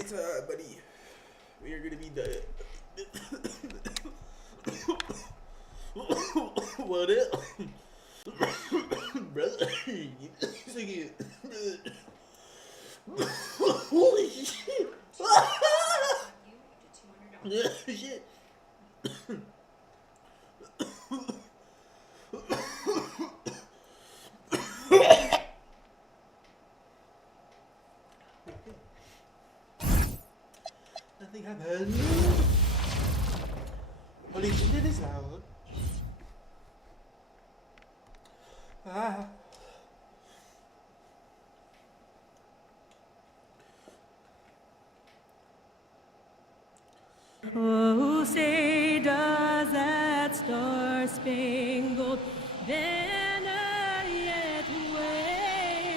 NBA time, buddy. We are gonna be the what up, brother? Holy shit! Shit. Nothing happened. Holy shit, it is loud. Ah. Oh, say does that star-spangled banner yet wave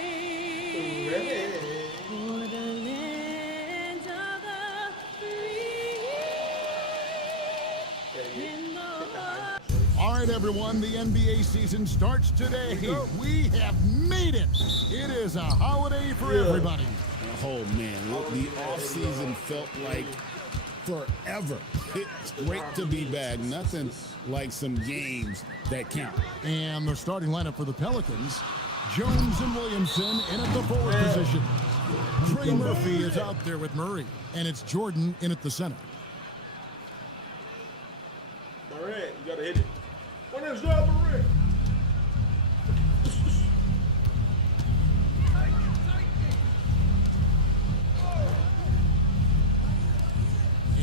for the land of the free and the All right, everyone, the NBA season starts today. We have made it. It is a holiday for everybody. Oh man, the offseason felt like forever. It's great to be back. Nothing like some games that count. And the starting lineup for the Pelicans, Jones and Williamson in at the forward position. Trey Murphy is out there with Murray, and it's Jordan in at the center. Morant, you gotta hit it. What is that, Morant?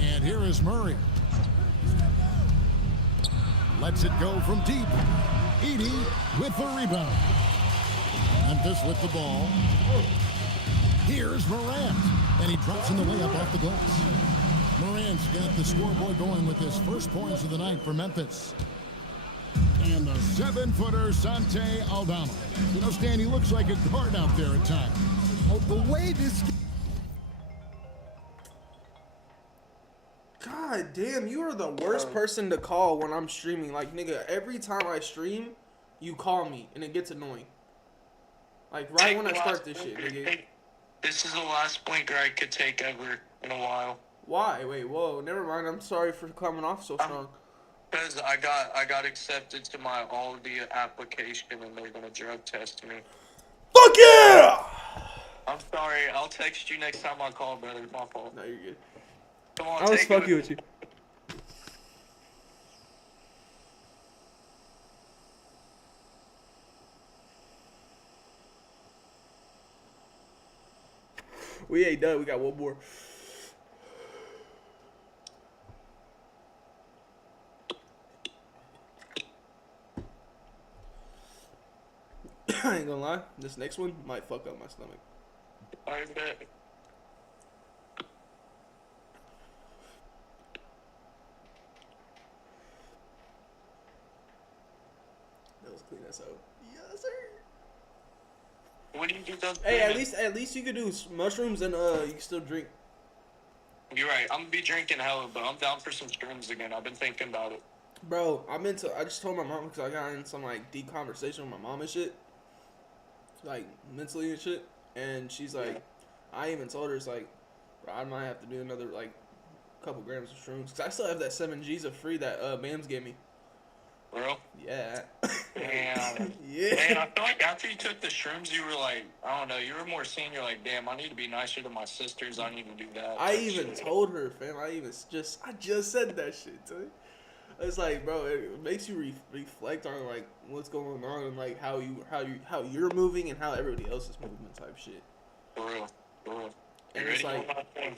And here is Murray. Lets it go from deep. Edie with the rebound. Memphis with the ball. Here's Morant. And he drops in the layup off the glass. Morant's got the scoreboard going with his first points of the night for Memphis. And the 7-footer, Sante Aldama. You know, Stan, he looks like a guard out there at times. Oh, the way this... God damn, you are the worst person to call when I'm streaming. Like, nigga, every time I stream, you call me, and it gets annoying. Like, right when I start this shit, nigga. This is the last blinker I could take ever in a while. Why? Wait, whoa, never mind. I'm sorry for coming off so strong. Because I got accepted to my Aldi application and they're gonna drug test me. Fuck yeah! I'm sorry. I'll text you next time I call, brother. My fault. No, you're good. Come on, I was take fucking it. with you. We ain't done. We got one more. I ain't gonna lie. This next one might fuck up my stomach. I bet. That was clean as hell. Yes, sir. What do you do? Those Hey, things? at least you could do mushrooms and you can still drink. You're right. I'm gonna be drinking hella, but I'm down for some shrooms again. I've been thinking about it. Bro, I just told my mom because I got in some like deep conversation with my mom and shit, like mentally and shit, and she's like, I even told her it's like, bro, I might have to do another like couple grams of shrooms because I still have that 7Gs of free that Bams gave me. Bro. Yeah. Damn. Yeah. Man, I feel like after you took the shrooms, you were like, I don't know, you were more senior. Like, damn, I need to be nicer to my sisters. I need to do that. I even told her, fam. I just said that shit to her. It's like, bro, it makes you reflect on like what's going on and like how you're moving and how everybody else is moving type shit. For real. For real. And You it's ready like, for my thing?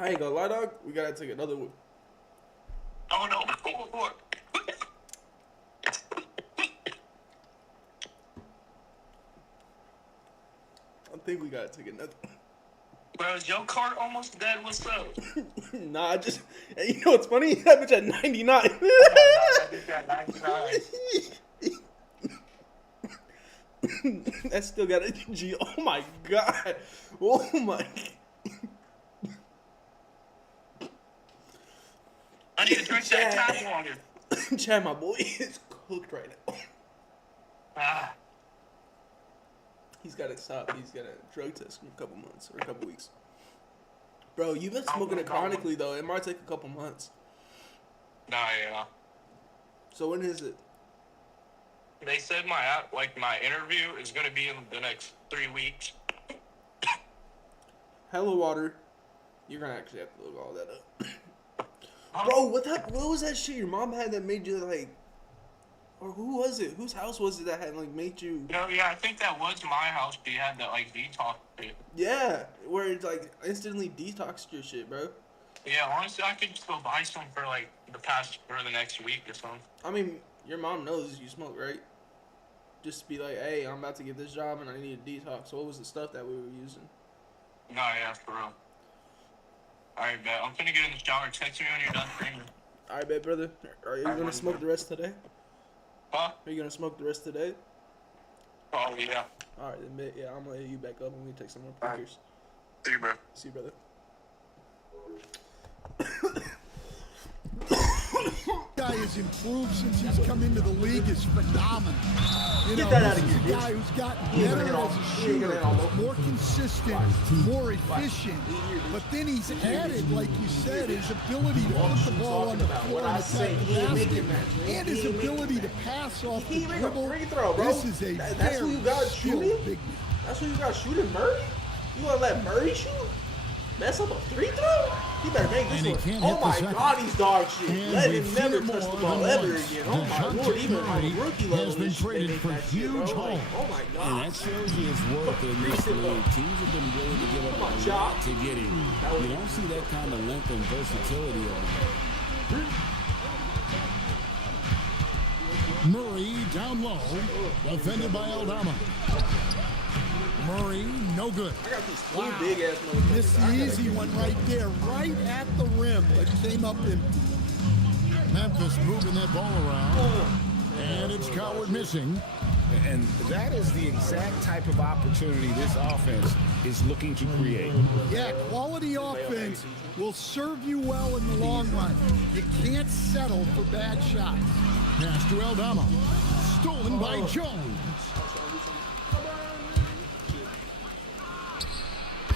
I ain't gonna lie, dog. We gotta take another one. Oh no, before. I think we gotta take another one. Bro, is your cart almost dead? What's up? Nah, you know what's funny? That bitch at 99. That still got a G. Oh my god. Oh my. I need to drink that tap water. Chad, my boy is cooked right now. Ah, He's got to stop. He's got a drug test in a couple months or a couple weeks. Bro, you've been smoking it chronically, though. It might take a couple months. nah, yeah. So when is it? They said my interview is gonna be in the next 3 weeks. Hella water. You're going to actually have to look all that up. Bro, what was that shit your mom had that made you, like... Or who was it? Whose house was it that had, like, made you... No, yeah, I think that was my house. She had that like detox shit. Yeah, where it's, like, instantly detoxed your shit, bro. Yeah, honestly, I could just go buy some for like the next week or something. I mean, your mom knows you smoke, right? Just be like, hey, I'm about to get this job and I need a detox. So what was the stuff that we were using? No, yeah, for real. Alright, bet. I'm finna get in the shower. Text me when you're done streaming. All right, bet, brother. Are you going to smoke the rest today? Huh? Are you going to smoke the rest today? Oh, yeah. All right, then, bet. Yeah, I'm going to hit you back up and we take some more All right. pictures. See you, bro. See you, brother. Guy has improved since he's come into the league is phenomenal. You Get know, that this out of is here, a guy who's gotten He ain't better gonna as hit a all- he ain't gonna hit all shooter, those. more consistent, more efficient. But then he's added, like you said, his ability to put the ball on the floor and attack the basket, and his ability to pass off the He ain't make a dribble. free throw, bro. This is a That's who very you got skilled shooting? big man. That's who you got shooting, Murray? You going to let Murray shoot? Mess up a free throw? He better make this And he one. can't Oh hit the my second. God, he's dog shit. And Let we've him seen never it touch the more ball than ever once. again. Oh my DeJounte Lord, even on Murray rookie level, has been this shit, they traded make for that shit, huge bro. haul. Like, oh my And God. that shows you his worth in this league. Teams have been willing to give up Come on, a Chop. lot to get him. You don't see that kind of length and versatility on him. Murray down low, defended by Aldama. Murray, no good. I got these two big ass motherfuckers. Missed I the gotta easy get- one right there, right at the rim, but came up empty. Memphis moving that ball around. And it's Coward missing. And that is the exact type of opportunity this offense is looking to create. Yeah, quality offense will serve you well in the long run. You can't settle for bad shots. Pass to Aldama. Stolen by Jones.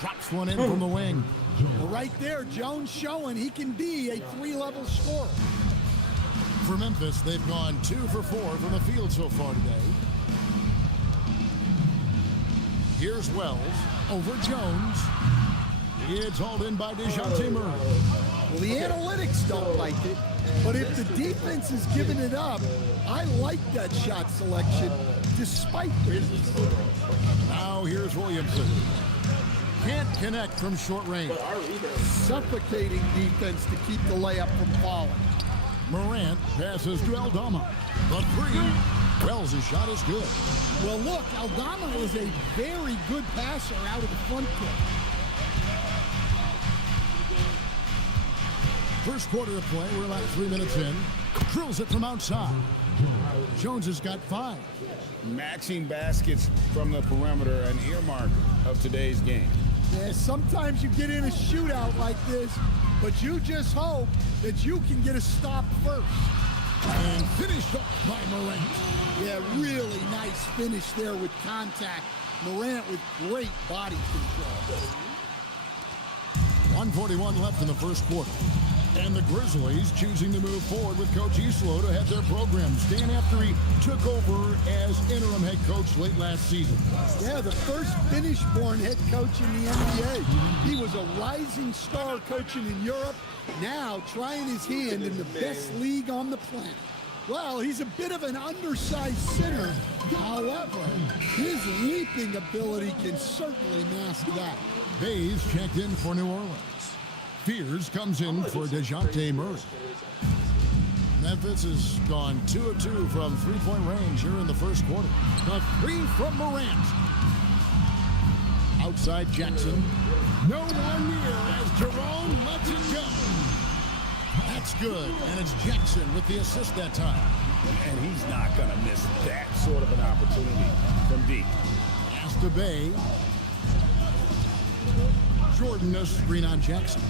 Drops one in from the wing. Well, right there, Jones showing he can be a three-level scorer. For Memphis, they've gone 2 for 4 from the field so far today. Here's Wells over Jones. It's hauled in by DeJounte Murray. Well, the analytics don't like it, but if the defense is giving it up, I like that shot selection despite the Now here's Williamson. Can't connect from short range. But our rebound. suffocating defense to keep the layup from falling. Morant passes to Aldama. The three. Wells' shot is good. Well, look, Aldama is a very good passer out of the front court. First quarter of play, we're about 3 minutes in. Drills it from outside. Jones has got 5. Matching baskets from the perimeter, an earmark of today's game. Yeah, sometimes you get in a shootout like this, but you just hope that you can get a stop first. And finished off by Morant. Yeah, really nice finish there with contact. Morant with great body control. 1:41 left in the first quarter. And the Grizzlies choosing to move forward with Coach Islo to head their program, staying after he took over as interim head coach late last season. Yeah, the first Finnish-born head coach in the NBA. He was a rising star coaching in Europe, now trying his hand in the best league on the planet. Well, he's a bit of an undersized center. However, his leaping ability can certainly mask that. Hayes checked in for New Orleans. Fears comes in for DeJounte Murray. Memphis has gone 2 of 2 from three-point range here in the first quarter. The three from Morant. Outside Jackson. No one near as Jerome lets it go. That's good, and it's Jackson with the assist that time. And he's not going to miss that sort of an opportunity from deep. Pass to Bay. Jordan, a screen on Jackson.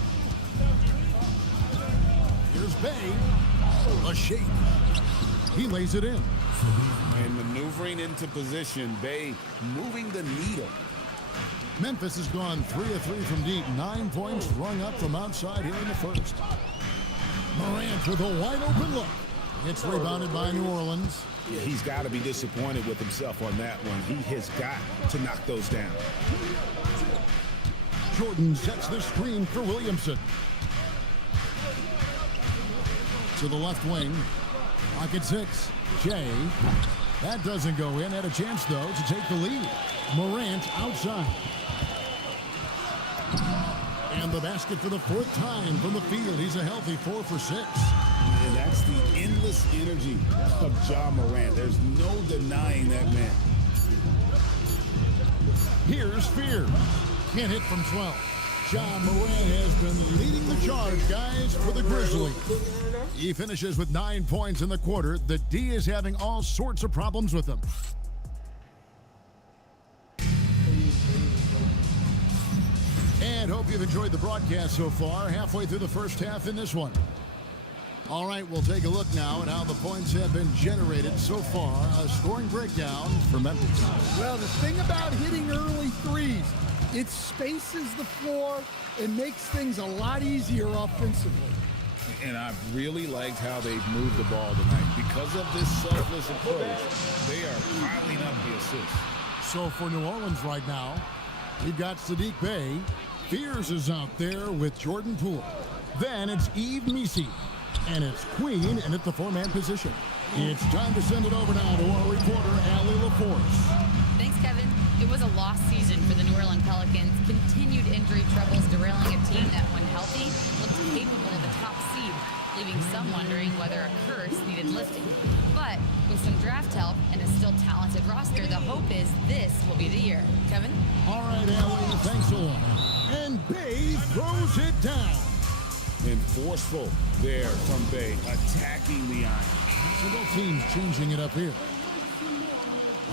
Here's Bay. A shake. He lays it in. And maneuvering into position, Bay moving the needle. Memphis has gone 3 of 3 from deep. 9 points rung up from outside here in the first. Morant with a wide open look. It's rebounded by New Orleans. Yeah, he's got to be disappointed with himself on that one. He has got to knock those down. Jordan sets the screen for Williamson. To the left wing. Pocket 6. Jay. That doesn't go in. Had a chance, though, to take the lead. Morant outside. And the basket for the 4th time from the field. He's a healthy 4 for 6. And that's the endless energy of Ja Morant. There's no denying that man. Here's Fear. Can't hit from 12. Ja Morant has been leading the charge, guys, for the Grizzlies. He finishes with 9 points in the quarter. The D is having all sorts of problems with him. And hope you've enjoyed the broadcast so far. Halfway through the first half in this one. All right, we'll take a look now at how the points have been generated so far. A scoring breakdown for Memphis. Well, the thing about hitting early threes, it spaces the floor and makes things a lot easier offensively. And I've really liked how they've moved the ball tonight. Because of this selfless approach, they are piling up the assists. So for New Orleans right now, we've got Sadiq Bey. Fears is out there with Jordan Poole. Then it's Yves Missi. And it's Queen in at the 4-man position. It's time to send it over now to our reporter, Allie LaForce. Thanks, Kevin. It was a lost season for the New Orleans Pelicans. Continued injury troubles derailing a team that, when healthy, looked capable of a top seed, leaving some wondering whether a curse needed lifting. But with some draft help and a still talented roster, the hope is this will be the year. Kevin? All right, Allie, thanks a lot. And Bey throws it down. And forceful there from Bay, attacking the iron. So both teams changing it up here.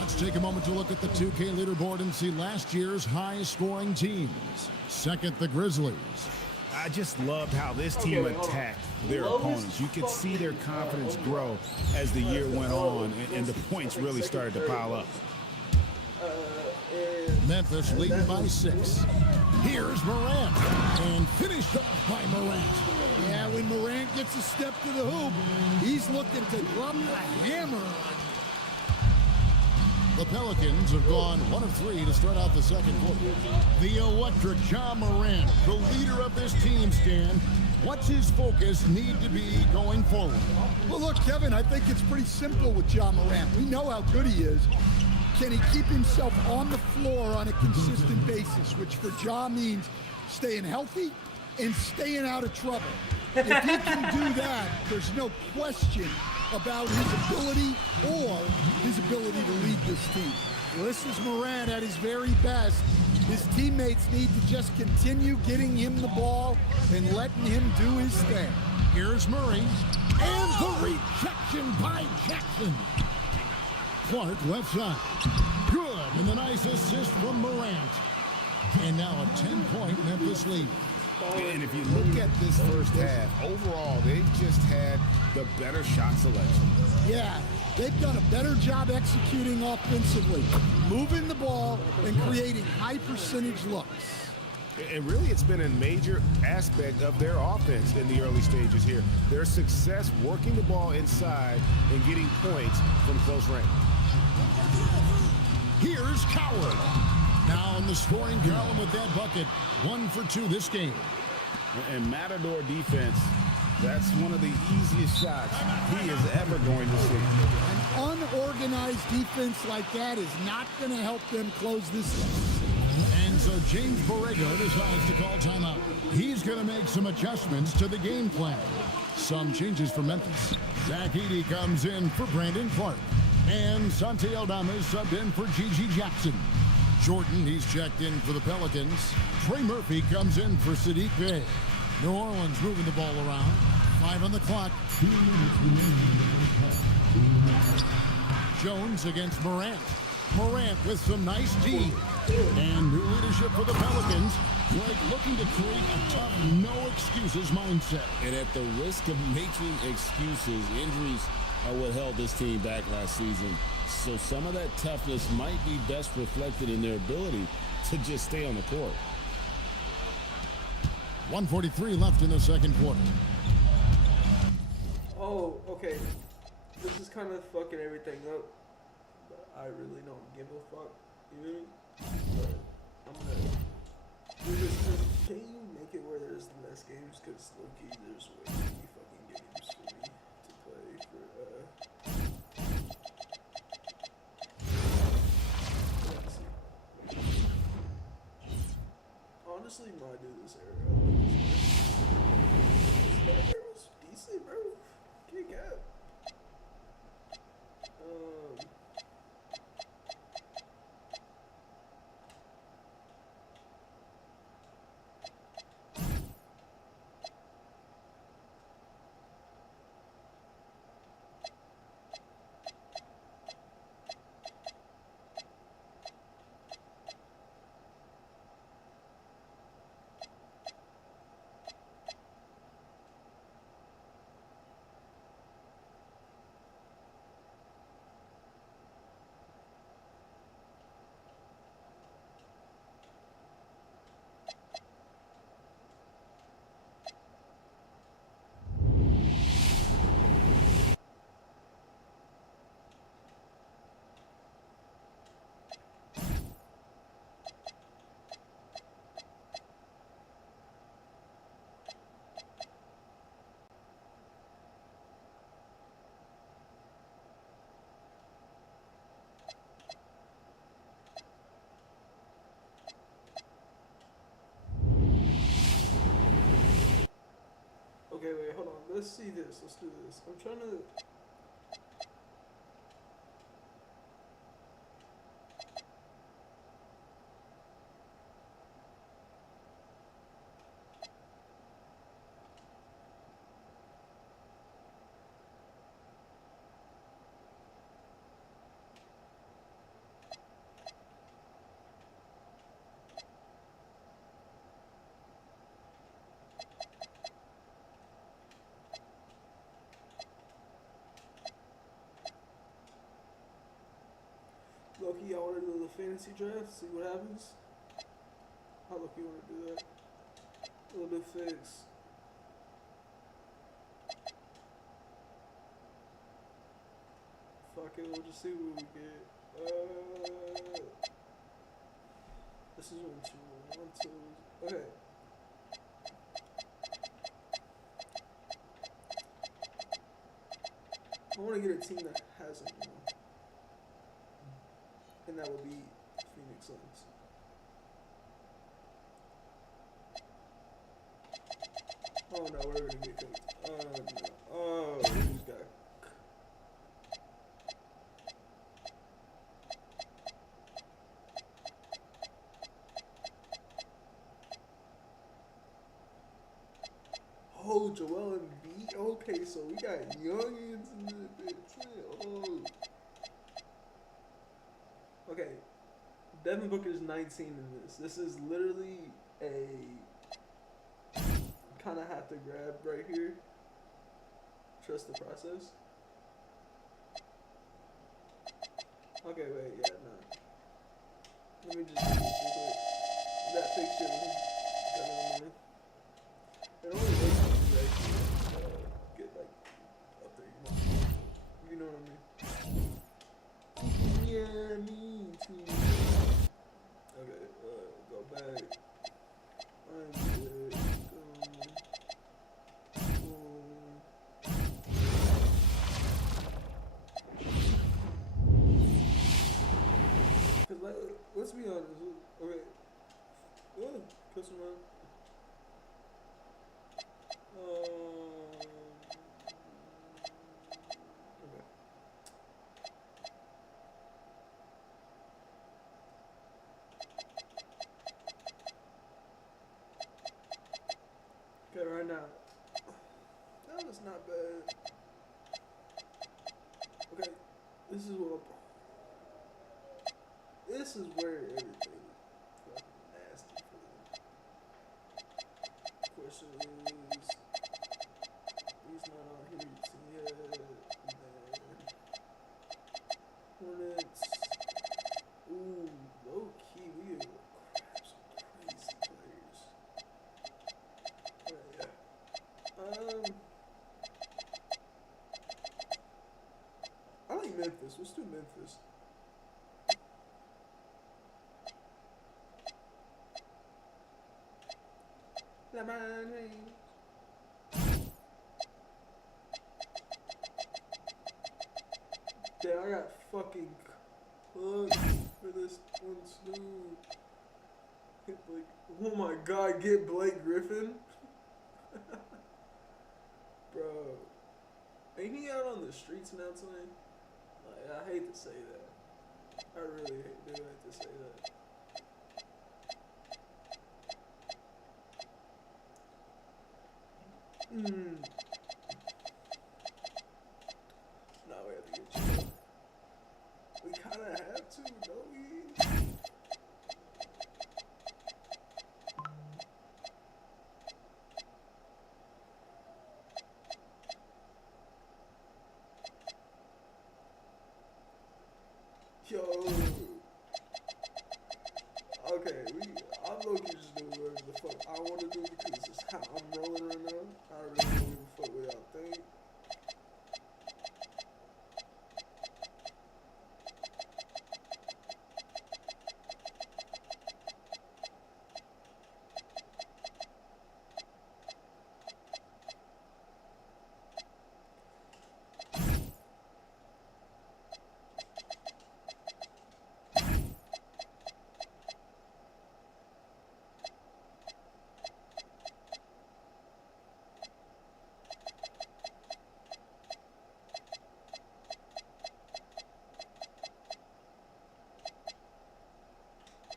Let's take a moment to look at the 2K leaderboard and see last year's high-scoring teams. Second, the Grizzlies. I just loved how this team attacked their opponents. You could see their confidence grow as the year went on, and the points really started to pile up. Memphis leading by 6. Here's Morant, and finished off by Morant. Yeah, when Morant gets a step to the hoop, he's looking to drop the hammer. The Pelicans have gone 1 of 3 to start out the second quarter. The electric Ja Morant, the leader of this team, Stan. What's his focus need to be going forward? Well, look, Kevin, I think it's pretty simple with Ja Morant. We know how good he is. Can he keep himself on the floor on a consistent basis, which for Ja means staying healthy and staying out of trouble. If he can do that, there's no question about his ability or his ability to lead this team. Well, this is Morant at his very best. His teammates need to just continue getting him the ball and letting him do his thing. Here's Murray, and the rejection by Jackson. Clark left side. Good, and the nice assist from Morant. And now a 10-point Memphis lead. And if you look at this first half, overall, they've just had the better shot selection. Yeah, they've done a better job executing offensively, moving the ball and creating high-percentage looks. And really, it's been a major aspect of their offense in the early stages here. Their success working the ball inside and getting points from close range. Here's Coward. Now in the scoring column with that bucket. 1 for 2 this game. And Matador defense, that's one of the easiest shots he is ever going to see. An unorganized defense like that is not going to help them close this game. And so James Borrego decides to call timeout. He's going to make some adjustments to the game plan. Some changes for Memphis. Zach Edey comes in for Brandon Clark. And Santi Aldama is subbed in for Gigi Jackson. Jordan, he's checked in for the Pelicans. Trey Murphy comes in for Sadiq Bey. New Orleans moving the ball around. 5 on the clock. Jones against Morant. Morant with some nice D. And new leadership for the Pelicans. Greg looking to create a tough, no excuses mindset. And at the risk of making excuses, injuries are what held this team back last season. So some of that toughness might be best reflected in their ability to just stay on the court. 1:43 left in the second quarter. Oh, okay. This is kind of fucking everything up. But I really don't give a fuck. You know what I mean? But I'm gonna do this. Can you make it where there's less games? Because low-key, there's way too many fucking games for me to play for, let's see. Honestly, might do this era. I like this era. This era was decent, bro. Kick out. Okay, wait, hold on. Let's see this. Let's do this. I'm trying to. Loki, I want to do the fantasy draft, see what happens. How Loki want to do that? A little bit fix. Fuck it, we'll just see what we get. This is 1, 2, 1, 2. Okay. I want to get a team that hasn't won. And that would be Phoenix Suns. Oh no, we're gonna get cooked. Oh no. Oh, who's got? Oh, Joel Embiid. Okay, so we got youngins in the bit too. Oh. Okay, Devin Booker's 19 in this. This is literally a kind of have to grab right here. Trust the process. Okay, wait, yeah, no. Let me just do this real quick. That fixture got on there. It only makes me actually get like up there, you know what I mean? Yeah, me too. Okay, go back. I'm good. Cause let's be honest. Okay. Kiss him out. Okay. Okay, right now. That was not bad. Okay, this is what. this is where everything is fucking nasty for them. Question is, he's not on here yet. Hornets. Ooh, low key, we could grab some crazy players. Alright, I like Memphis. Let's do Memphis. LeBron James. Damn, I got fucking cooked for this one Snoop. Oh my god, get Blake Griffin? Bro. Ain't he out on the streets now tonight? Like, I hate to say that. I really do hate to say that. Now we have to get you. We kinda have to, don't we? Yo. Okay, I'm low-key just doing whatever the fuck I want to do because it's how I'm rolling right now. I really don't give a fuck what y'all think.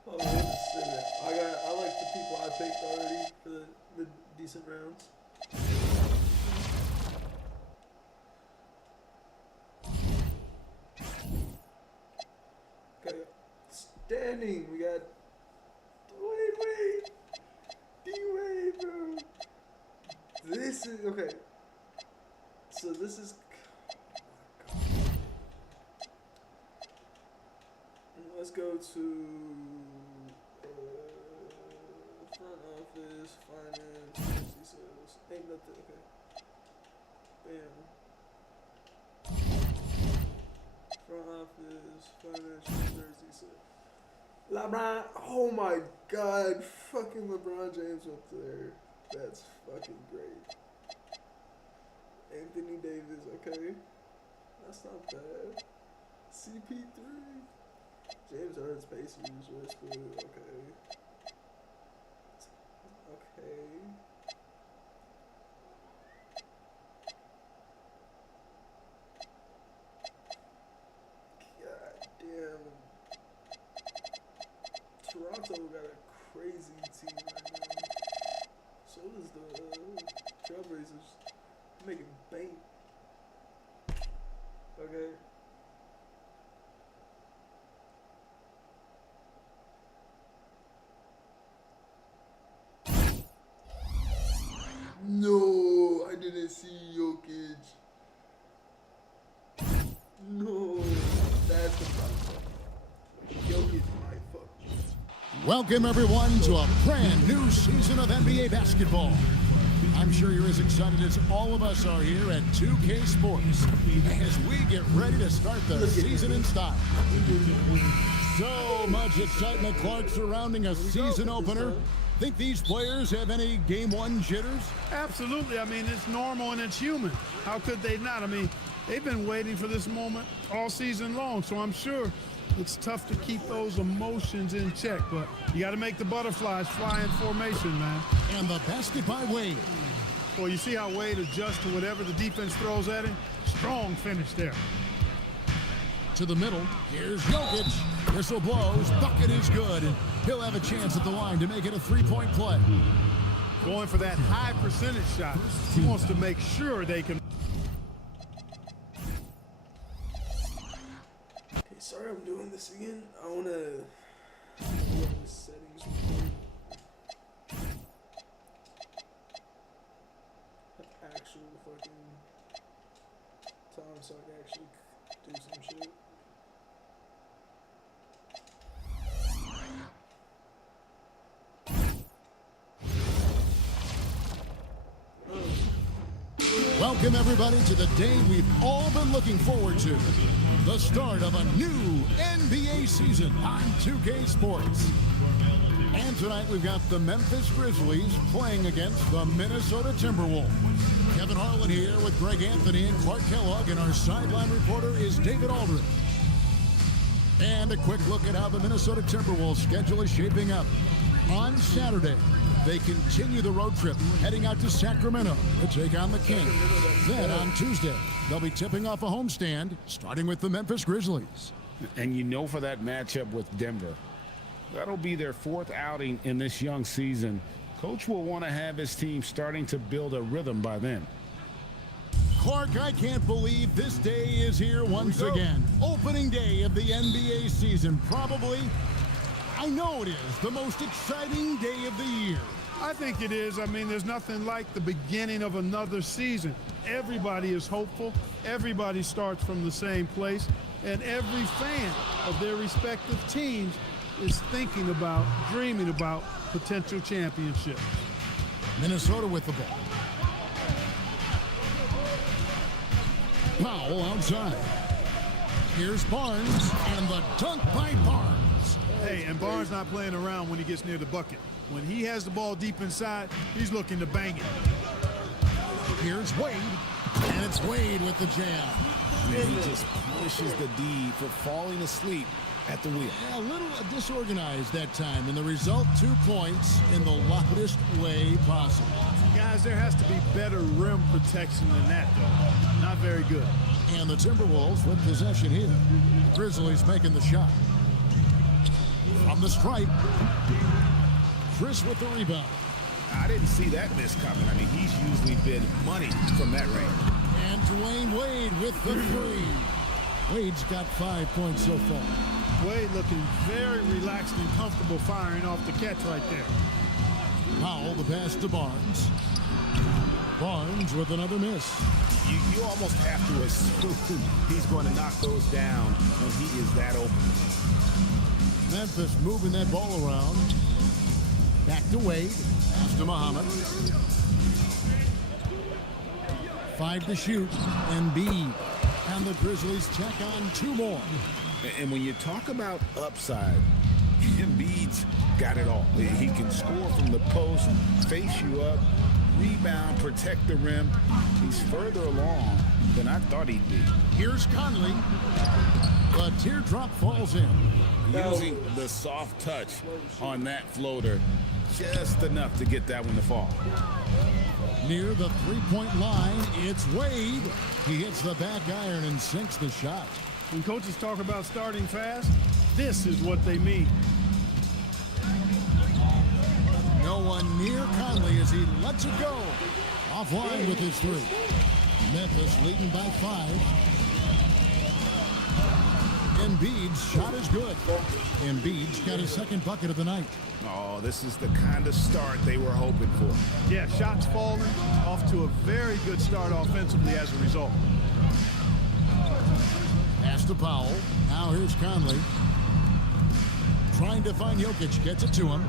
Oh, I like the people I picked already for the decent rounds. Okay, standing. We got wait, D-Wade, bro. This is okay. So this is. Let's go to front office, finance, jersey sales. Ain't nothing, okay. Bam. Front office, finance, jersey sales. LeBron, oh my god, fucking LeBron James up there. That's fucking great. Anthony Davis, okay. That's not bad. CP3. James Harden's Pacers, Westwood, okay. Okay. God damn. Toronto got a crazy team right now. So does the Trailblazers. Making bank. Okay. No, I didn't see Jokic. No, that's the problem. Jokic might fuck. Welcome, everyone, to a brand new season of NBA basketball. I'm sure you're as excited as all of us are here at 2K Sports as we get ready to start the season in style. So much excitement, Clark, surrounding a season opener. Think these players have any game one jitters? Absolutely. I mean, it's normal and it's human. How could they not? I mean, they've been waiting for this moment all season long, so I'm sure it's tough to keep those emotions in check, but you got to make the butterflies fly in formation, man. And the basket by Wade. Well, you see how Wade adjusts to whatever the defense throws at him? Strong finish there. To the middle, here's Jokic. Whistle blows, bucket is good, and he'll have a chance at the line to make it a three-point play. Going for that high percentage shot. He wants to make sure they can. Okay, sorry I'm doing this again. I want to the settings report. Actual fucking time so I can actually do some shit. Welcome, everybody, to the day we've all been looking forward to. The start of a new NBA season on 2K Sports. And tonight we've got the Memphis Grizzlies playing against the Minnesota Timberwolves. Kevin Harlan here with Greg Anthony and Clark Kellogg, and our sideline reporter is David Aldridge. And a quick look at how the Minnesota Timberwolves schedule is shaping up. On Saturday, they continue the road trip, heading out to Sacramento to take on the Kings. Then on Tuesday, they'll be tipping off a homestand, starting with the Memphis Grizzlies. And you know, for that matchup with Denver, that'll be their fourth outing in this young season. Coach will want to have his team starting to build a rhythm by then. Clark, I can't believe this day is here once again. Opening day of the NBA season. Probably, I know it is, the most exciting day of the year. I think it is. I mean, there's nothing like the beginning of another season. Everybody is hopeful. Everybody starts from the same place. And every fan of their respective teams is thinking about, dreaming about potential championships. Minnesota with the ball. Powell outside. Here's Barnes, and the dunk by Barnes. Hey, and Barnes not playing around when he gets near the bucket. When he has the ball deep inside, he's looking to bang it. Here's Wade, and it's Wade with the jam. And he just punishes the D for falling asleep at the wheel. Yeah, a little disorganized that time, and the result, 2 points in the loudest way possible. Guys, there has to be better rim protection than that, though. Not very good. And the Timberwolves with possession here. Grizzlies making the shot. From the stripe, Chris with the rebound. I didn't see that miss coming. I mean, he's usually been money from that range. And Dwayne Wade with the three. Wade's got 5 points so far. Wade looking very relaxed and comfortable firing off the catch right there. Powell, the pass to Barnes. Barnes with another miss. You almost have to assume he's going to knock those down when he is that open. Memphis moving that ball around. Back to Wade. Pass to Muhammad. 5 to shoot. Embiid. And the Grizzlies check on 2 more. And when you talk about upside, Embiid's got it all. He can score from the post, face you up, rebound, protect the rim. He's further along than I thought he'd be. Here's Conley. The teardrop falls in. Using the soft touch on that floater, just enough to get that one to fall. Near the three-point line, it's Wade. He hits the back iron and sinks the shot. When coaches talk about starting fast, this is what they mean. No one near Conley as he lets it go. Offline with his 3. Memphis leading by 5. Embiid's shot is good. Embiid's got his second bucket of the night. Oh, this is the kind of start they were hoping for. Yeah, shots falling, off to a very good start offensively as a result. Pass to Powell. Now here's Conley. Trying to find Jokic. Gets it to him.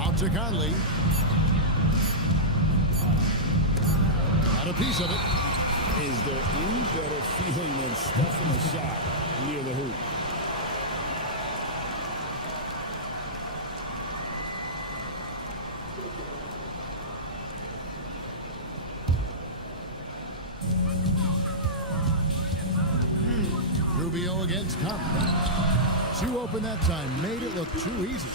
Out to Conley. Got a piece of it. Is there any better feeling than stuffing a shot near the hoop? Rubio against Conley. 2 open that time. Made it look too easy.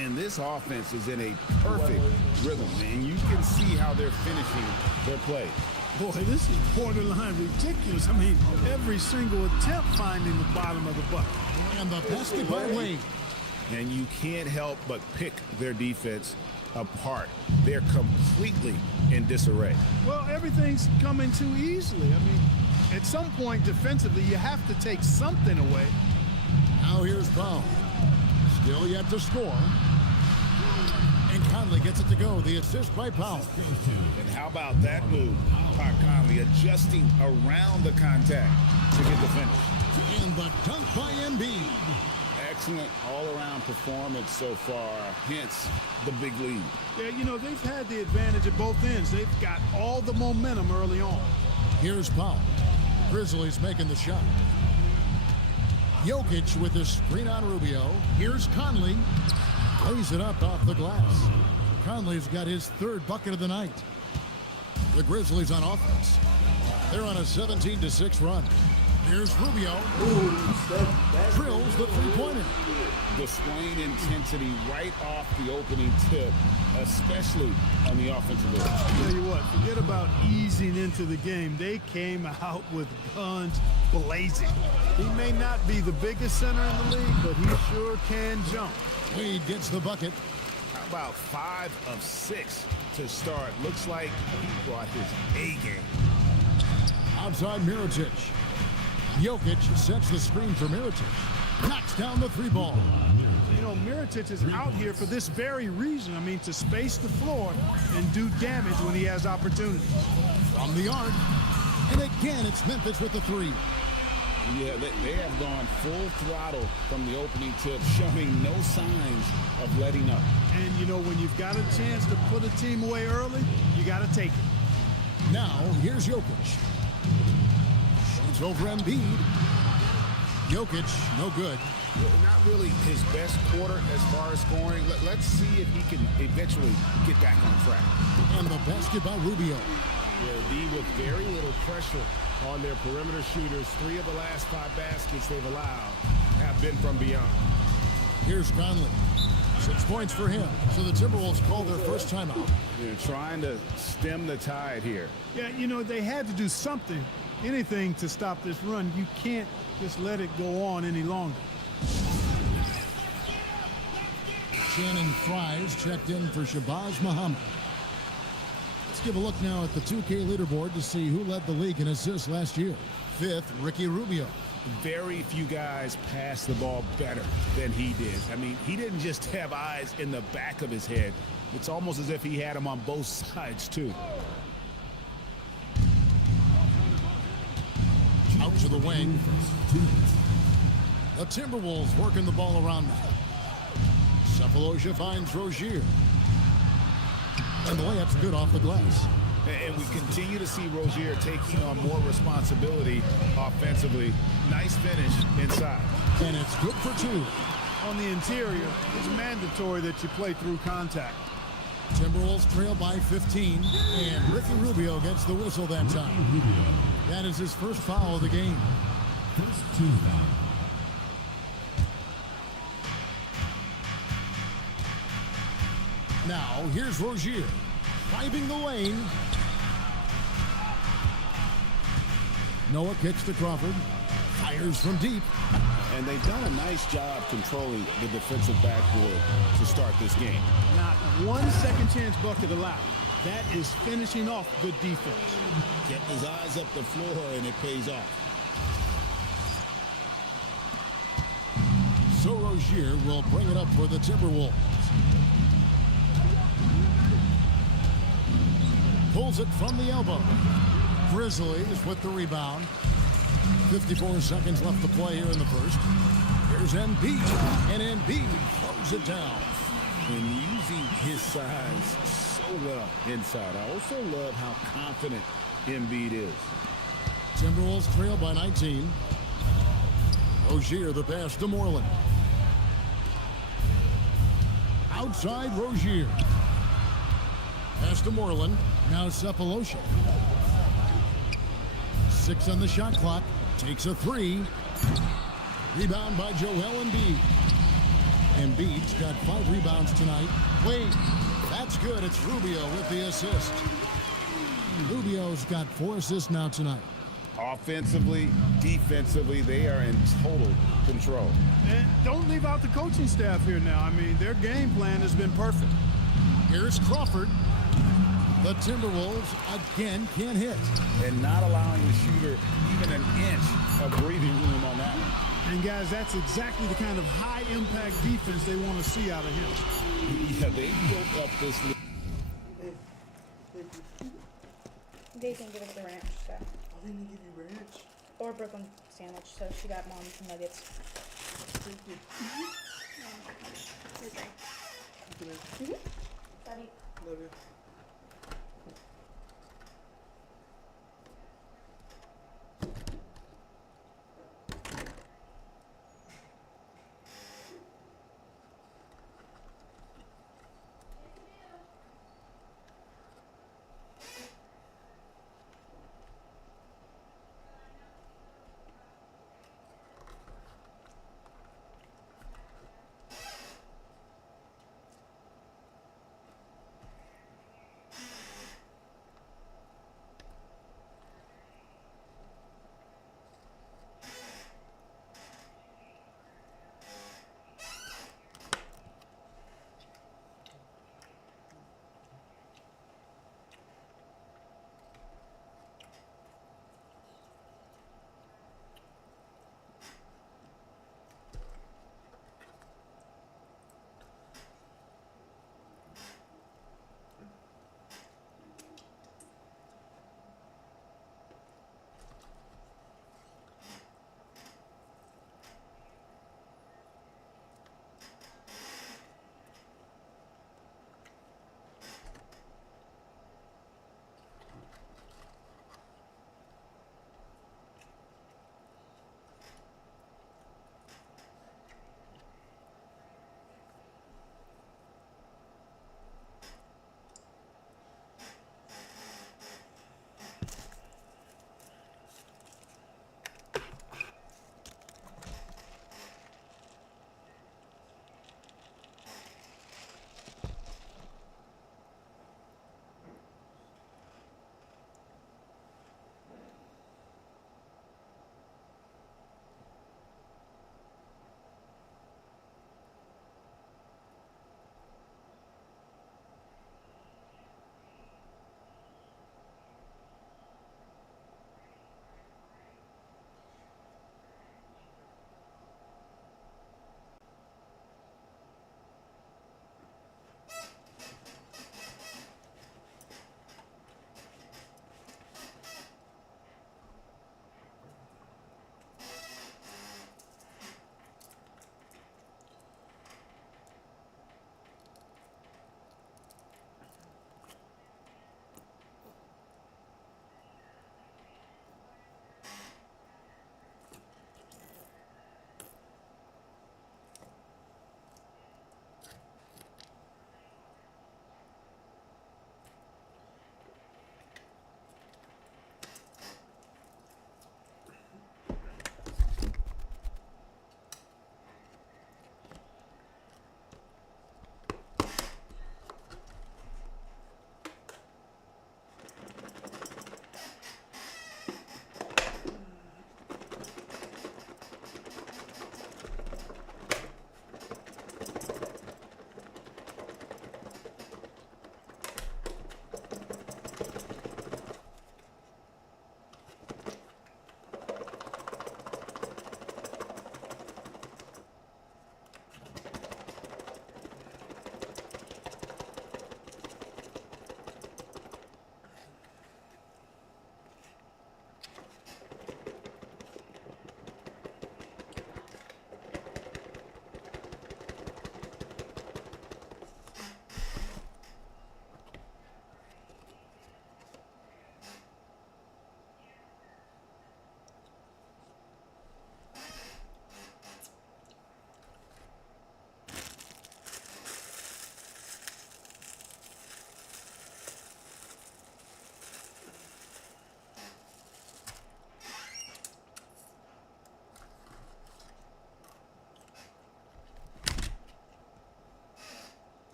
And this offense is in a perfect rhythm, and you can see how they're finishing their play. Boy, this is borderline ridiculous. I mean, every single attempt finding the bottom of the bucket. And the basket by Wade. And you can't help but pick their defense apart. They're completely in disarray. Well, everything's coming too easily. I mean, at some point defensively, you have to take something away. Now here's Powell. Still yet to score. And Conley gets it to go. The assist by Powell. And how about that move? Pat Conley adjusting around the contact to get the finish. And the dunk by Embiid. Excellent all-around performance so far, hence the big lead. Yeah, you know, they've had the advantage at both ends. They've got all the momentum early on. Here's Powell. Grizzlies making the shot. Jokic with the screen on Rubio. Here's Conley. Lays it up off the glass. Conley's got his third bucket of the night. The Grizzlies on offense. They're on a 17-6 run. Here's Rubio. Drills the three-pointer. Displaying intensity right off the opening tip, especially on the offensive end. I'll tell you what, forget about easing into the game. They came out with guns blazing. He may not be the biggest center in the league, but he sure can jump. Wade gets the bucket. How about 5 of 6 to start? Looks like he brought his A game. Outside Mirotic. Jokic sets the screen for Mirotic. Knocks down the three ball. You know, Mirotic is out here for this very reason. I mean, to space the floor and do damage when he has opportunities. From the arc. And again, it's Memphis with the three. Yeah, they have gone full throttle from the opening tip, showing no signs of letting up. And, you know, when you've got a chance to put a team away early, you got to take it. Now, here's Jokic. Shoots over Embiid. Jokic, no good. Not really his best quarter as far as scoring. Let's see if he can eventually get back on track. And the basket by Rubio. Yeah, D with very little pressure on their perimeter shooters. 3 of the last 5 baskets they've allowed have been from beyond. Here's Conley. 6 points for him. So the Timberwolves call their first timeout. They're trying to stem the tide here. Yeah, you know, they had to do something, anything to stop this run. You can't just let it go on any longer. Channing Frye's checked in for Shabazz Muhammad. Let's give a look now at the 2K leaderboard to see who led the league in assists last year. 5th, Ricky Rubio. Very few guys pass the ball better than he did. I mean, he didn't just have eyes in the back of his head. It's almost as if he had them on both sides, too. Out to the wing. The Timberwolves working the ball around now. Cephalosha finds Rozier. And the layup's good off the glass. And we continue to see Rozier taking on more responsibility offensively. Nice finish inside. And it's good for 2. On the interior, it's mandatory that you play through contact. Timberwolves trail by 15, and Ricky Rubio gets the whistle that time. That is his first foul of the game. First team foul. Now, here's Rozier, driving the lane. Noah kicks to Crawford, fires from deep. And they've done a nice job controlling the defensive backboard to start this game. Not one second chance bucket allowed. That is finishing off good defense. Kept his eyes up the floor, and it pays off. So Rozier will bring it up for the Timberwolves. Pulls it from the elbow. Grizzlies with the rebound. 54 seconds left to play here in the first. Here's Embiid, and Embiid throws it down. And using his size so well inside. I also love how confident Embiid is. Timberwolves trail by 19. Rozier the pass to Moreland. Outside Rozier. Pass to Moreland. Now Cephalosha. 6 on the shot clock. Takes a 3. Rebound by Joel Embiid. Embiid's got 5 rebounds tonight. Wait, that's good. It's Rubio with the assist. Rubio's got 4 assists now tonight. Offensively, defensively, they are in total control. And don't leave out the coaching staff here now. I mean, their game plan has been perfect. Here's Crawford. The Timberwolves again can't hit. And not allowing the shooter even an inch of breathing room on that one. And guys, that's exactly the kind of high-impact defense they want to see out of him. Yeah, they built up this league. They can give us the ranch, so. Oh, they didn't give you ranch. Or Brooklyn sandwich, so she got mom some nuggets. Thank you. Your drink. Thank you. Love you. Love you.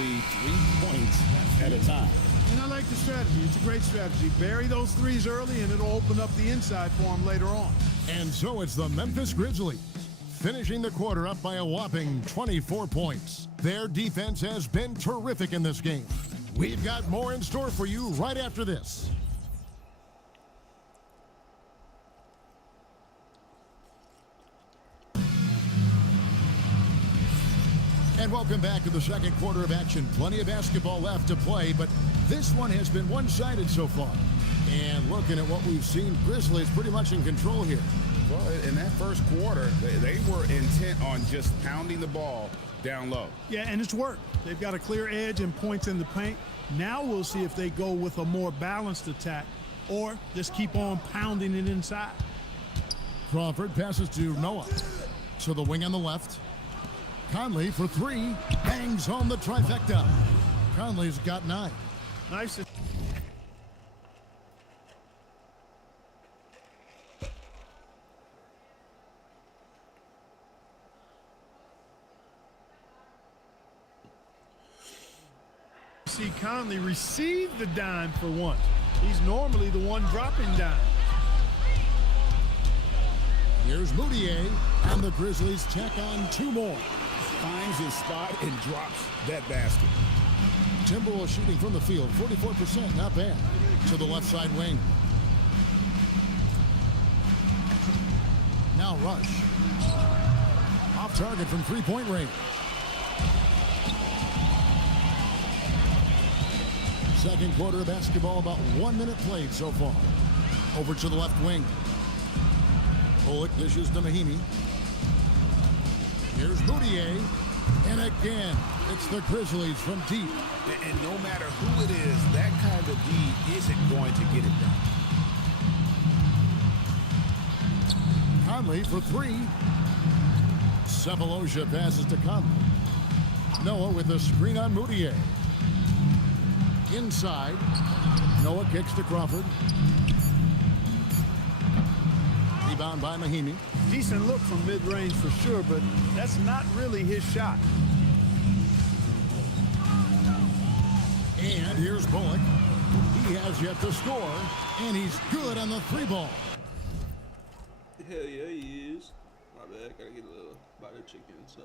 3 points at a time. And I like the strategy. It's a great strategy. Bury those threes early, and it'll open up the inside for them later on. And so it's the Memphis Grizzlies, finishing the quarter up by a whopping 24 points. Their defense has been terrific in this game. We've got more in store for you right after this. And welcome back to the second quarter of action. Plenty of basketball left to play, but this one has been one-sided so far. And looking at what we've seen, Grizzlies pretty much in control here. Well, in that first quarter, they were intent on just pounding the ball down low. Yeah, and it's worked. They've got a clear edge and points in the paint. Now we'll see if they go with a more balanced attack or just keep on pounding it inside. Crawford passes to Noah. So the wing on the left. Conley for three, bangs home the trifecta. Conley's got 9. Nice. See Conley receive the dime for once. He's normally the one dropping dime. Here's Moutier, and the Grizzlies check on 2 more. Finds his spot and drops that basket. Timberwolves shooting from the field, 44%, not bad. To the left side wing. Now Rush. Off target from 3-point range. Second quarter of basketball, about 1 minute played so far. Over to the left wing. Bullock dishes to Mahinmi. Here's Moutier. And again, it's the Grizzlies from deep. And no matter who it is, that kind of D isn't going to get it done. Conley for 3. Sefolosha passes to Conley. Noah with a screen on Moutier. Inside. Noah kicks to Crawford. Rebound by Mahinmi. Decent look from mid-range for sure, but that's not really his shot. And here's Bullock. He has yet to score, and he's good on the 3-ball. Hell yeah, he is. My bad, gotta get a little butter chicken and stuff.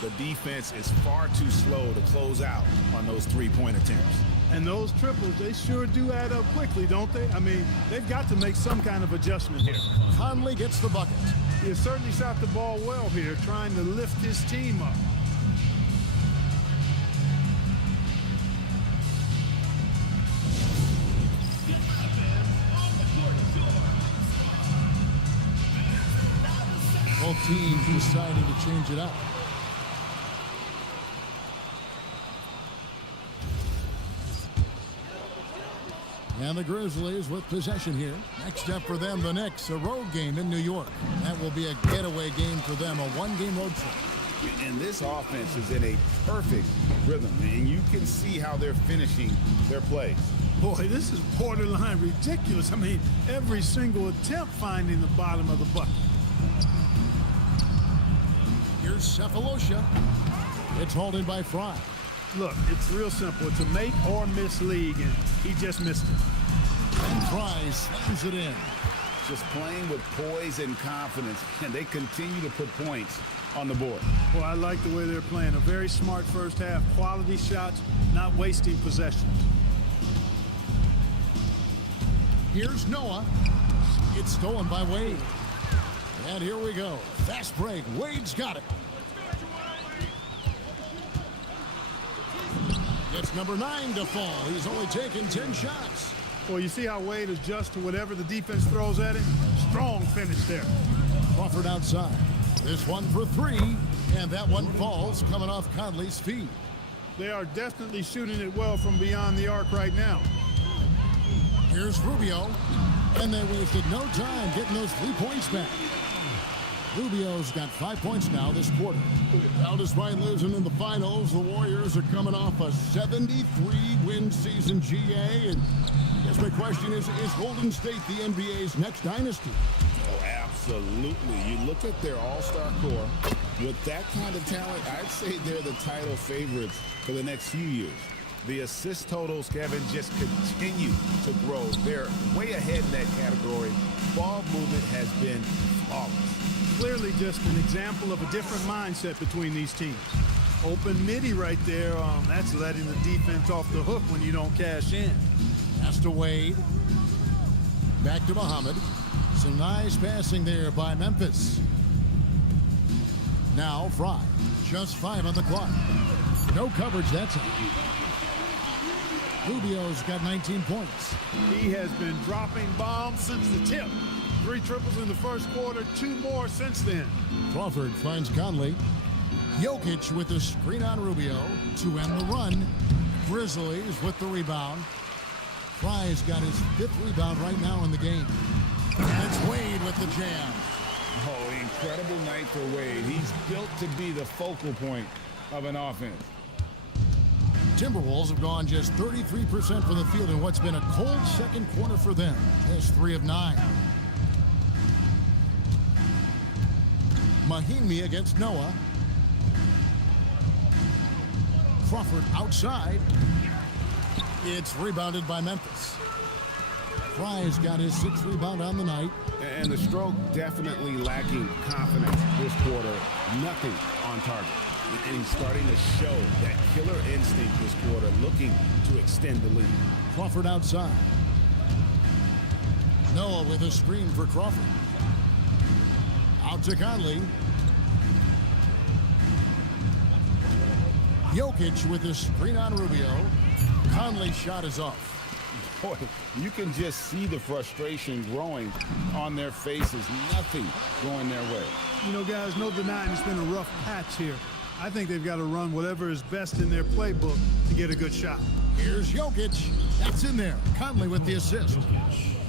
The defense is far too slow to close out on those 3-point attempts. And those triples, they sure do add up quickly, don't they? I mean, they've got to make some kind of adjustment here. Conley gets the bucket. He has certainly shot the ball well here, trying to lift his team up. Both teams deciding to change it up. And the Grizzlies with possession here. Next up for them, the Knicks, a road game in New York. That will be a getaway game for them, a 1-game road trip. And this offense is in a perfect rhythm, and you can see how they're finishing their plays. Boy, this is borderline ridiculous. I mean, every single attempt finding the bottom of the bucket. Here's Sefolosha. It's hauled in by Fry. Look, it's real simple. It's a make or miss league, and he just missed it. And Fry slams it in. Just playing with poise and confidence, and they continue to put points on the board. Well, I like the way they're playing. A very smart first half. Quality shots, not wasting possessions. Here's Noah. It's stolen by Wade. And here we go. Fast break. Wade's got it. It's number 9 to fall. He's only taken 10 shots. Well, you see how Wade adjusts to whatever the defense throws at him? Strong finish there. Crawford outside. This one for 3. And that one falls coming off Conley's feet. They are definitely shooting it well from beyond the arc right now. Here's Rubio, and they wasted no time getting those 3 points back. Rubio's got 5 points now this quarter. Well, despite losing in the finals, the Warriors are coming off a 73-win season, GA. And I guess my question is Golden State the NBA's next dynasty? Oh, absolutely. You look at their all-star core. With that kind of talent, I'd say they're the title favorites for the next few years. The assist totals, Kevin, just continue to grow. They're way ahead in that category. Ball movement has been flawless. Clearly just an example of a different mindset between these teams. Open midi right there. That's letting the defense off the hook when you don't cash in. Pass to Wade. Back to Muhammad. Some nice passing there by Memphis. Now Fry. Just 5 on the clock. No coverage that time. Rubio's got 19 points. He has been dropping bombs since the tip. 3 triples in the first quarter, 2 more since then. Crawford finds Conley. Jokic with the screen on Rubio to end the run. Grizzlies with the rebound. Fry's got his 5th rebound right now in the game. And it's Wade with the jam. Oh, incredible night for Wade. He's built to be the focal point of an offense. Timberwolves have gone just 33% from the field in what's been a cold second quarter for them. Just 3 of 9. Mahimi against Noah. Crawford outside. It's rebounded by Memphis. Fry's got his 6th rebound on the night. And the Stroke definitely lacking confidence this quarter. Nothing on target. And he's starting to show that killer instinct this quarter, looking to extend the lead. Crawford outside. Noah with a screen for Crawford. Out to Conley. Jokic with a screen on Rubio. Conley's shot is off. Boy, you can just see the frustration growing on their faces. Nothing going their way. You know, guys, no denying it's been a rough patch here. I think they've got to run whatever is best in their playbook to get a good shot. Here's Jokic. That's in there. Conley with the assist.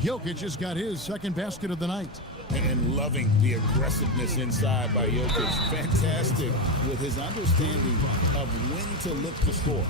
Jokic has got his 2nd basket of the night. And loving the aggressiveness inside by Jokic. Fantastic with his understanding of when to look to score.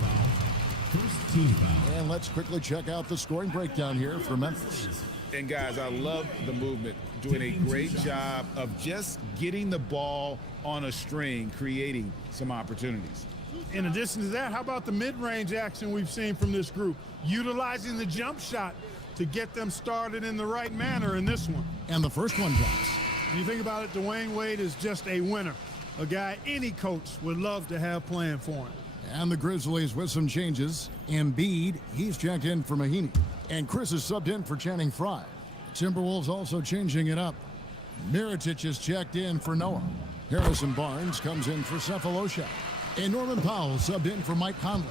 And let's quickly check out the scoring breakdown here for Memphis. And guys, I love the movement. Doing a great job of just getting the ball on a string, creating some opportunities. In addition to that, how about the mid-range action we've seen from this group? Utilizing the jump shot to get them started in the right manner in this one. And the first one drops. When you think about it, Dwayne Wade is just a winner. A guy any coach would love to have playing for him. And the Grizzlies with some changes. Embiid, he's checked in for Mahinmi. And Chris is subbed in for Channing Frye. Timberwolves also changing it up. Mirotic is checked in for Noah. Harrison Barnes comes in for Cephalosha. And Norman Powell subbed in for Mike Conley.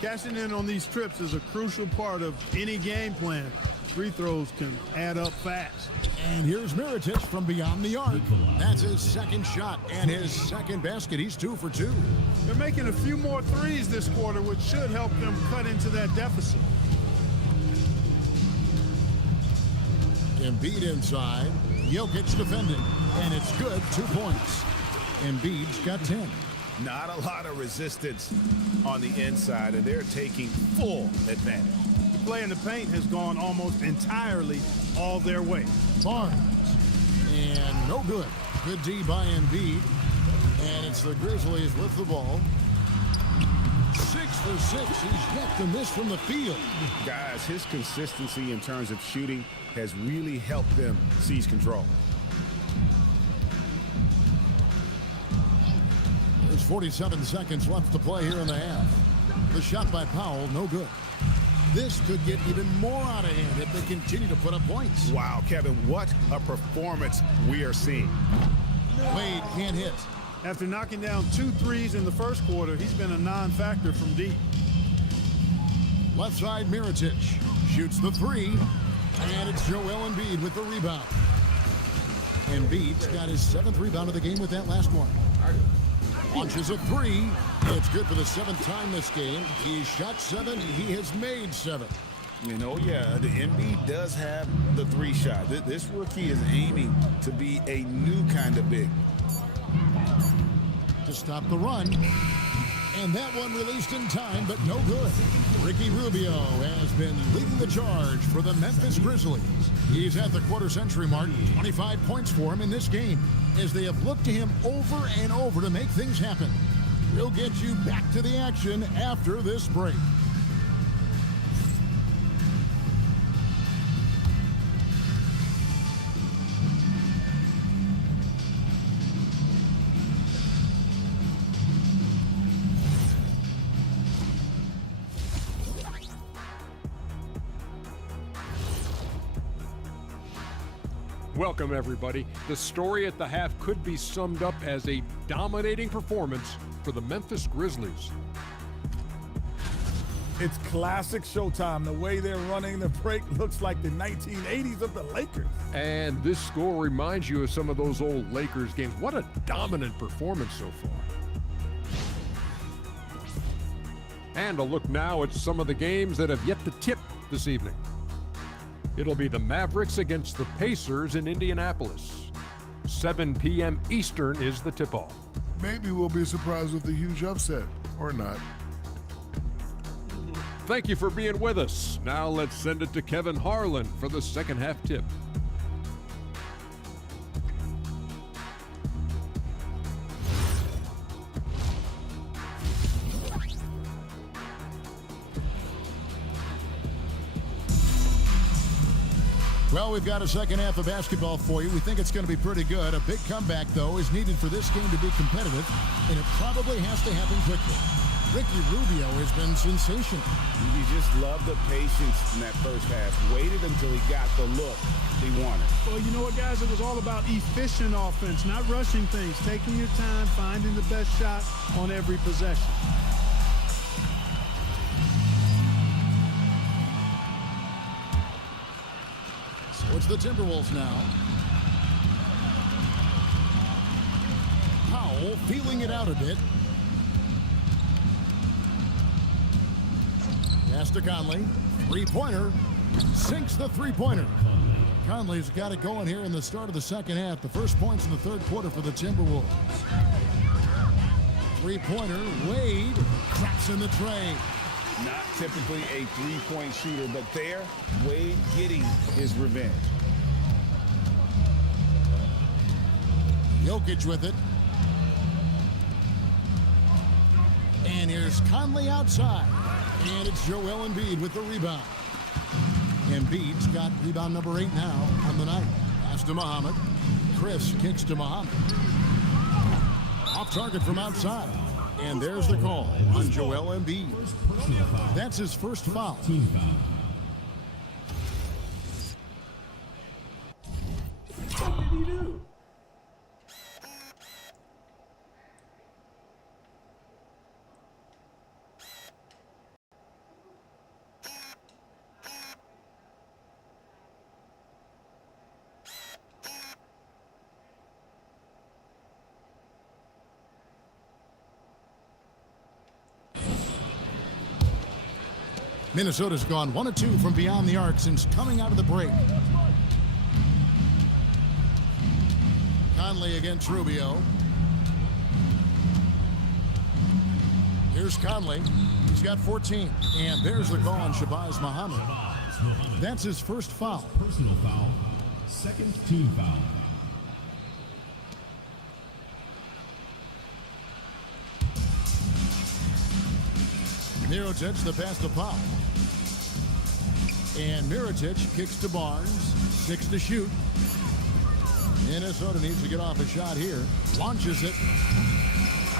Cashing in on these trips is a crucial part of any game plan. Free throws can add up fast. And here's Mirotic from beyond the arc. That's his 2nd shot and his 2nd basket. He's 2 for 2. They're making a few more threes this quarter, which should help them cut into that deficit. Embiid inside. Jokic defending. And it's good. 2 points. Embiid's got 10. Not a lot of resistance on the inside, and they're taking full advantage. The play in the paint has gone almost entirely all their way. Barnes. And no good. Good D by Embiid. And it's the Grizzlies with the ball. 6 for 6. He's yet to miss from the field. Guys, his consistency in terms of shooting has really helped them seize control. There's 47 seconds left to play here in the half. The shot by Powell, no good. This could get even more out of hand if they continue to put up points. Wow, Kevin, what a performance we are seeing. Wade can't hit. After knocking down 2 threes in the first quarter, he's been a non-factor from deep. Left side, Mirotic shoots the 3, and it's Joel Embiid with the rebound. Embiid's got his 7th rebound of the game with that last one. Launches a 3. It's good for the 7th time this game. He's shot 7. He has made 7. You know, yeah, the Embiid does have the 3 shot. This rookie is aiming to be a new kind of big. To stop the run. And that one released in time, but no good. Ricky Rubio has been leading the charge for the Memphis Grizzlies. He's at the quarter-century mark, 25 points for him in this game, as they have looked to him over and over to make things happen. We'll get you back to the action after this break. Welcome, everybody. The story at the half could be summed up as a dominating performance for the Memphis Grizzlies. It's classic Showtime. The way they're running the break looks like the 1980s of the Lakers. And this score reminds you of some of those old Lakers games. What a dominant performance so far. And a look now at some of the games that have yet to tip this evening. It'll be the Mavericks against the Pacers in Indianapolis. 7 p.m. Eastern is the tip-off. Maybe we'll be surprised with a huge upset, or not. Thank you for being with us. Now let's send it to Kevin Harlan for the second half tip. Well, we've got a second half of basketball for you. We think it's going to be pretty good. A big comeback, though, is needed for this game to be competitive, and it probably has to happen quickly. Ricky Rubio has been sensational. You just love the patience in that first half. Waited until he got the look he wanted. Well, you know what, guys? It was all about efficient offense, not rushing things, taking your time, finding the best shot on every possession. So it's the Timberwolves now. Powell feeling it out a bit. Pass to Conley. Three-pointer. Sinks the three-pointer. Conley's got it going here in the start of the second half. The first points in the third quarter for the Timberwolves. Three-pointer. Wade drops in the tray. Not typically a three-point shooter, but there, Wade getting his revenge. Jokic with it. And here's Conley outside. And it's Joel Embiid with the rebound. Embiid's got rebound number 8 now on the night. Pass to Muhammad. Chris kicks to Muhammad. Off target from outside. And there's the call on Joel Embiid. That's his first foul. What did he do? Minnesota's gone 1 of 2 from beyond the arc since coming out of the break. Conley against Rubio. Here's Conley. He's got 14. And there's the call on Shabazz Muhammad. That's his first foul. Personal foul. Second team foul. Mirotic the pass to Powell. And Mirotic kicks to Barnes. 6 to shoot. Minnesota needs to get off a shot here. Launches it.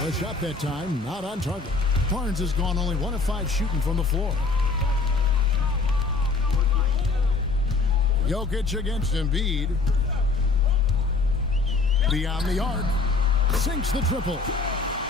A shot that time, not on target. Barnes has gone only 1 of 5 shooting from the floor. Jokic against Embiid. Beyond the arc. Sinks the triple.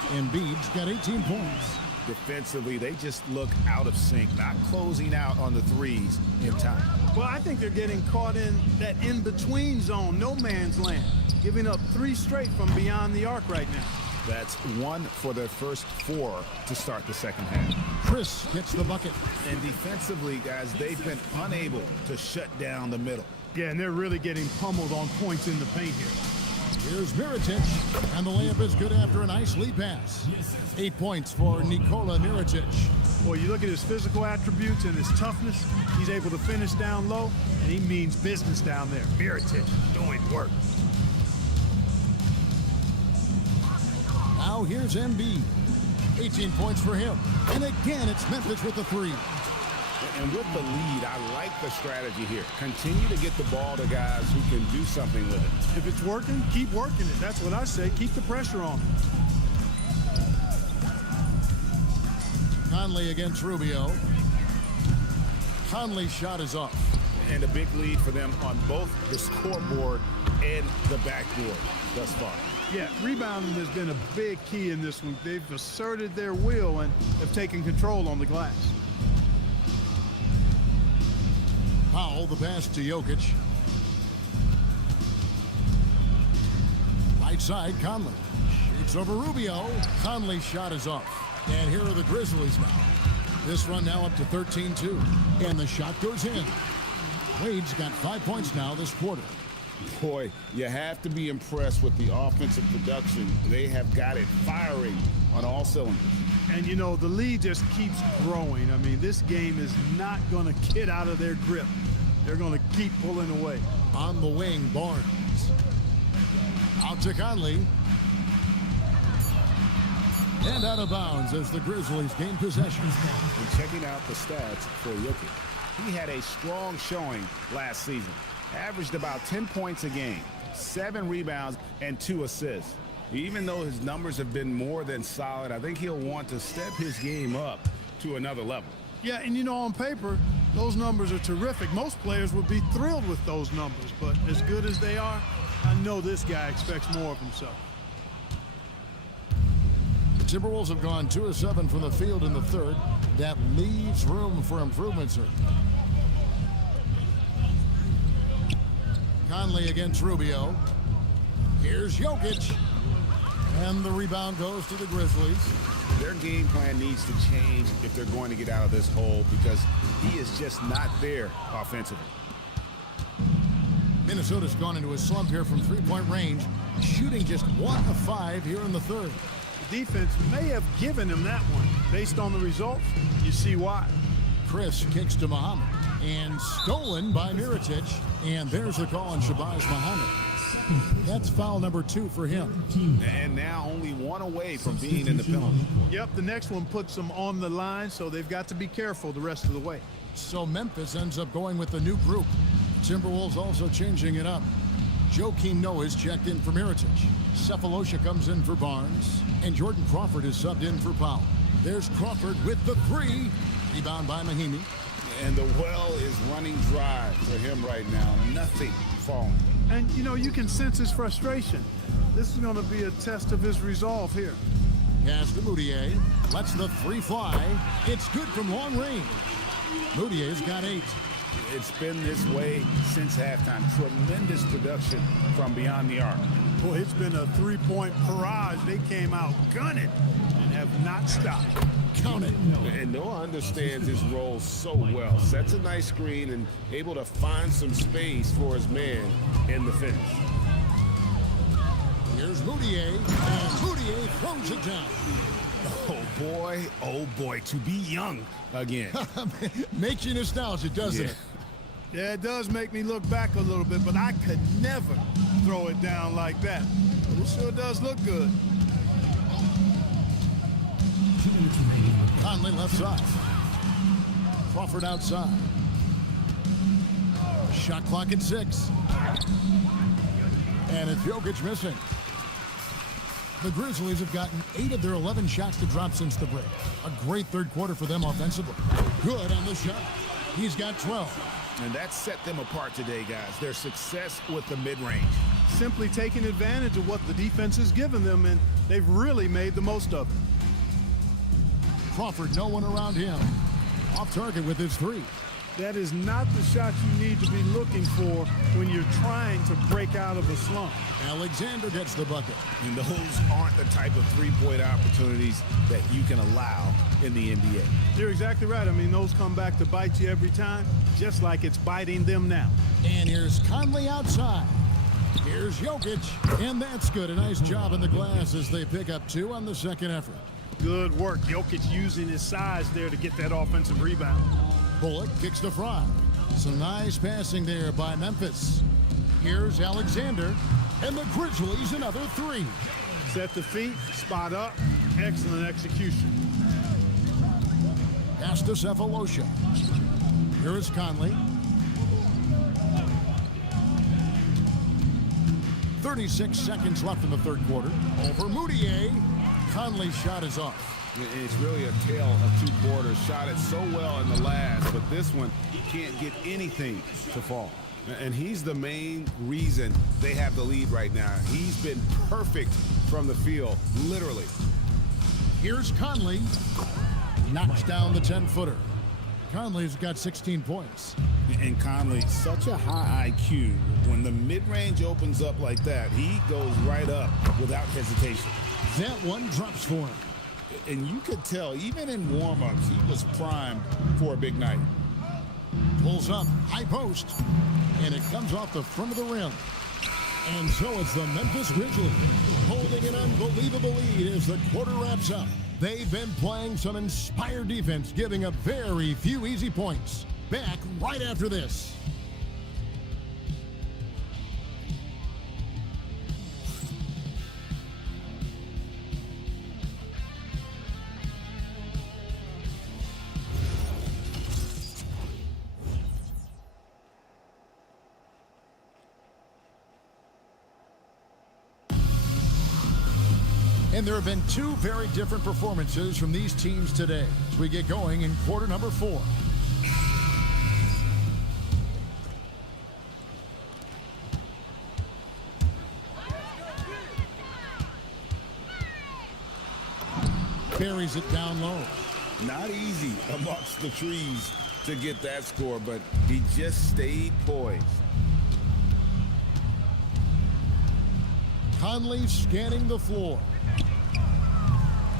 Embiid's got 18 points. Defensively, they just look out of sync, not closing out on the threes in time. Well, I think they're getting caught in that in-between zone, no man's land, giving up 3 straight from beyond the arc right now. That's 1 for their first 4 to start the second half. Chris gets the bucket. And defensively, guys, they've been unable to shut down the middle. Yeah, and they're really getting pummeled on points in the paint here. Here's Mirotic, and the layup is good after a nice lead pass. 8 points for Nikola Mirotic. Boy, you look at his physical attributes and his toughness. He's able to finish down low, and he means business down there. Mirotic doing work. Now here's Embiid. 18 points for him. And again, it's Memphis with the three. And with the lead, I like the strategy here. Continue to get the ball to guys who can do something with it. If it's working, keep working it. That's what I say. Keep the pressure on. Conley against Rubio. Conley's shot is off. And a big lead for them on both the scoreboard and the backboard thus far. Yeah, rebounding has been a big key in this one. They've asserted their will and have taken control on the glass. Powell, the pass to Jokic. Right side, Conley. Shoots over Rubio. Conley's shot is off. And here are the Grizzlies now. This run now up to 13-2. And the shot goes in. Wade's got 5 points now this quarter. Boy, you have to be impressed with the offensive production. They have got it firing on all cylinders. And, you know, the lead just keeps growing. I mean, this game is not going to get out of their grip. They're going to keep pulling away. On the wing, Barnes. Out to Conley. And out of bounds as the Grizzlies gain possession. And checking out the stats for Jokic. He had a strong showing last season. Averaged about 10 points a game, 7 rebounds, and 2 assists. Even though his numbers have been more than solid, I think he'll want to step his game up to another level. Yeah, and you know, on paper, those numbers are terrific. Most players would be thrilled with those numbers, but as good as they are, I know this guy expects more of himself. The Timberwolves have gone 2 of 7 from the field in the third. That leaves room for improvement, sir. Conley against Rubio. Here's Jokic. And the rebound goes to the Grizzlies. Their game plan needs to change if they're going to get out of this hole because he is just not there offensively. Minnesota's gone into a slump here from three-point range, shooting just 1 of 5 here in the third. The defense may have given him that one. Based on the results, you see why. Chris kicks to Muhammad. And stolen by Mirotic. And there's the call on Shabazz Muhammad. That's foul number 2 for him. And now only 1 away from being in the penalty. Yep, the next one puts them on the line, so they've got to be careful the rest of the way. So Memphis ends up going with the new group. Timberwolves also changing it up. Joakim Noah is checked in for Mirotic. Cephalosha comes in for Barnes. And Jordan Crawford is subbed in for Powell. There's Crawford with the 3. Rebound by Mahinmi. And the well is running dry for him right now. Nothing falling. And, you know, you can sense his frustration. This is going to be a test of his resolve here. Pass to Moutier. Lets the 3 fly. It's good from long range. Moutier's got 8. It's been this way since halftime. Tremendous production from beyond the arc. Boy, it's been a 3-point barrage. They came out gunning and have not stopped. Count it. And Noah understands his role so well. Sets a nice screen and able to find some space for his man in the finish. Here's Moutier, and Moutier throws it down. Oh boy, to be young again. Makes you nostalgic, doesn't it? Yeah, it does make me look back a little bit, but I could never throw it down like that. But it sure does look good. Conley left side. Crawford outside. Shot clock at 6. And it's Jokic missing. The Grizzlies have gotten 8 of their 11 shots to drop since the break. A great third quarter for them offensively. Good on the shot. He's got 12. And that set them apart today, guys. Their success with the mid-range. Simply taking advantage of what the defense has given them, and they've really made the most of it. Crawford, no one around him. Off target with his 3. That is not the shot you need to be looking for when you're trying to break out of a slump. Alexander gets the bucket. And those aren't the type of three-point opportunities that you can allow in the NBA. You're exactly right. I mean, those come back to bite you every time, just like it's biting them now. And here's Conley outside. Here's Jokic, and that's good. A nice job in the glass as they pick up 2 on the second effort. Good work. Jokic using his size there to get that offensive rebound. Bullock kicks to Fry. Some nice passing there by Memphis. Here's Alexander, and the Grizzlies another 3. Set the feet, spot up, excellent execution. Pass to Cephalosha. Here is Conley. 36 seconds left in the third quarter. Over Moutier. Conley's shot is off. It's really a tale of 2 quarters. Shot it so well in the last, but this one can't get anything to fall. And he's the main reason they have the lead right now. He's been perfect from the field, literally. Here's Conley. Knocks down the 10-footer. Conley's got 16 points. And Conley, such a high IQ. When the mid-range opens up like that, he goes right up without hesitation. That one drops for him. And you could tell, even in warm-ups, he was primed for a big night. Pulls up, high post, and it comes off the front of the rim. And so it's the Memphis Grizzlies holding an unbelievable lead as the quarter wraps up. They've been playing some inspired defense, giving up very few easy points. Back right after this. And there have been 2 very different performances from these teams today as we get going in quarter number 4. Buries it down low. Not easy amongst the trees to get that score, but he just stayed poised. Conley scanning the floor.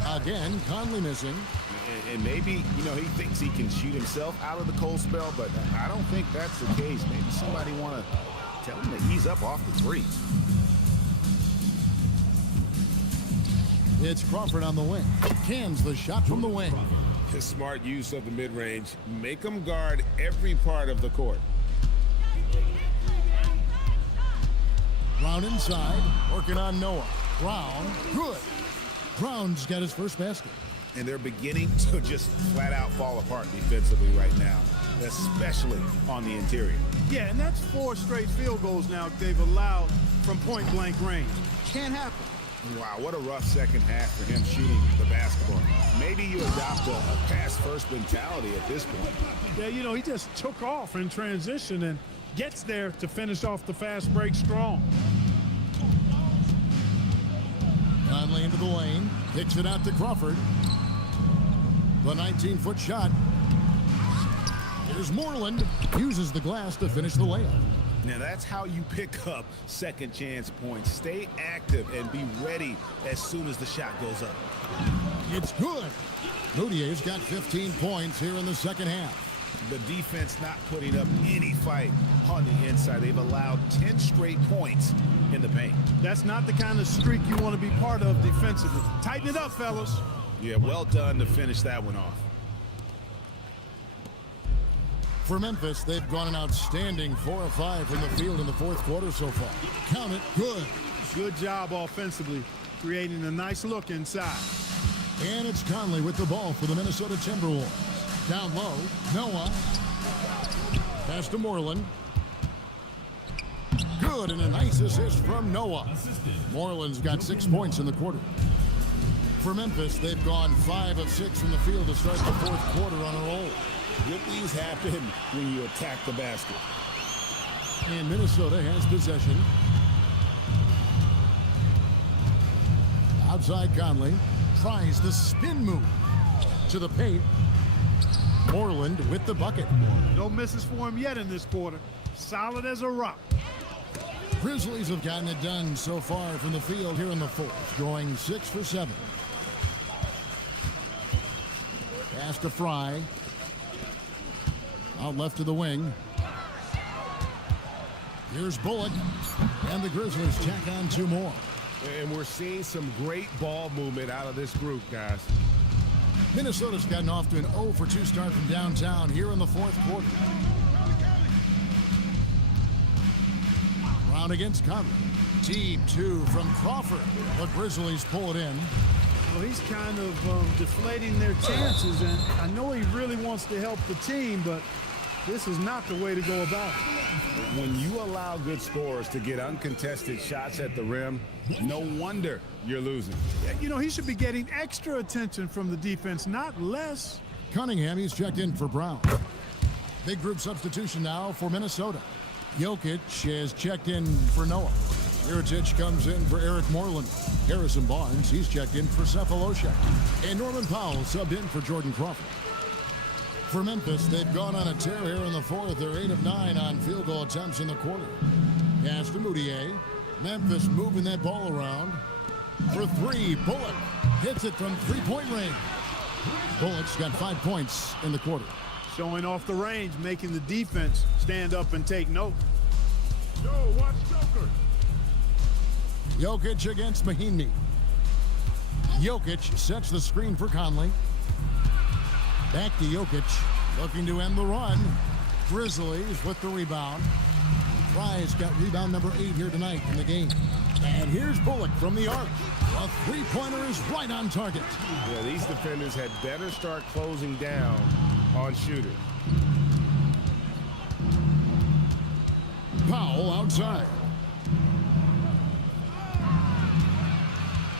Again, Conley missing. And maybe, you know, he thinks he can shoot himself out of the cold spell, but I don't think that's the case. Maybe somebody want to tell him to ease up off the three. It's Crawford on the wing. Cans the shot from the wing. His smart use of the mid-range. Make him guard every part of the court. Brown inside, working on Noah. Brown, good. Brown's got his first basket. And they're beginning to just flat out fall apart defensively right now, especially on the interior. Yeah, and that's 4 straight field goals now they've allowed from point-blank range. Can't happen. Wow, what a rough second half for him shooting the basketball. Maybe you adopt a pass-first mentality at this point. Yeah, you know, he just took off in transition and gets there to finish off the fast break strong. Conley into the lane, kicks it out to Crawford. The 19-foot shot. Here's Moreland, uses the glass to finish the layup. Now that's how you pick up second chance points. Stay active and be ready as soon as the shot goes up. It's good. Moutier's got 15 points here in the second half. The defense not putting up any fight on the inside. They've allowed 10 straight points in the paint. That's not the kind of streak you want to be part of defensively. Tighten it up, fellas. Yeah, well done to finish that one off. For Memphis, they've gone an outstanding 4 of 5 from the field in the fourth quarter so far. Count it, good. Good job offensively, creating a nice look inside. And it's Conley with the ball for the Minnesota Timberwolves. Down low, Noah. Pass to Moreland. Good, and a nice assist from Noah. Moreland's got 6 points in the quarter. For Memphis, they've gone 5 of 6 from the field to start the fourth quarter on a roll. Good things happen when you attack the basket. And Minnesota has possession. Outside Conley tries the spin move to the paint. Moreland with the bucket. No misses for him yet in this quarter. Solid as a rock. Grizzlies have gotten it done so far from the field here in the fourth, going 6 for 7. Pass to Fry. Out left to the wing. Here's Bullock. And the Grizzlies tack on 2 more. And we're seeing some great ball movement out of this group, guys. Minnesota's gotten off to an 0 for 2 start from downtown here in the fourth quarter. Brown against Conley. Deep 2 from Crawford. The Grizzlies pull it in. Well, he's kind of deflating their chances, and I know he really wants to help the team, but this is not the way to go about it. When you allow good scorers to get uncontested shots at the rim, no wonder you're losing. You know, he should be getting extra attention from the defense, not less. Cunningham, he's checked in for Brown. Big group substitution now for Minnesota. Jokic is checked in for Noah. Mirotic comes in for Eric Moreland. Harrison Barnes, he's checked in for Cephalosha. And Norman Powell subbed in for Jordan Crawford. For Memphis, they've gone on a tear here in the fourth. They're 8 of 9 on field goal attempts in the quarter. Pass to Moutier. Memphis moving that ball around. For 3, Bullock hits it from 3-point range. Bullock's got 5 points in the quarter. Showing off the range, making the defense stand up and take note. Yo, watch Joker. Jokic against Mahinmi. Jokic sets the screen for Conley. Back to Jokic, looking to end the run. Grizzlies with the rebound. Fry's got rebound number 8 here tonight in the game. And here's Bullock from the arc. A 3-pointer is right on target. Yeah, these defenders had better start closing down on shooters. Powell outside.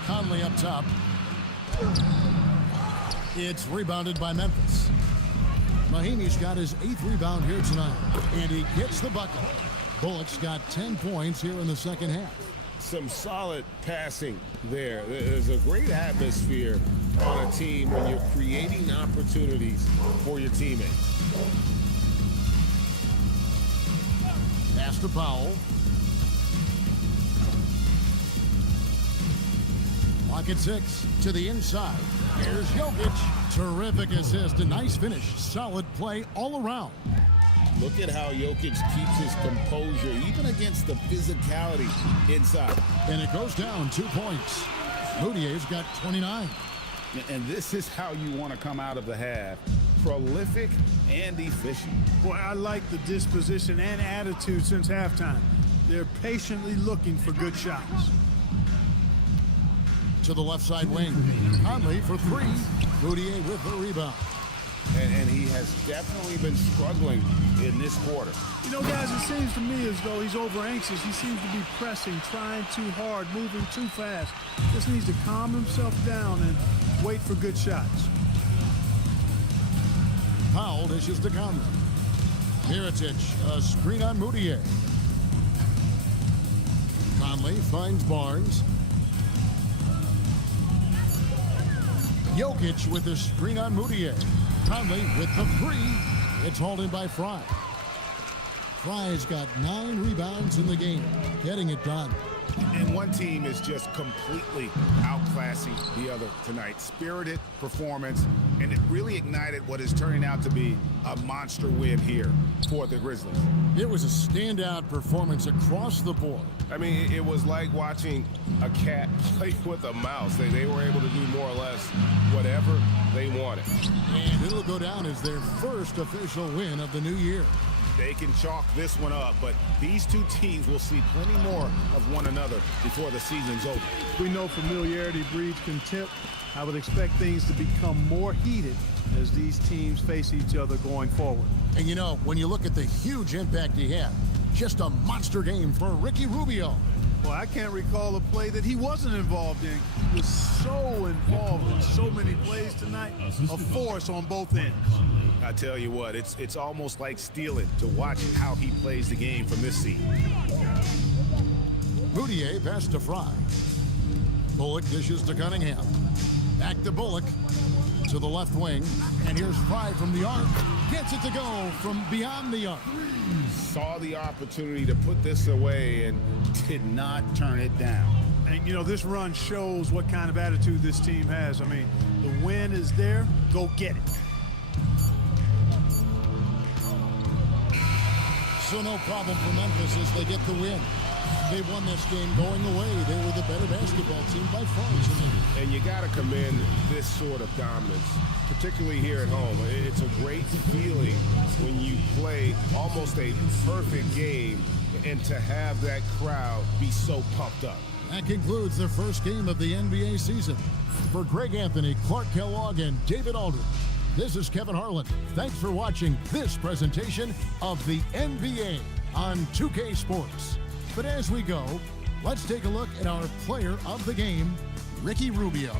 Conley up top. It's rebounded by Memphis. Mahinmi's got his 8th rebound here tonight, and he gets the bucket. Bullock's got 10 points here in the second half. Some solid passing there. There's a great atmosphere on a team when you're creating opportunities for your teammates. Pass to Powell. Lock at 6 to the inside. Here's Jokic. Terrific assist. A nice finish. Solid play all around. Look at how Jokic keeps his composure, even against the physicality inside. And it goes down 2 points. Moutier's got 29. And this is how you want to come out of the half. Prolific and efficient. Boy, I like the disposition and attitude since halftime. They're patiently looking for good shots. To the left side wing. Conley for 3. Moutier with the rebound. And he has definitely been struggling in this quarter. You know, guys, it seems to me as though he's over anxious. He seems to be pressing, trying too hard, moving too fast. Just needs to calm himself down and wait for good shots. Powell dishes to Conley. Mirotic, a screen on Moutier. Conley finds Barnes. Jokic with the screen on Moutier. Conley with the 3. It's hauled in by Fry. Fry's got 9 rebounds in the game, getting it done. And one team is just completely outclassing the other tonight. Spirited performance, and it really ignited what is turning out to be a monster win here for the Grizzlies. It was a standout performance across the board. I mean, it was like watching a cat play with a mouse. They were able to do more or less whatever they wanted. And it'll go down as their first official win of the new year. They can chalk this one up, but these two teams will see plenty more of one another before the season's over. We know familiarity breeds contempt. I would expect things to become more heated as these teams face each other going forward. And you know, when you look at the huge impact he had, just a monster game for Ricky Rubio. Well, I can't recall a play that he wasn't involved in. He was so involved in so many plays tonight, a force on both ends. I tell you what, it's almost like stealing to watch how he plays the game from this seat. Moutier pass to Fry. Bullock dishes to Cunningham. Back to Bullock. to the left wing. And here's Fry from the arc. Gets it to go from beyond the arc. Saw the opportunity to put this away and did not turn it down. And, you know, this run shows what kind of attitude this team has. I mean, the win is there. Go get it. So no problem for Memphis as they get the win. They won this game going away. They were the better basketball team by far tonight. And you got to commend this sort of dominance, particularly here at home. It's a great feeling when you play almost a perfect game and to have that crowd be so pumped up. That concludes the first game of the NBA season. For Greg Anthony, Clark Kellogg, and David Aldridge, this is Kevin Harlan. Thanks for watching this presentation of the NBA on 2K Sports. But as we go, let's take a look at our player of the game, Ricky Rubio.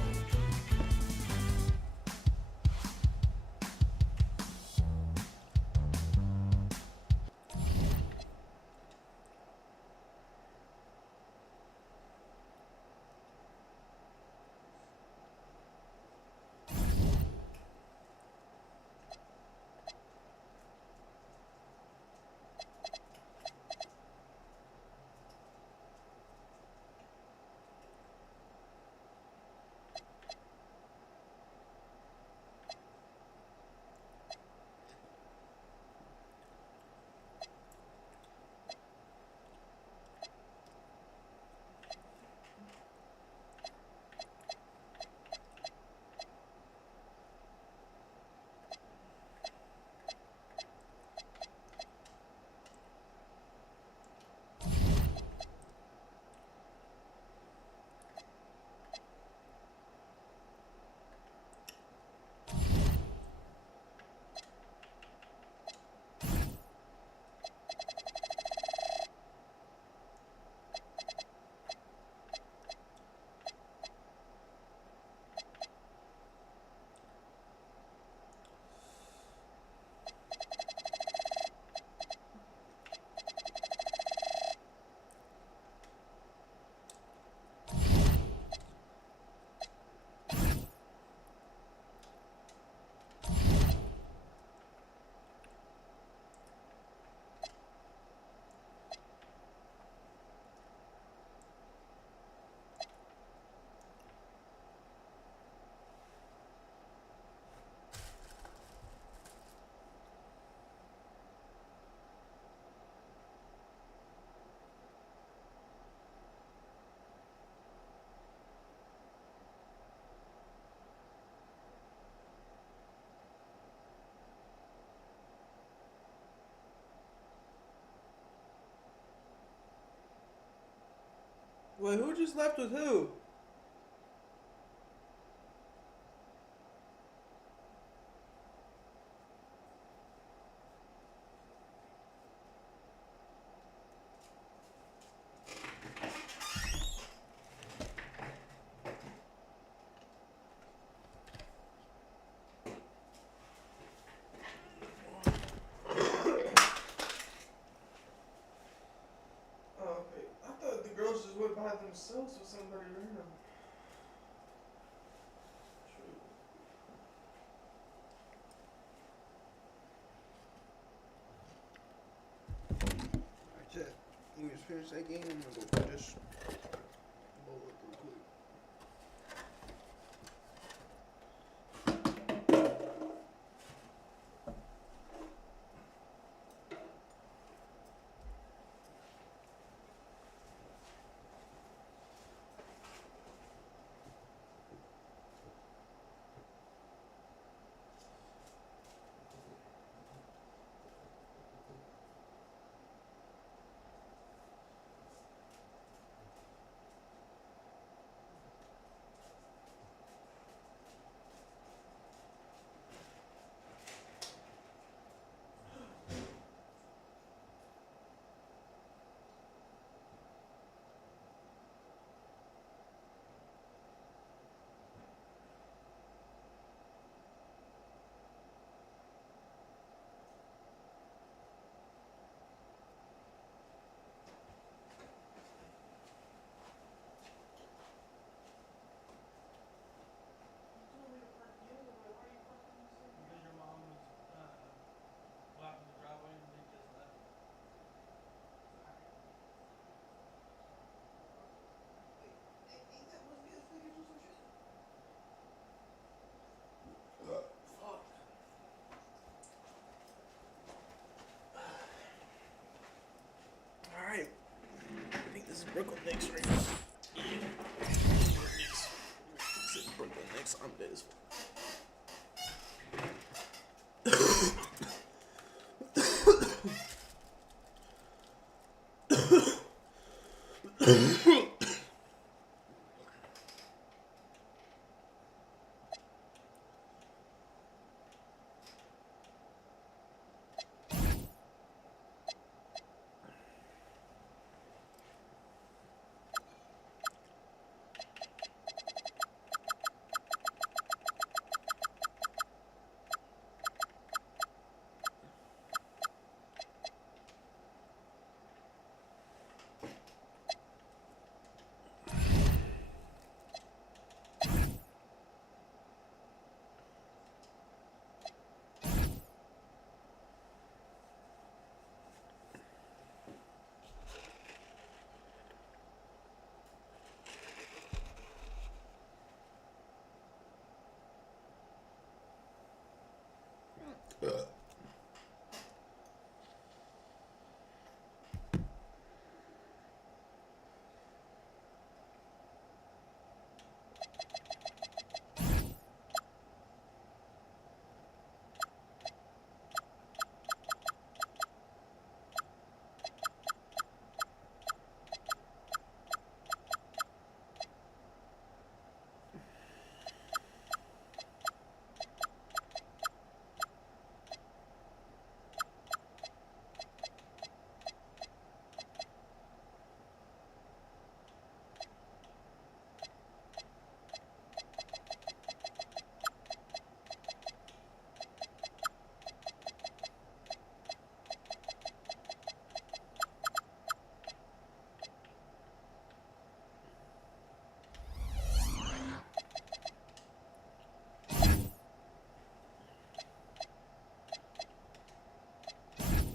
Wait, who just left with who? By themselves with somebody random. Alright, chat. You just finish that game. I'm gonna go just bowl up real quick. Brooklyn Knicks right now. Yeah. Brooklyn Knicks, I'm dead as fuck.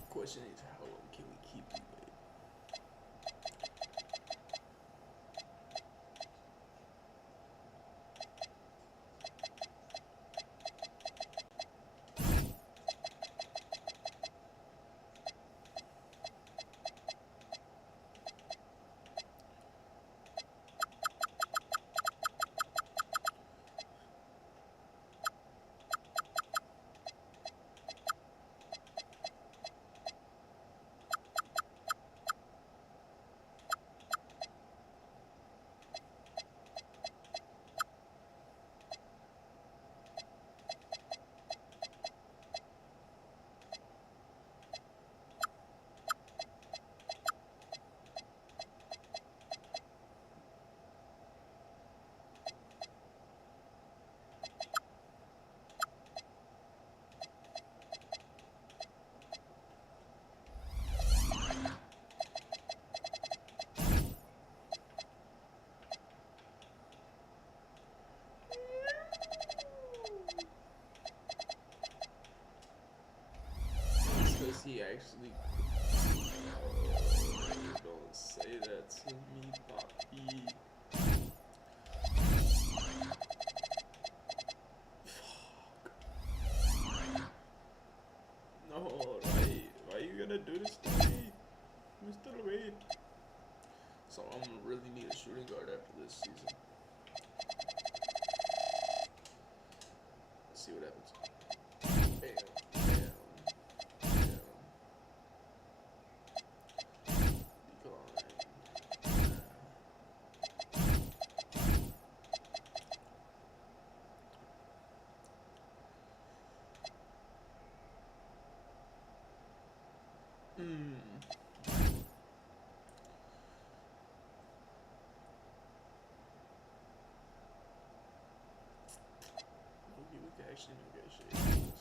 Question is, how long can we keep you, babe? Because he actually don't say that to me, Poppy. Fuck. No, right? Why are you gonna do this to me, Mr. Wade? So I'm gonna really need a shooting guard after this season. Let's see what happens. Bam. Maybe we could actually negotiate this.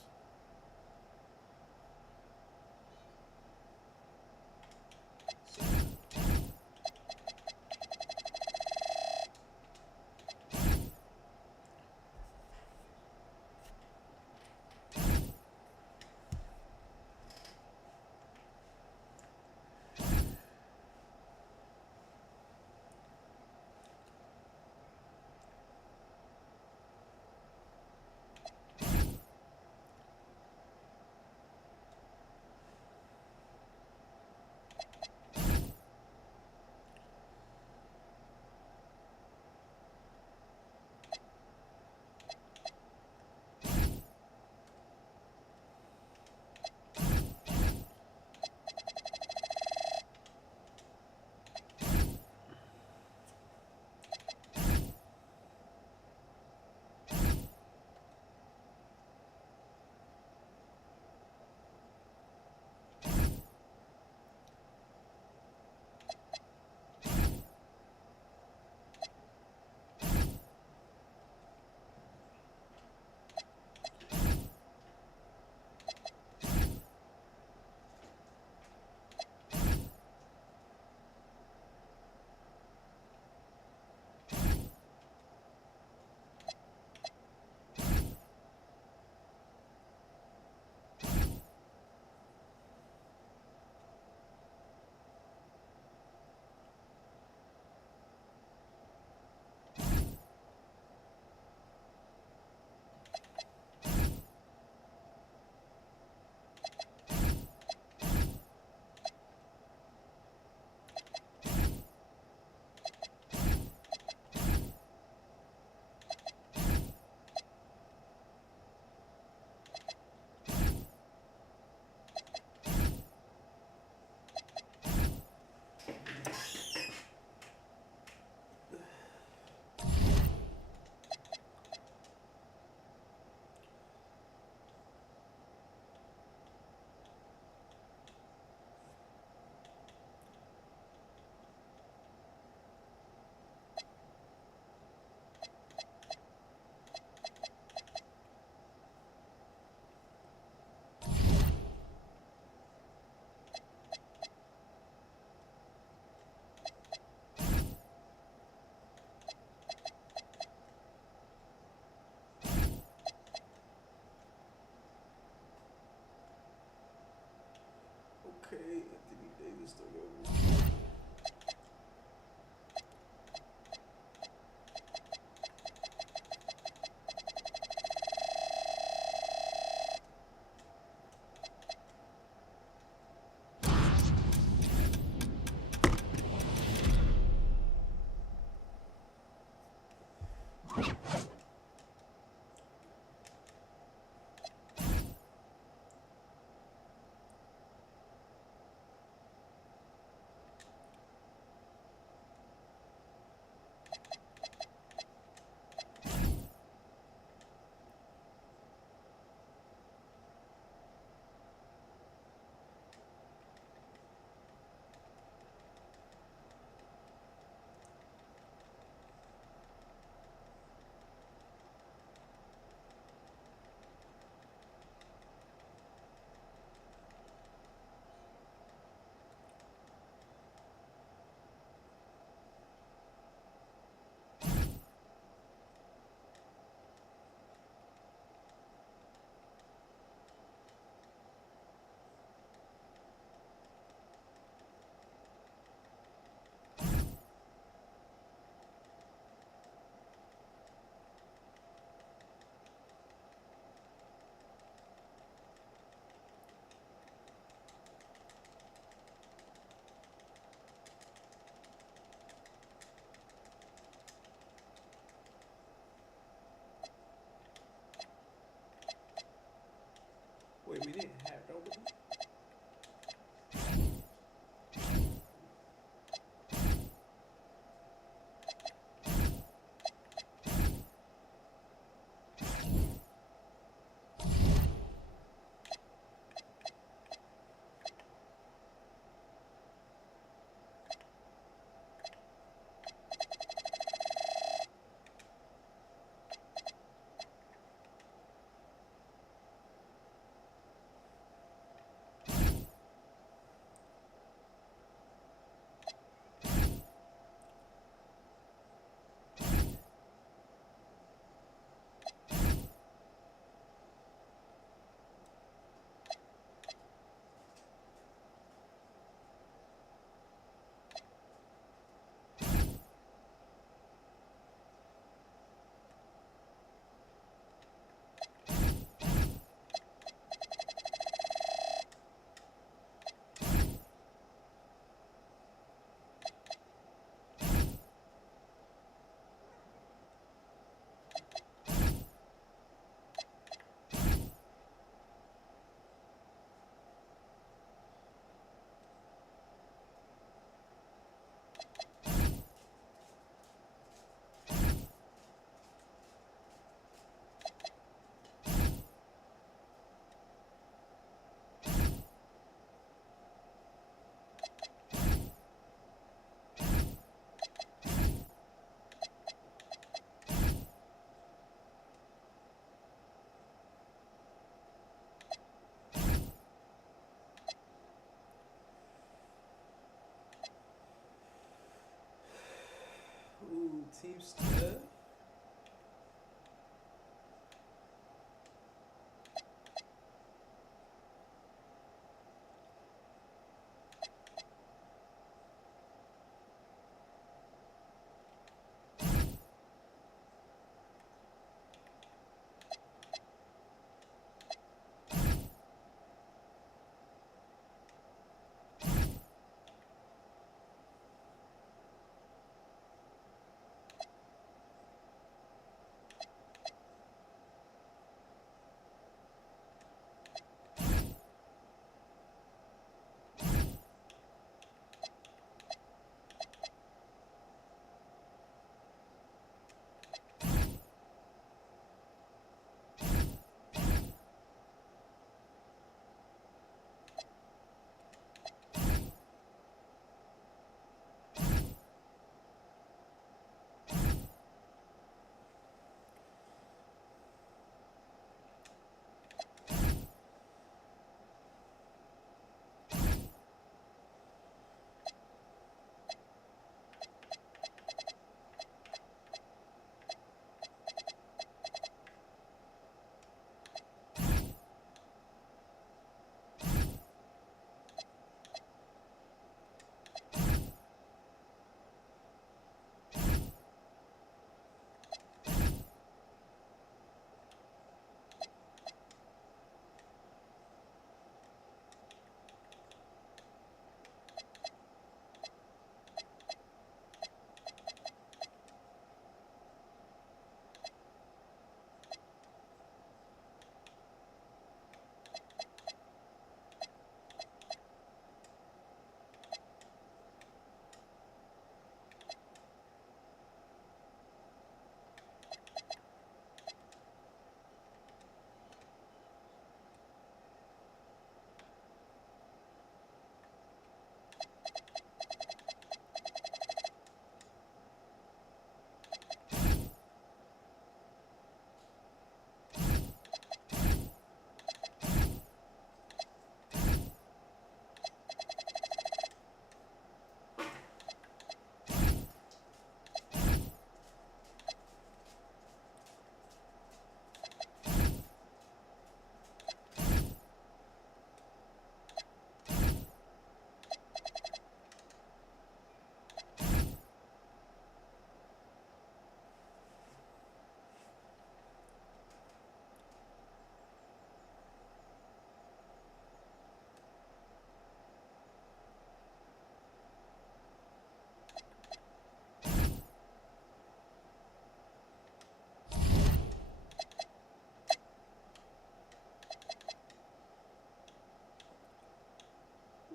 Team Steph.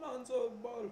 Lonzo Ball.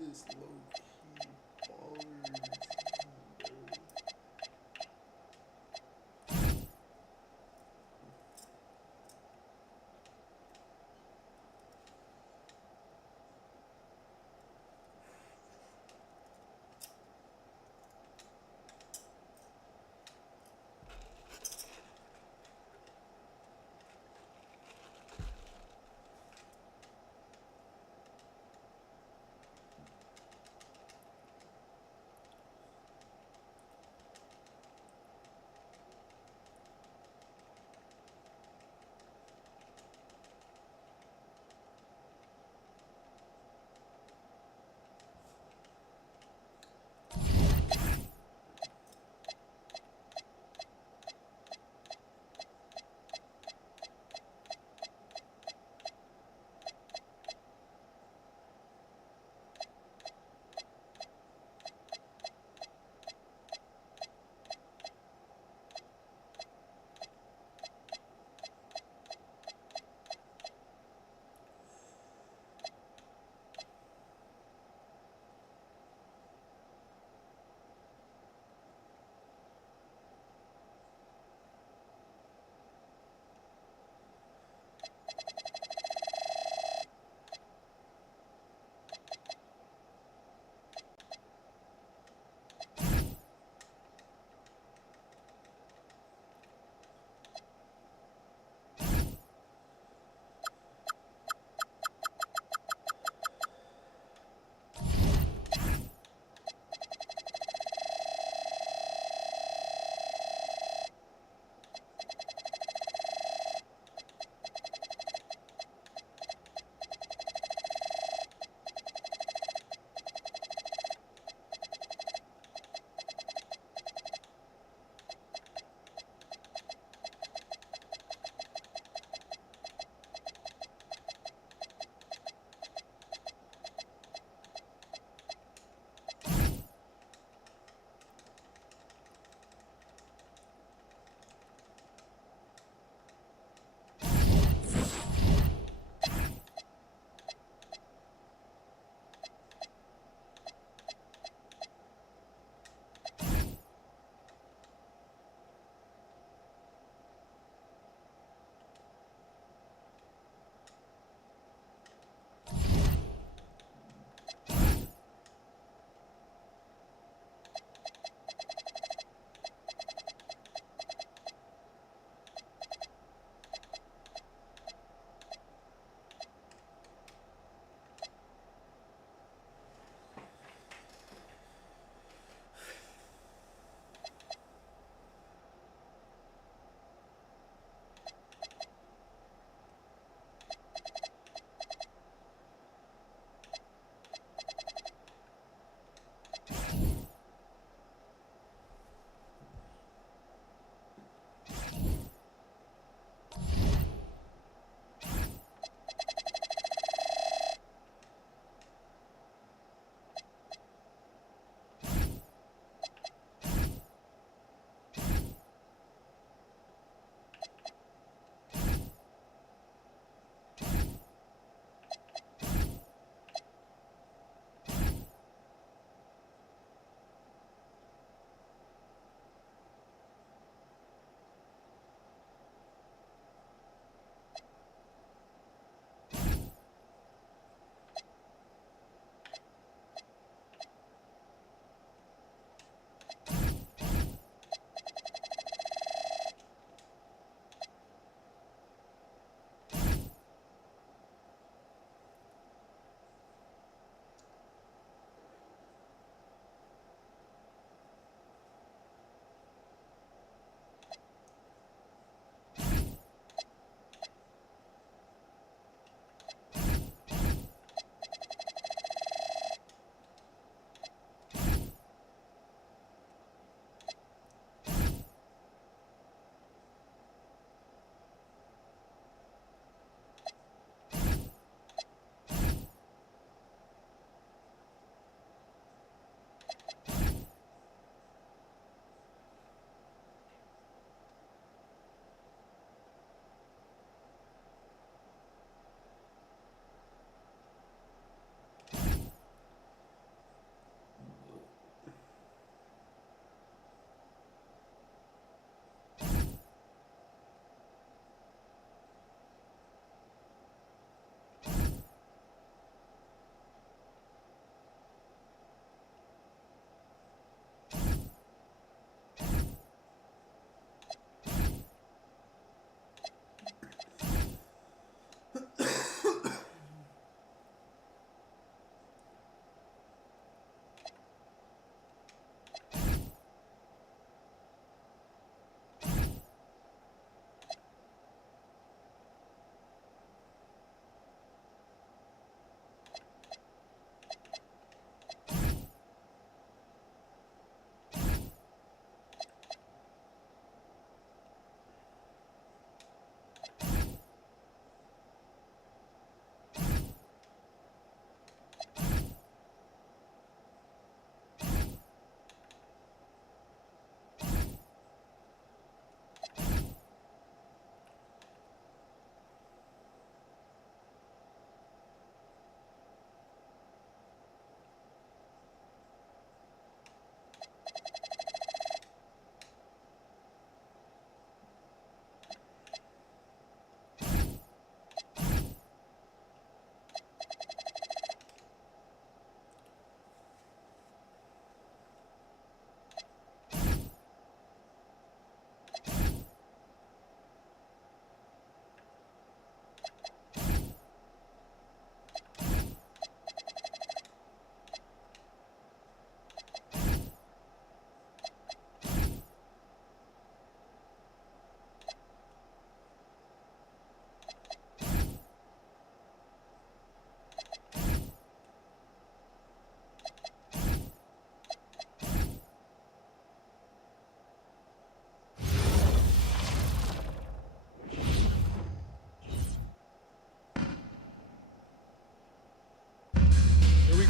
this low-key ballers?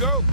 go.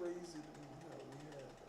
crazy to me how we have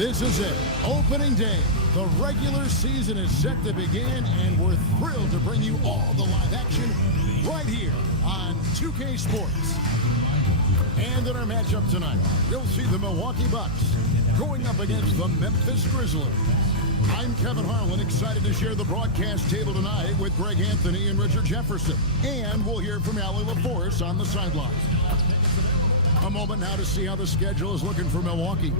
This is it. Opening day. The regular season is set to begin, and we're thrilled to bring you all the live action right here on 2K Sports. And in our matchup tonight, you'll see the Milwaukee Bucks going up against the Memphis Grizzlies. I'm Kevin Harlan, excited to share the broadcast table tonight with Greg Anthony and Richard Jefferson. And we'll hear from Allie LaForce on the sideline. A moment now to see how the schedule is looking for Milwaukee.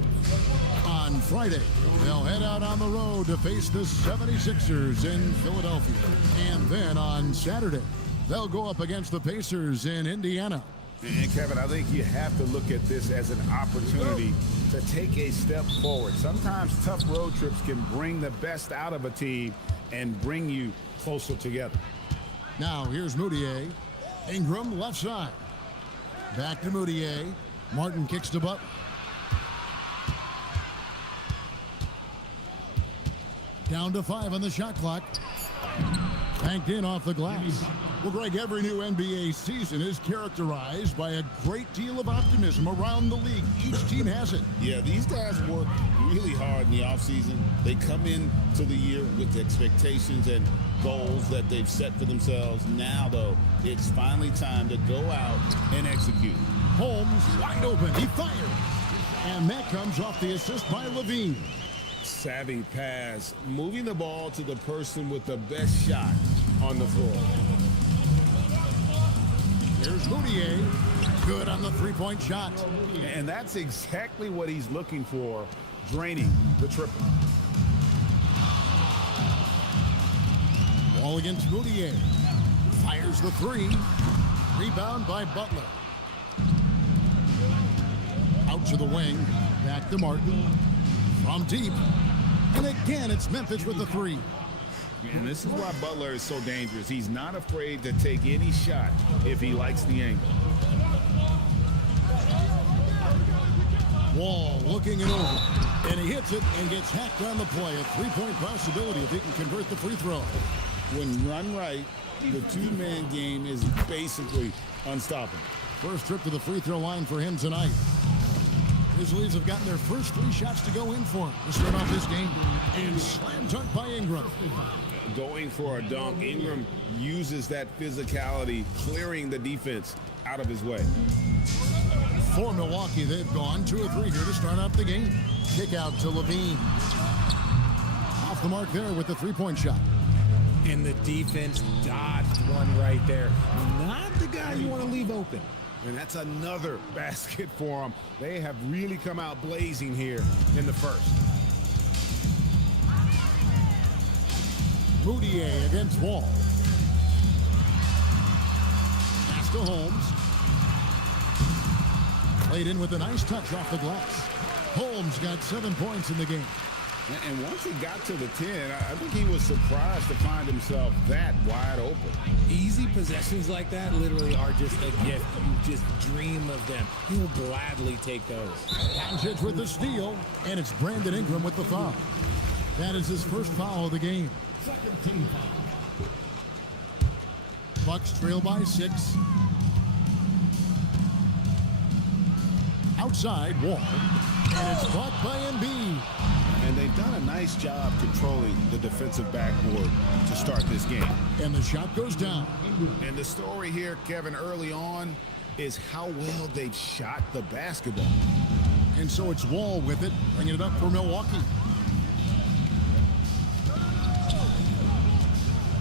On Friday, they'll head out on the road to face the 76ers in Philadelphia. And then on Saturday, they'll go up against the Pacers in Indiana. And Kevin, I think you have to look at this as an opportunity to take a step forward. Sometimes tough road trips can bring the best out of a team and bring you closer together. Now here's Moutier. Ingram left side. Back to Moutier. Martin kicks to Butler. Down to 5 on the shot clock. Banked in off the glass. Well, Greg, every new NBA season is characterized by a great deal of optimism around the league. Each team has it. Yeah, these guys work really hard in the offseason. They come into the year with expectations and goals that they've set for themselves. Now, though, it's finally time to go out and execute. Holmes wide open. He fires. And that comes off the assist by Levine. Savvy pass, moving the ball to the person with the best shot on the floor. Here's Moutier. Good on the three-point shot. And that's exactly what he's looking for, draining the triple. Ball against Moutier. Fires the three. Rebound by Butler. Out to the wing. Back to Martin. From deep. And again, it's Memphis with the three. And this is why Butler is so dangerous. He's not afraid to take any shot if he likes the angle. Wall looking it over. And he hits it and gets hacked on the play. A three-point possibility if he can convert the free throw. When run right, the two-man game is basically unstoppable. First trip to the free throw line for him tonight. Grizzlies have gotten their first 3 shots to go in for him to start off this game. And slam dunk by Ingram. Going for a dunk, Ingram uses that physicality, clearing the defense out of his way. For Milwaukee, they've gone 2 of 3 here to start off the game. Kick out to Levine. Off the mark there with the three-point shot. And the defense dodged one right there. Not the guy you want to leave open. And that's another basket for them. They have really come out blazing here in the first. Moutier against Wall. Pass to Holmes. Played in with a nice touch off the glass. Holmes got 7 points in the game. And once he got to the 10, I think he was surprised to find himself that wide open. Easy possessions like that literally are just a gift. You just dream of them. He'll gladly take those. Doncic with the steal, and it's Brandon Ingram with the foul. That is his first foul of the game. Second team foul. Bucks trail by 6. Outside, Wall. And it's caught by Embiid. And they've done a nice job controlling the defensive backboard to start this game. And the shot goes down. And the story here, Kevin, early on is how well they've shot the basketball. And so it's Wall with it, bringing it up for Milwaukee.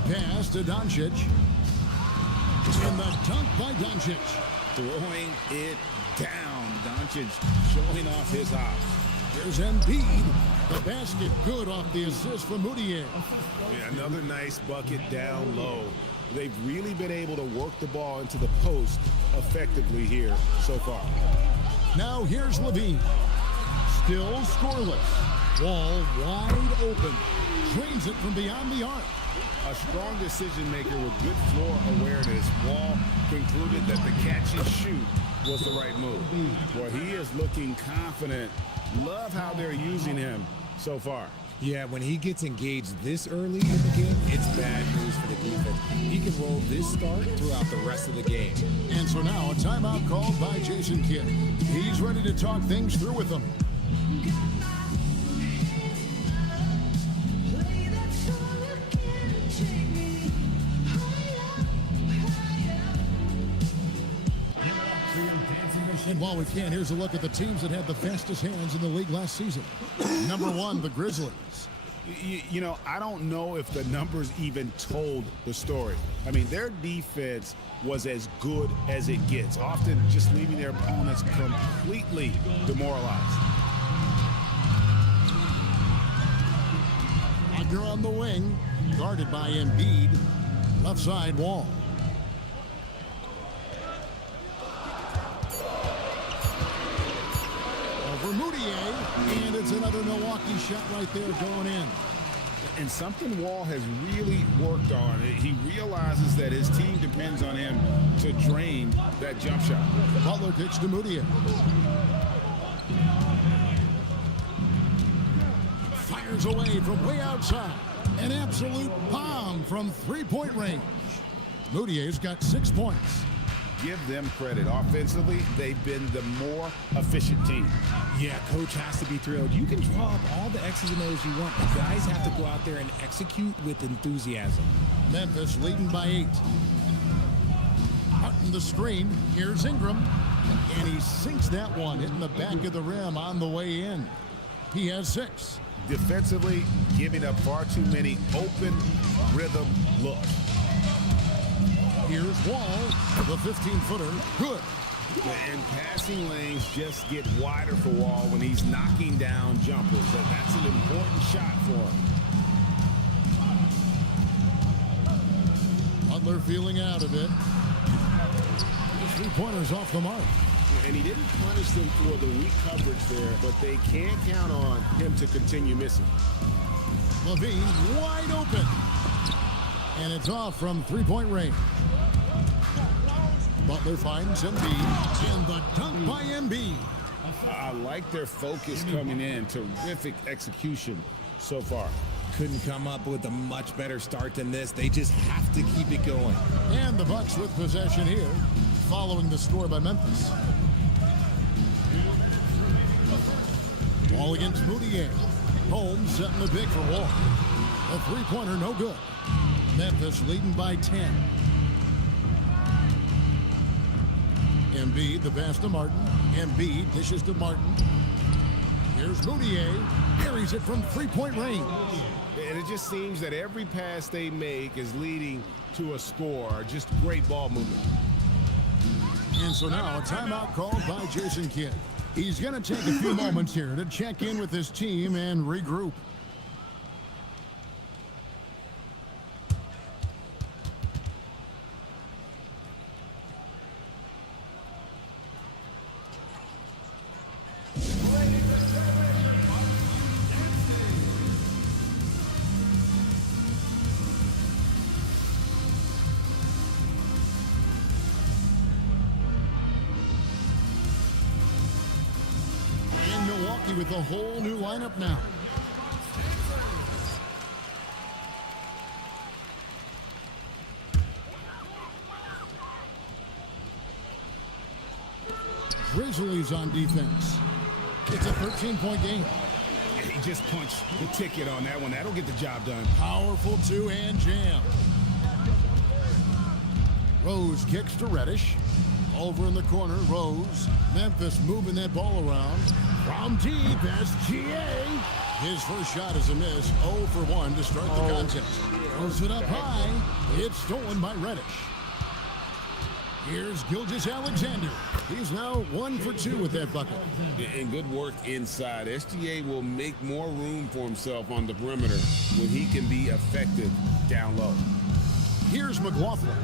Pass to Doncic. And the dunk by Doncic. Throwing it down. Doncic showing off his hops. There's Embiid. The basket good off the assist from Moutier. Yeah, another nice bucket down low. They've really been able to work the ball into the post effectively here so far. Now here's Levine. Still scoreless. Wall wide open. Drains it from beyond the arc. A strong decision maker with good floor awareness. Wall concluded that the catch and shoot was the right move. Well, he is looking confident. Love how they're using him so far. Yeah, when he gets engaged this early in the game, it's bad news for the defense. He can roll this start throughout the rest of the game. And so now a timeout called by Jason Kidd. He's ready to talk things through with them. And while we can, here's a look at the teams that had the fastest hands in the league last season. Number 1, the Grizzlies. You know, I don't know if the numbers even told the story. I mean, their defense was as good as it gets, often just leaving their opponents completely demoralized. Wagner on the wing, guarded by Embiid. Left side Wall. Over Moutier, and it's another Milwaukee shot right there going in. And something Wall has really worked on. He realizes that his team depends on him to drain that jump shot. Butler kicks to Moutier. Fires away from way outside. An absolute bomb from three-point range. Moutier's got 6 points. Give them credit. Offensively, they've been the more efficient team. Yeah, coach has to be thrilled. You can draw up all the X's and O's you want, but guys have to go out there and execute with enthusiasm. Memphis leading by 8. Hutton the screen. Here's Ingram. And he sinks that one, hitting the back of the rim on the way in. He has 6. Defensively, giving up far too many open rhythm looks. Here's Wall, the 15-footer, good. And passing lanes just get wider for Wall when he's knocking down jumpers. That's an important shot for him. Butler feeling out of it. Three-pointers off the mark. And he didn't punish them for the weak coverage there, but they can't count on him to continue missing. Levine wide open. And it's off from three-point range. Butler finds Embiid, and the dunk by Embiid. I like their focus coming in. Terrific execution so far. Couldn't come up with a much better start than this. They just have to keep it going. And the Bucks with possession here, following the score by Memphis. Wall against Moutier. Holmes setting the big for Wall. A three-pointer, no good. Memphis leading by 10. Embiid, the pass to Martin. Embiid dishes to Martin. Here's Moutier. Carries it from three-point range. And it just seems that every pass they make is leading to a score. Just great ball movement. And so now a timeout called by Jason Kidd. He's going to take a few moments here to check in with his team and regroup. With a whole new lineup now. Grizzlies on defense. It's a 13-point game. He just punched the ticket on that one. That'll get the job done. Powerful two-hand jam. Rose kicks to Reddish. Over in the corner, Rose. Memphis moving that ball around. From deep, SGA. His first shot is a miss. 0 for 1 to start the contest. Throws it up high. It's stolen by Reddish. Here's Gilgeous-Alexander. He's now 1 for 2 with that bucket. And good work inside. SGA will make more room for himself on the perimeter when he can be effective down low. Here's McLaughlin.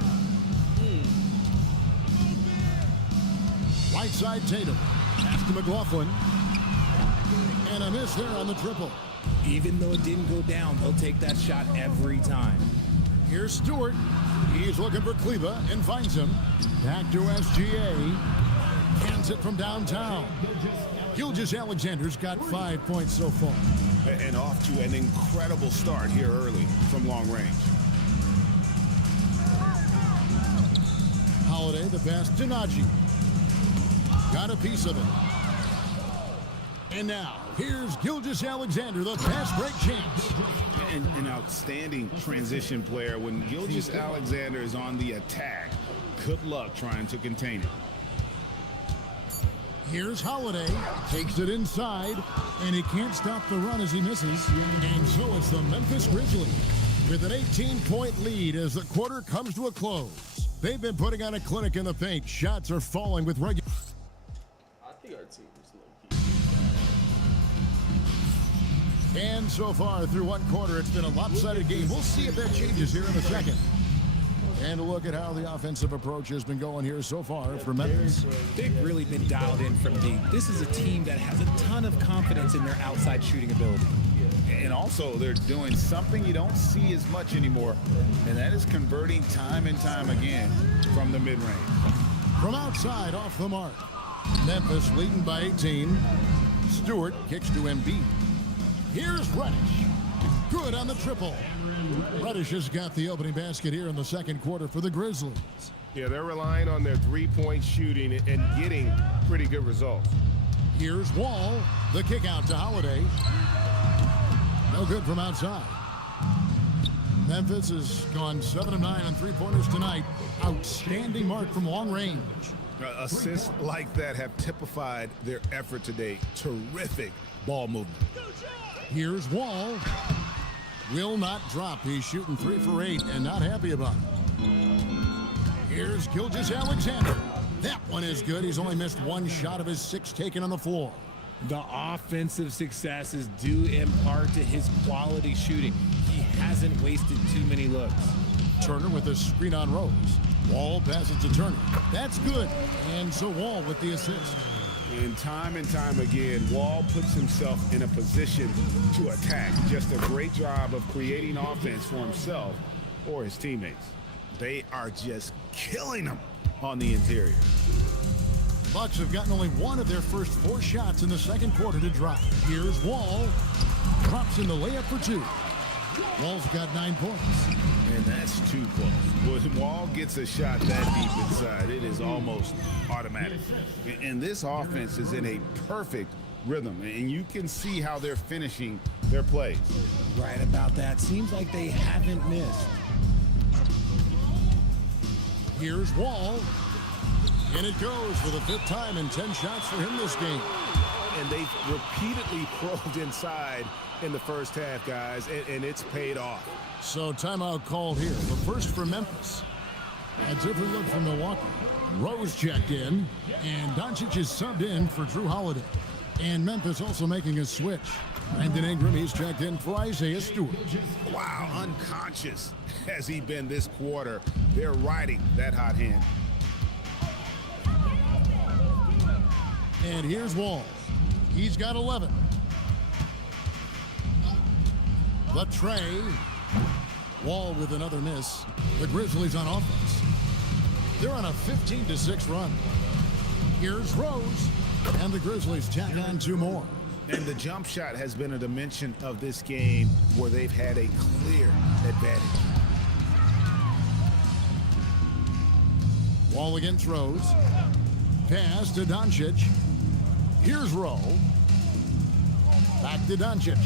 Right side Tatum. Pass to McLaughlin. And a miss there on the triple. Even though it didn't go down, they'll take that shot every time. Here's Stewart. He's looking for Kleba and finds him. Back to SGA. Cans it from downtown. Gilgeous-Alexander's got 5 points so far. And off to an incredible start here early from long range. Holiday, the pass to Najee. Got a piece of it. And now, here's Gilgeous-Alexander, the fast break champs. An outstanding transition player. When Gilgeous-Alexander is on the attack, good luck trying to contain it. Here's Holiday, takes it inside, and he can't stop the run as he misses. And so it's the Memphis Grizzlies with an 18-point lead as the quarter comes to a close. They've been putting on a clinic in the paint. Shots are falling with regular. I think our team is low key. And so far through one quarter, it's been a lopsided game. We'll see if that changes here in a second. And a look at how the offensive approach has been going here so far for Memphis. They've really been dialed in from deep. This is a team that has a ton of confidence in their outside shooting ability. And also, they're doing something you don't see as much anymore, and that is converting time and time again from the mid-range. From outside, off the mark. Memphis leading by 18. Stewart kicks to Embiid. Here's Reddish. Good on the triple. Reddish has got the opening basket here in the second quarter for the Grizzlies. Yeah, they're relying on their three-point shooting and getting pretty good results. Here's Wall. The kick out to Holiday. No good from outside. Memphis has gone 7 of 9 on three-pointers tonight. Outstanding mark from long range. Assists like that have typified their effort today. Terrific ball movement. Here's Wall. Will not drop. He's shooting 3 for 8 and not happy about it. Here's Gilgeous-Alexander. That one is good. He's only missed one shot of his 6 taken on the floor. The offensive success is due in part to his quality shooting. He hasn't wasted too many looks. Turner with a screen on Rose. Wall passes to Turner. That's good. And so Wall with the assist. And time again, Wall puts himself in a position to attack. Just a great job of creating offense for himself or his teammates. They are just killing them on the interior. Bucks have gotten only one of their first 4 shots in the second quarter to drop. Here's Wall. Drops in the layup for 2. Wall's got 9 points. And that's too close. When Wall gets a shot that deep inside, it is almost automatic. And this offense is in a perfect rhythm. And you can see how they're finishing their plays. Right about that. Seems like they haven't missed. Here's Wall. And it goes for the 5th time in 10 shots for him this game. And they've repeatedly probed inside in the first half, guys, and it's paid off. So timeout called here. The first for Memphis. A different look from Milwaukee. Rose checked in, and Doncic is subbed in for Drew Holiday. And Memphis also making a switch. Brandon Ingram, he's checked in for Isaiah Stewart. Wow, unconscious has he been this quarter. They're riding that hot hand. And here's Wall. He's got 11. The tray. Wall with another miss. The Grizzlies on offense. They're on a 15-6 run. Here's Rose. And the Grizzlies tack on 2 more. And the jump shot has been a dimension of this game where they've had a clear advantage. Wall against Rose. Pass to Doncic. Here's Rowe. Back to Doncic.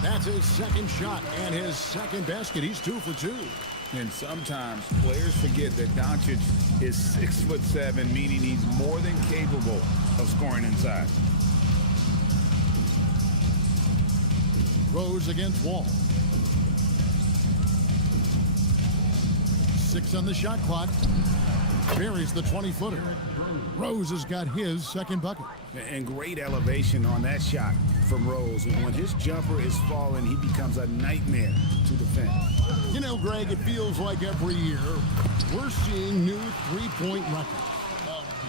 That's his second shot and his second basket. He's 2 for 2. And sometimes players forget that Doncic is 6'7", meaning he's more than capable of scoring inside. Rose against Wall. 6 on the shot clock. Buries the 20-footer. Rose has got his second bucket. And great elevation on that shot from Rose. And when his jumper is falling, he becomes a nightmare to defend. You know, Greg, it feels like every year we're seeing new three-point records.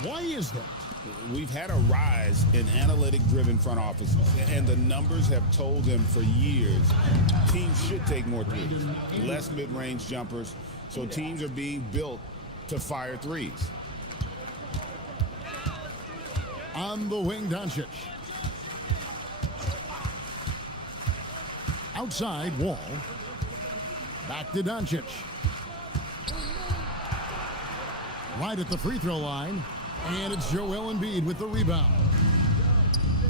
Why is that? We've had a rise in analytic-driven front offices, and the numbers have told them for years teams should take more threes, less mid-range jumpers, so teams are being built to fire threes. On the wing, Doncic. Outside, Wall. Back to Doncic. Right at the free throw line. And it's Joel Embiid with the rebound.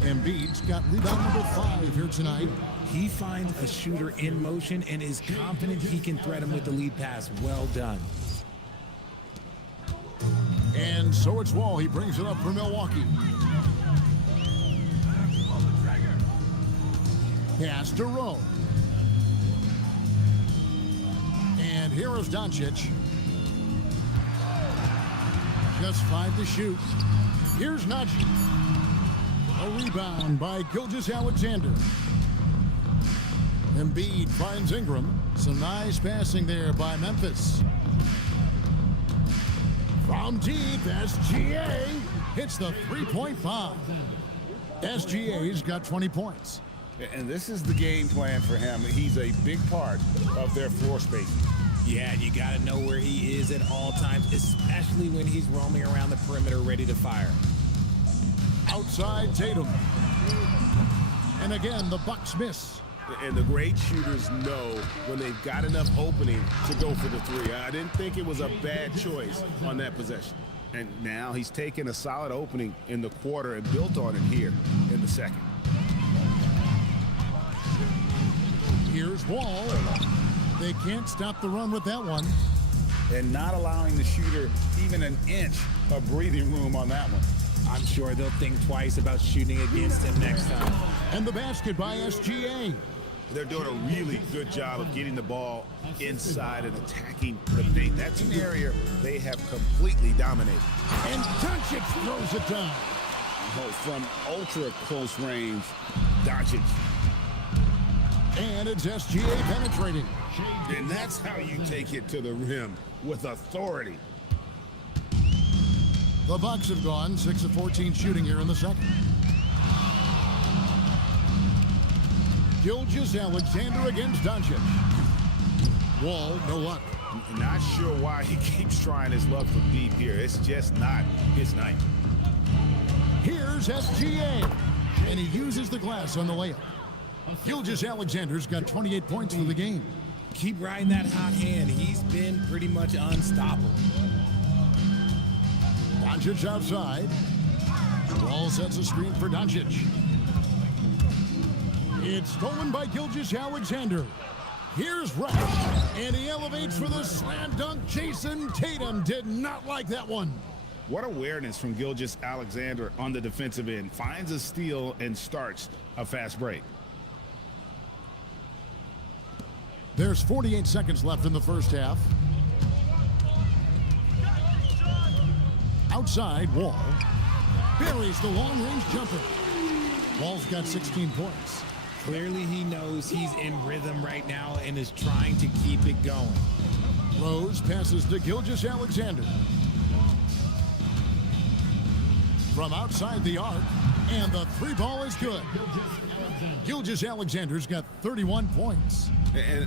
Embiid's got rebound number 5 here tonight. He finds a shooter in motion and is confident he can threat him with the lead pass. Well done. And so it's Wall. He brings it up for Milwaukee. Pass to Rowe. And here is Doncic. Just 5 to shoot. Here's Najee. A rebound by Gilgeous-Alexander. Embiid finds Ingram. Some nice passing there by Memphis. From deep, SGA hits the three-point bomb. SGA's got 20 points. And this is the game plan for him. He's a big part of their floor spacing. Yeah, you got to know where he is at all times, especially when he's roaming around the perimeter ready to fire. Outside Tatum. And again, the Bucks miss. And the great shooters know when they've got enough opening to go for the three. I didn't think it was a bad choice on that possession. And now he's taken a solid opening in the quarter and built on it here in the second. Here's Wall. They can't stop the run with that one. And not allowing the shooter even an inch of breathing room on that one. I'm sure they'll think twice about shooting against him next time. And the basket by SGA. They're doing a really good job of getting the ball inside and attacking the paint. That's an area they have completely dominated. And Doncic throws it down. Oh, from ultra close range, Doncic. And it's SGA penetrating. And that's how you take it to the rim, with authority. The Bucks have gone 6 of 14 shooting here in the second. Gilgeous-Alexander against Doncic. Wall, no luck. Not sure why he keeps trying his luck from deep here. It's just not his night. Here's SGA. And he uses the glass on the layup. Gilgeous-Alexander's got 28 points for the game. Keep riding that hot hand. He's been pretty much unstoppable. Doncic outside. Wall sets a screen for Doncic. It's stolen by Gilgeous-Alexander. Here's Wright, and he elevates for the slam dunk. Jason Tatum did not like that one. What awareness from Gilgeous-Alexander on the defensive end. Finds a steal and starts a fast break. There's 48 seconds left in the first half. Outside, Wall buries the long-range jumper. Wall's got 16 points. Clearly he knows he's in rhythm right now and is trying to keep it going. Rose passes to Gilgeous-Alexander. From outside the arc, and the three ball is good. Gilgeous-Alexander's got 31 points.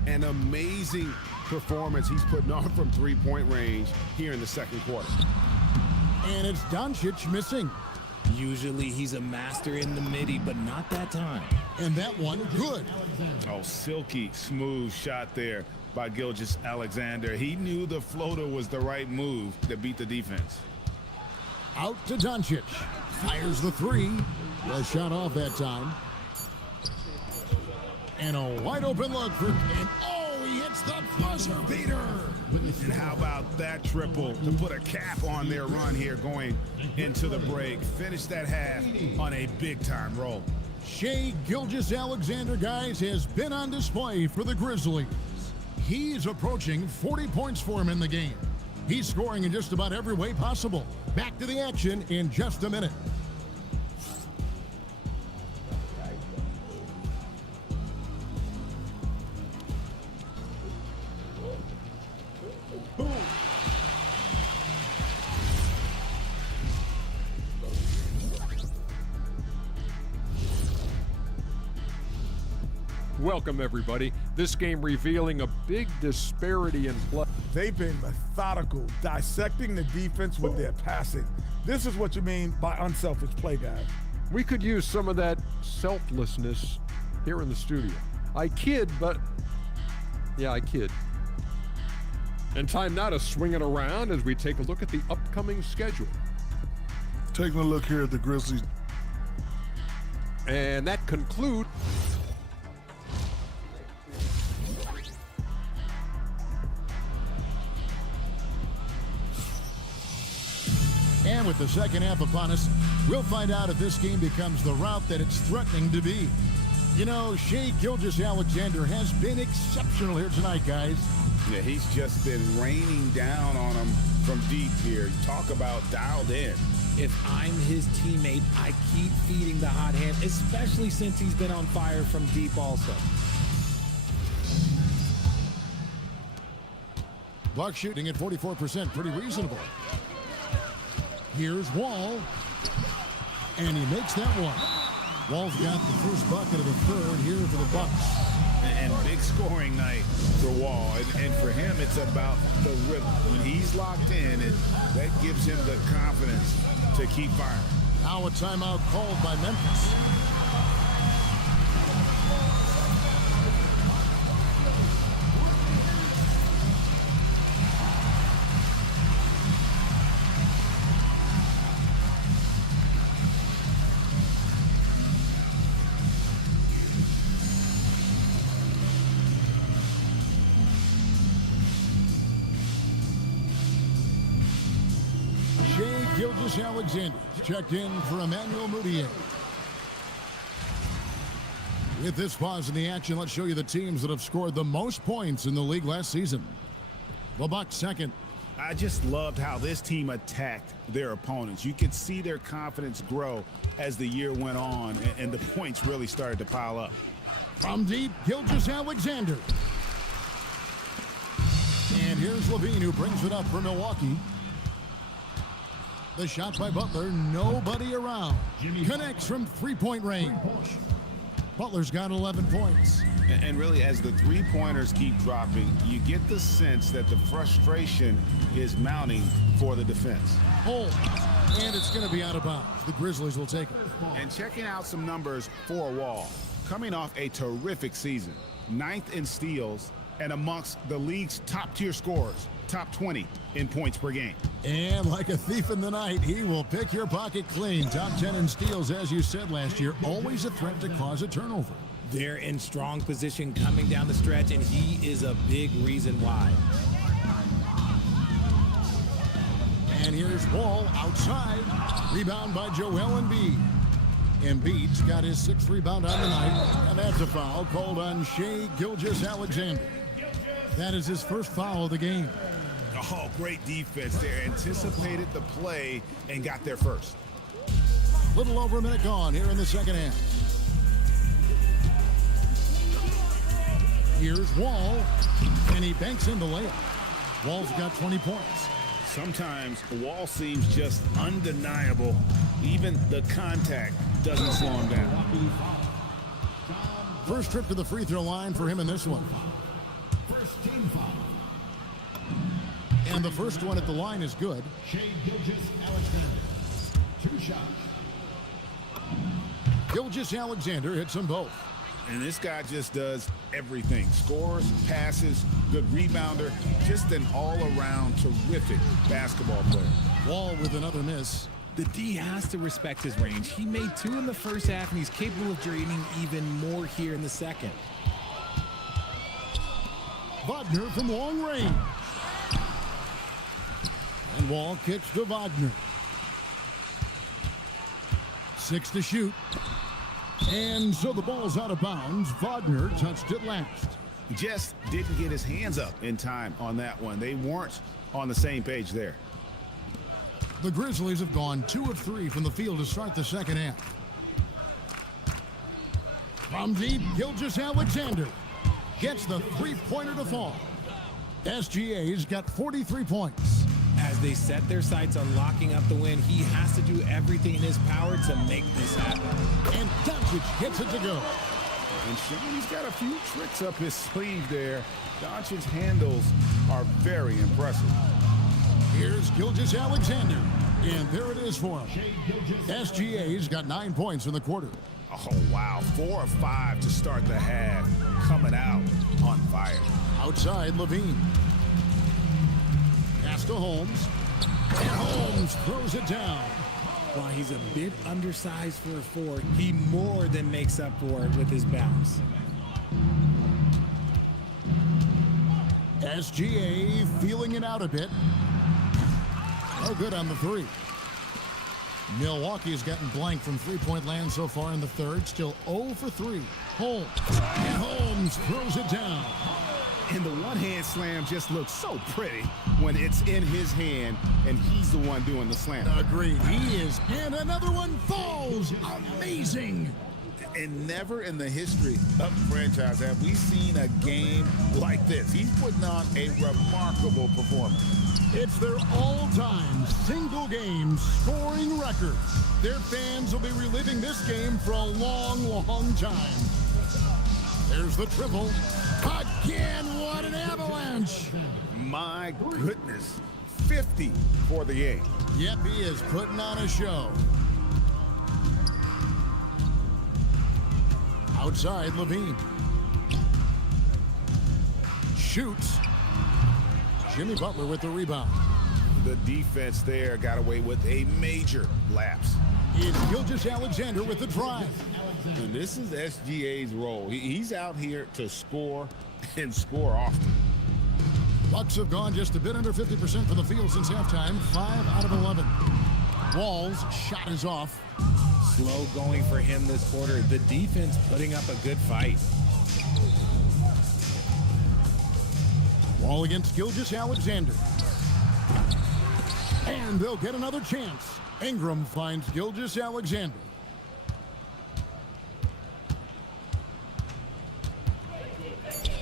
An amazing performance he's putting on from three-point range here in the second quarter. And it's Doncic missing. Usually he's a master in the midi, but not that time. And that one, good. Oh, silky smooth shot there by Gilgeous-Alexander. He knew the floater was the right move to beat the defense. Out to Doncic. Fires the three. Was shot off that time. And a wide open look for... And oh, he hits the buzzer beater. And how about that triple to put a cap on their run here going into the break. Finish that half on a big-time roll. Shai Gilgeous-Alexander, guys, has been on display for the Grizzlies. He's approaching 40 points for him in the game. He's scoring in just about every way possible. Back to the action in just a minute. Welcome, everybody. This game revealing a big disparity in play. They've been methodical, dissecting the defense with their passing. This is what you mean by unselfish play, guys. We could use some of that selflessness here in the studio. I kid, but yeah, I kid. And time now to swing it around as we take a look at the upcoming schedule. Taking a look here at the Grizzlies. And that concludes. And with the second half upon us, we'll find out if this game becomes the rout that it's threatening to be. You know, Shai Gilgeous-Alexander has been exceptional here tonight, guys. Yeah, he's just been raining down on him from deep here. Talk about dialed in. If I'm his teammate, I keep feeding the hot hand, especially since he's been on fire from deep also. Buck shooting at 44%, pretty reasonable. Here's Wall, and he makes that one. Wall's got the first bucket of the third here for the Bucks. And big scoring night for Wall. And for him, it's about the rhythm. When he's locked in, that gives him the confidence to keep firing. Now a timeout called by Memphis. Shai Gilgeous-Alexander checked in for Emmanuel Mudiay. With this pause in the action, let's show you the teams that have scored the most points in the league last season. The Bucks second. I just loved how this team attacked their opponents. You could see their confidence grow as the year went on, and the points really started to pile up. From deep, Gilgeous-Alexander. And here's Levine, who brings it up for Milwaukee. The shot by Butler, nobody around. Connects from three-point range. Butler's got 11 points. And really, as the three-pointers keep dropping, you get the sense that the frustration is mounting for the defense. Oh, and it's going to be out of bounds. The Grizzlies will take it. And checking out some numbers for Wall. Coming off a terrific season, 9th in steals and amongst the league's top-tier scorers. Top 20 in points per game. And like a thief in the night, he will pick your pocket clean. Top 10 in steals, as you said last year, always a threat to cause a turnover. They're in strong position coming down the stretch, and he is a big reason why. And here's Wall outside. Rebound by Joel Embiid. Embiid's got his 6th rebound on the night, and that's a foul called on Shai Gilgeous-Alexander. That is his first foul of the game. Oh, great defense there. Anticipated the play and got there first. Little over a minute gone here in the second half. Here's Wall, and he banks in the layup. Wall's got 20 points. Sometimes Wall seems just undeniable. Even the contact doesn't slow him down. First trip to the free throw line for him in this one. And the first one at the line is good. Shai Gilgeous-Alexander. 2 shots. Gilgeous-Alexander hits them both. And this guy just does everything. Scores, passes, good rebounder. Just an all-around terrific basketball player. Wall with another miss. The D has to respect his range. He made 2 in the first half, and he's capable of draining even more here in the second. Wagner from long range. And Wall kicks to Wagner. 6 to shoot. And so the ball's out of bounds. Wagner touched it last. Just didn't get his hands up in time on that one. They weren't on the same page there. The Grizzlies have gone 2 of 3 from the field to start the second half. From deep, Gilgeous-Alexander gets the three-pointer to fall. SGA's got 43 points. As they set their sights on locking up the win, he has to do everything in his power to make this happen. And Doncic gets it to go. And Shai's got a few tricks up his sleeve there. Doncic's handles are very impressive. Here's Gilgeous-Alexander. And there it is for him. SGA's got 9 points in the quarter. Oh, wow. 4 of 5 to start the half. Coming out on fire. Outside, Levine. Pass to Holmes. And Holmes throws it down. While he's a bit undersized for a 4, he more than makes up for it with his bounce. SGA feeling it out a bit. Oh, good on the 3. Milwaukee's gotten blank from three-point land so far in the third. Still 0 for 3. Holmes. And Holmes throws it down. And the one-hand slam just looks so pretty when it's in his hand and he's the one doing the slam. Agreed. He is. And another one falls. Amazing. And never in the history of the franchise have we seen a game like this. He's putting on a remarkable performance. It's their all-time single-game scoring record. Their fans will be reliving this game for a long, long time. There's the triple. Again, what an avalanche. My goodness. 50 for the game. Yep, he is putting on a show. Outside, Levine. Shoots. Jimmy Butler with the rebound. The defense there got away with a major lapse. It's Gilgeous-Alexander with the drive. And this is SGA's role. He's out here to score and score often. Bucks have gone just a bit under 50% from the field since halftime. 5 out of 11. Wall's shot is off. Slow going for him this quarter. The defense putting up a good fight. Wall against Gilgeous-Alexander. And they'll get another chance. Ingram finds Gilgeous-Alexander.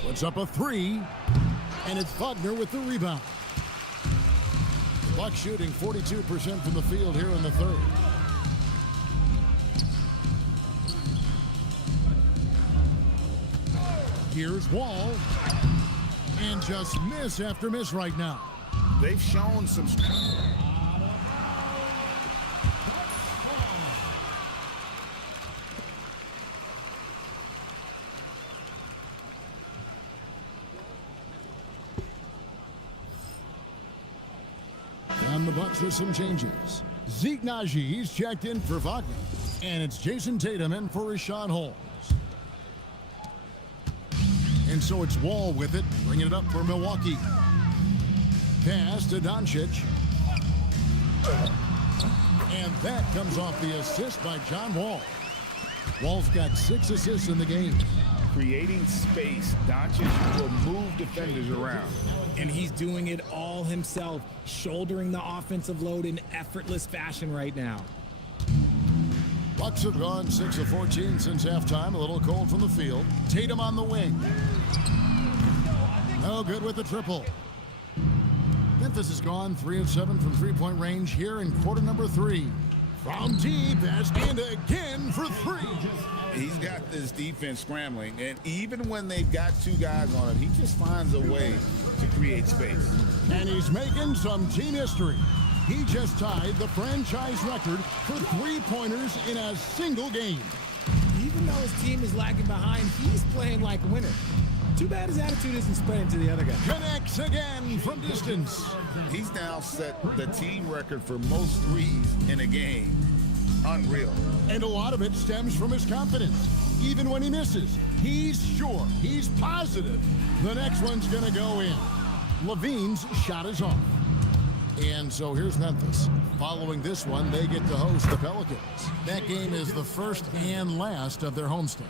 Puts up a 3. And it's Wagner with the rebound. The Bucks shooting 42% from the field here in the third. Here's Wall. And just miss after miss right now. They've shown some strength. And the Bucks with some changes. Zeke Naji, he's checked in for Wagner. And it's Jason Tatum in for Richaun Holmes. And so it's Wall with it, bringing it up for Milwaukee. Pass to Doncic. And that comes off the assist by John Wall. Wall's got 6 assists in the game. Creating space, Doncic will move defenders around. And he's doing it all himself, shouldering the offensive load in effortless fashion right now. Bucks have gone 6 of 14 since halftime. A little cold from the field. Tatum on the wing. No good with the triple. Memphis has gone 3 of 7 from three-point range here in quarter number 3. From deep, and again for 3. He's got this defense scrambling, and even when they've got 2 guys on him, he just finds a way to create space. And he's making some team history. He just tied the franchise record for three-pointers in a single game. Even though his team is lagging behind, he's playing like a winner. Too bad his attitude isn't spreading to the other guy. Connects again from distance. He's now set the team record for most threes in a game. Unreal. And a lot of it stems from his confidence. Even when he misses, he's sure, he's positive the next one's going to go in. Levine's shot is off. And so here's Memphis. Following this one, they get to host the Pelicans. That game is the first and last of their homestand.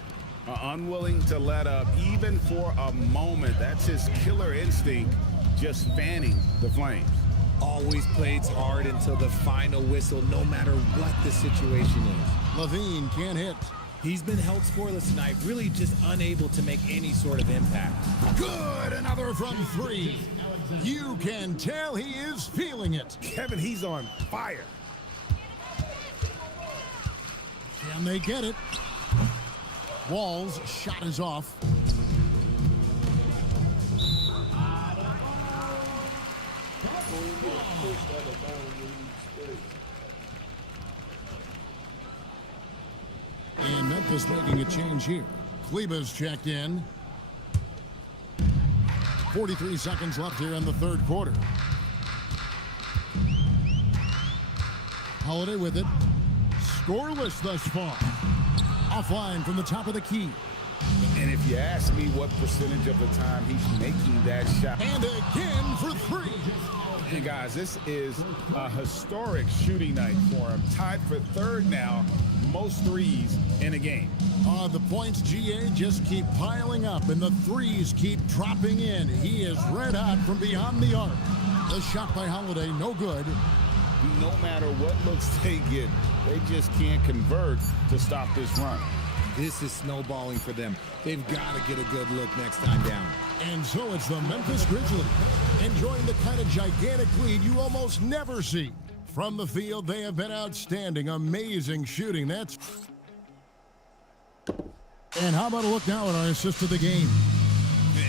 Unwilling to let up even for a moment. That's his killer instinct, just fanning the flames. Always plays hard until the final whistle, no matter what the situation is. Levine can't hit. He's been held scoreless tonight, really just unable to make any sort of impact. Good, another from 3. You can tell he is feeling it. Kevin, he's on fire. Can they get it? Wall's shot is off. And Memphis making a change here. Kleber's checked in. 43 seconds left here in the third quarter. Holiday with it. Scoreless thus far. Offline from the top of the key. And if you ask me what percentage of the time he's making that shot. And again for 3. And guys, this is a historic shooting night for him. Tied for third now, most threes in a game. The points, GA, just keep piling up, and the threes keep dropping in. He is red hot from beyond the arc. The shot by Holiday, no good. No matter what looks they get, they just can't convert to stop this run. This is snowballing for them. They've got to get a good look next time down. And so it's the Memphis Grizzlies enjoying the kind of gigantic lead you almost never see. From the field, they have been outstanding, amazing shooting. And how about a look now at our assist of the game?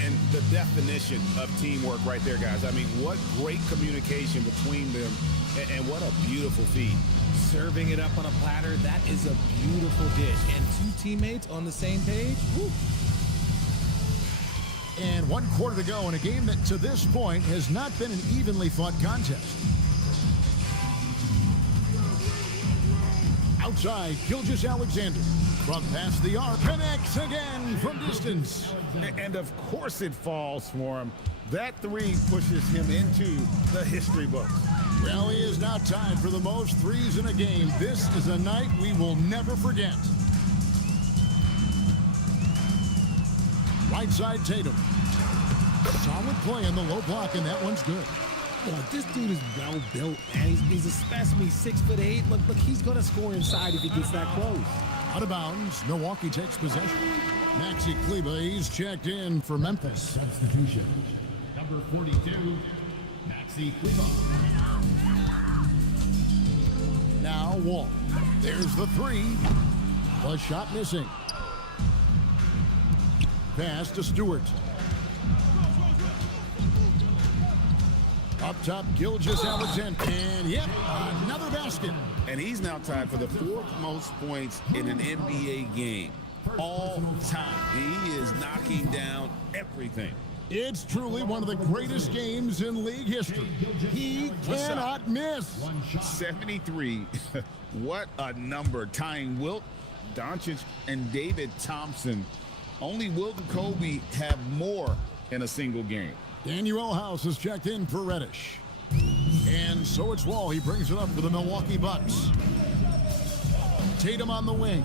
And the definition of teamwork right there, guys. I mean, what great communication between them, and what a beautiful feed. Serving it up on a platter, that is a beautiful dish. And two teammates on the same page, woo. And 1 quarter to go in a game that to this point has not been an evenly fought contest. Outside, Gilgeous-Alexander. From past the arc, connects again from distance. And of course it falls for him. That three pushes him into the history books. Well, he is now tied for the most threes in a game. This is a night we will never forget. Right side, Tatum. Solid play in the low block, and that one's good. You know, this dude is well built, man. He's a specimen. He's 6'8". Look, he's going to score inside if he gets that close. Out of bounds, Milwaukee takes possession. Maxi Kleber, he's checked in for Memphis. Substitution. Number 42, Maxi Kleber. Now Wall. There's the three. The shot missing. Pass to Stewart. Up top, Gilgeous-Alexander. And yep, another basket. And he's now tied for the 4th most points in an NBA game all time. He is knocking down everything. It's truly one of the greatest games in league history. He cannot miss. 73. What a number. Tying Wilt, Doncic, and David Thompson. Only Wilt and Kobe have more in a single game. Daniel House has checked in for Reddish. And so it's Wall. He brings it up for the Milwaukee Bucks. Tatum on the wing.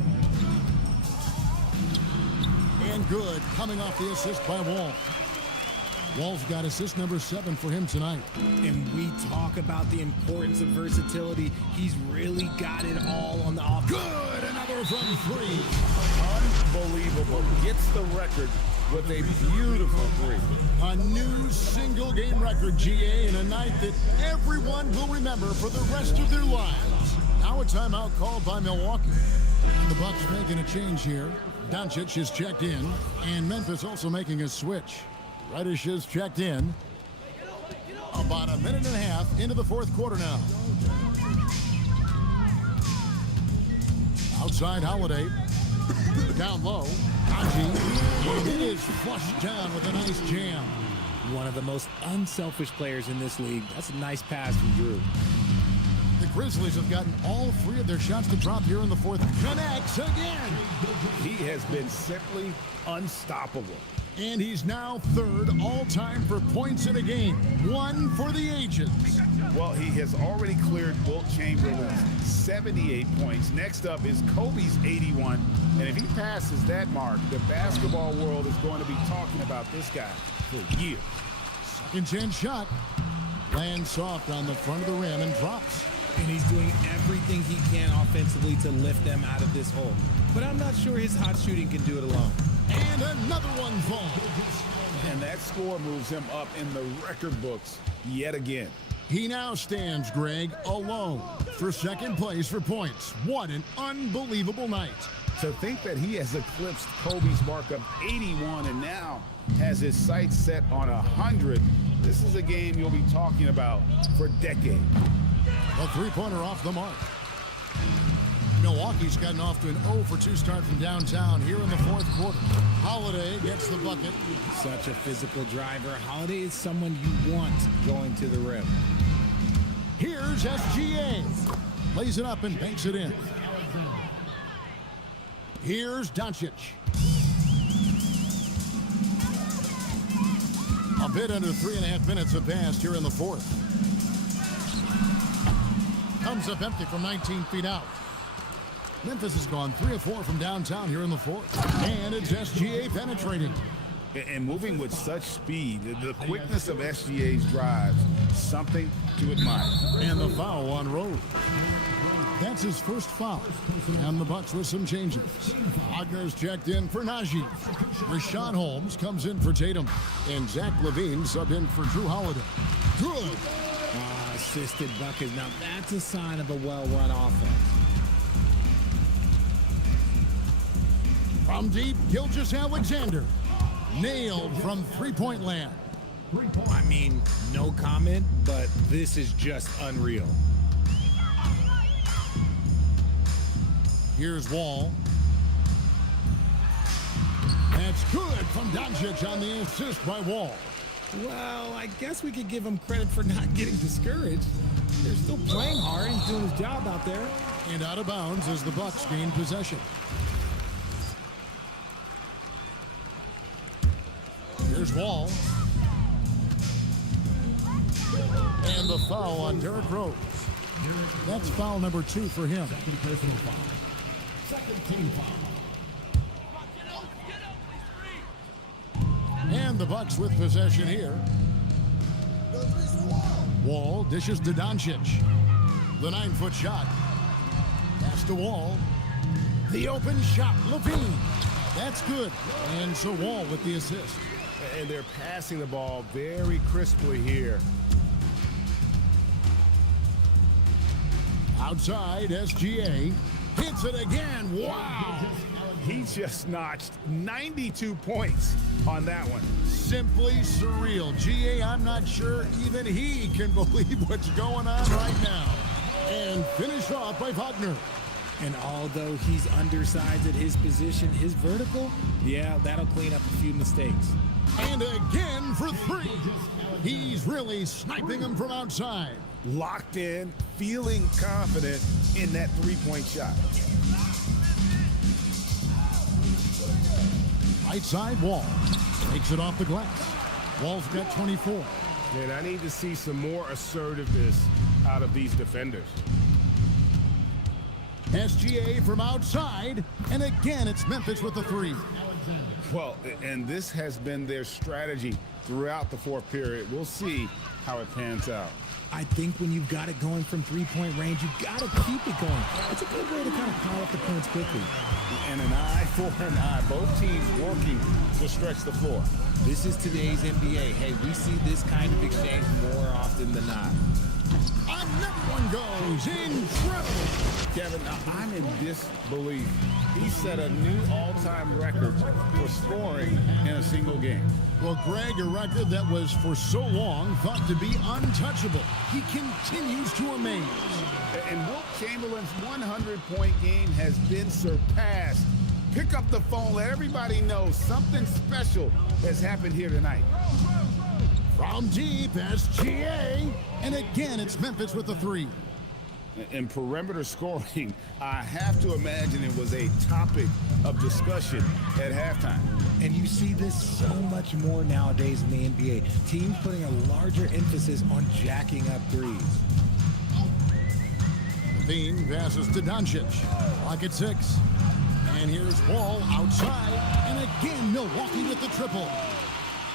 And good, coming off the assist by Wall. Wall's got assist number 7 for him tonight. And we talk about the importance of versatility. He's really got it all on the offense. Good, another from 3. Unbelievable. Gets the record with a beautiful three. A new single game record, GA, in a night that everyone will remember for the rest of their lives. Now a timeout called by Milwaukee. The Bucks making a change here. Doncic is checked in, and Memphis also making a switch. Reddish is checked in. About a minute and a half into the 4th quarter now. Outside Holiday. Down low. Haji. It is flushed down with a nice jam. One of the most unselfish players in this league. That's a nice pass from Drew. The Grizzlies have gotten all 3 of their shots to drop here in the 4th. Connects again. He has been simply unstoppable. And he's now 3rd all-time for points in a game. 1 for the ages. Well, he has already cleared Wilt Chamberlain's 78 points. Next up is Kobe's 81. And if he passes that mark, the basketball world is going to be talking about this guy for years. Second chance shot. Lands soft on the front of the rim and drops. And he's doing everything he can offensively to lift them out of this hole. But I'm not sure his hot shooting can do it alone. And another one falls. And that score moves him up in the record books yet again. He now stands, Greg, alone for 2nd place for points. What an unbelievable night. To think that he has eclipsed Kobe's mark of 81 and now has his sights set on 100. This is a game you'll be talking about for decades. A 3-pointer off the mark. Milwaukee's gotten off to an 0-for-2 start from downtown here in the 4th quarter. Holiday gets the bucket. Such a physical driver. Holiday is someone you want going to the rim. Here's SGA. Lays it up and banks it in. Here's Doncic. A bit under 3.5 minutes have passed here in the 4th. Comes up empty from 19 feet out. Memphis has gone 3 of 4 from downtown here in the fourth. And it's SGA penetrating. And moving with such speed, the quickness of SGA's drives, something to admire. And the foul on Rose. That's his first foul. And the Bucks with some changes. Wagner's checked in for Najee. Rashawn Holmes comes in for Tatum. And Zach LaVine subbed in for Drew Holiday. Good. Assisted bucket. Now that's a sign of a well-run offense. From deep, Gilgeous-Alexander. Nailed from three-point land. I mean, no comment, but this is just unreal. Here's Wall. That's good from Doncic on the assist by Wall. Well, I guess we could give him credit for not getting discouraged. They're still playing hard. He's doing his job out there. And out of bounds as the Bucks gain possession. Here's Wall. And the foul on Derrick Rose. That's foul number 2 for him. Second personal foul. Second team foul. And the Bucks with possession here. Wall dishes to Doncic. The 9-foot shot. Pass to Wall. The open shot, LaVine. That's good. And so Wall with the assist. And they're passing the ball very crisply here. Outside, SGA. Hits it again. Wow. He just notched 92 points on that one. Simply surreal. GA, I'm not sure even he can believe what's going on right now. And finished off by Wagner. And although he's undersized at his position, his vertical, yeah, that'll clean up a few mistakes. And again for 3. He's really sniping them from outside. Locked in, feeling confident in that three-point shot. Right side, Wall. Takes it off the glass. Wall's got 24. And I need to see some more assertiveness out of these defenders. SGA from outside. And again, it's Memphis with the 3. Well, and this has been their strategy throughout the fourth period. We'll see how it pans out. I think when you've got it going from three-point range, you've got to keep it going. It's a good way to kind of pile up the points quickly. And an eye for an eye. Both teams working to stretch the floor. This is today's NBA. Hey, we see this kind of exchange more often than not. Another one goes in triple. Kevin, I'm in disbelief. He set a new all-time record for scoring in a single game. Well, Greg, a record that was for so long thought to be untouchable. He continues to amaze. And Wilt Chamberlain's 100-point game has been surpassed. Pick up the phone, let everybody know something special has happened here tonight. From deep, SGA. And again, it's Memphis with the 3. In perimeter scoring, I have to imagine it was a topic of discussion at halftime. And you see this so much more nowadays in the NBA. Teams putting a larger emphasis on jacking up threes. LaVine passes to Doncic. Clock at 6. And here's Wall outside. And again, Milwaukee with the triple.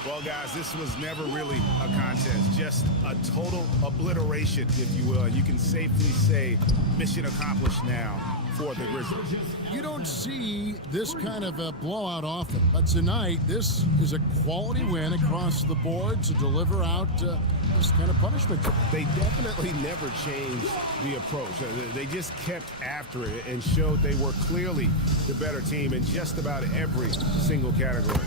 Well, guys, this was never really a contest, just a total obliteration, if you will. You can safely say mission accomplished now for the Grizzlies. You don't see this kind of a blowout often, but tonight this is a quality win across the board to deliver out this kind of punishment. They definitely never changed the approach. They just kept after it and showed they were clearly the better team in just about every single category.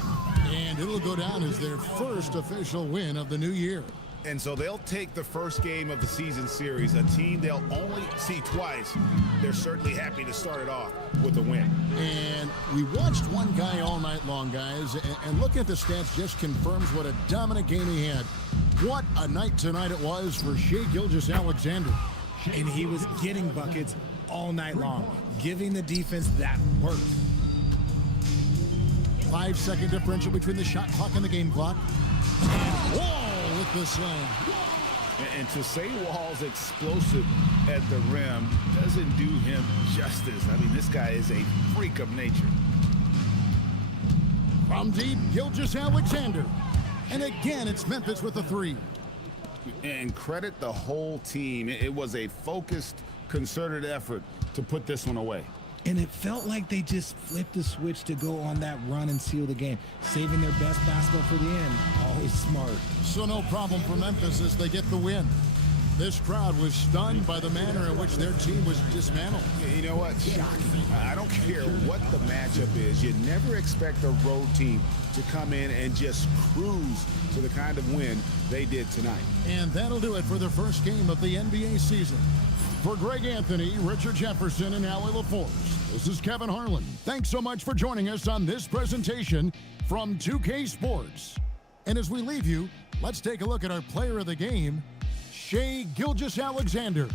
And it'll go down as their first official win of the new year. And so they'll take the first game of the season series, a team they'll only see twice. They're certainly happy to start it off with a win. And we watched one guy all night long, guys, and looking at the stats just confirms what a dominant game he had. What a night tonight it was for Shai Gilgeous-Alexander. And he was getting buckets all night long, giving the defense that work. 5-second differential between the shot clock and the game clock. And Wall with the slam. And to say Wall's explosive at the rim doesn't do him justice. I mean, this guy is a freak of nature. From deep, Gilgeous-Alexander. And again, it's Memphis with the three. And credit the whole team. It was a focused, concerted effort to put this one away. And it felt like they just flipped the switch to go on that run and seal the game, saving their best basketball for the end. Always smart. So no problem for Memphis as they get the win. This crowd was stunned by the manner in which their team was dismantled. You know what? Shocking. I don't care what the matchup is. You never expect a road team to come in and just cruise to the kind of win they did tonight. And that'll do it for the first game of the NBA season. For Greg Anthony, Richard Jefferson, and Allie LaForce, this is Kevin Harlan. Thanks so much for joining us on this presentation from 2K Sports. And as we leave you, let's take a look at our player of the game, Shai Gilgeous-Alexander.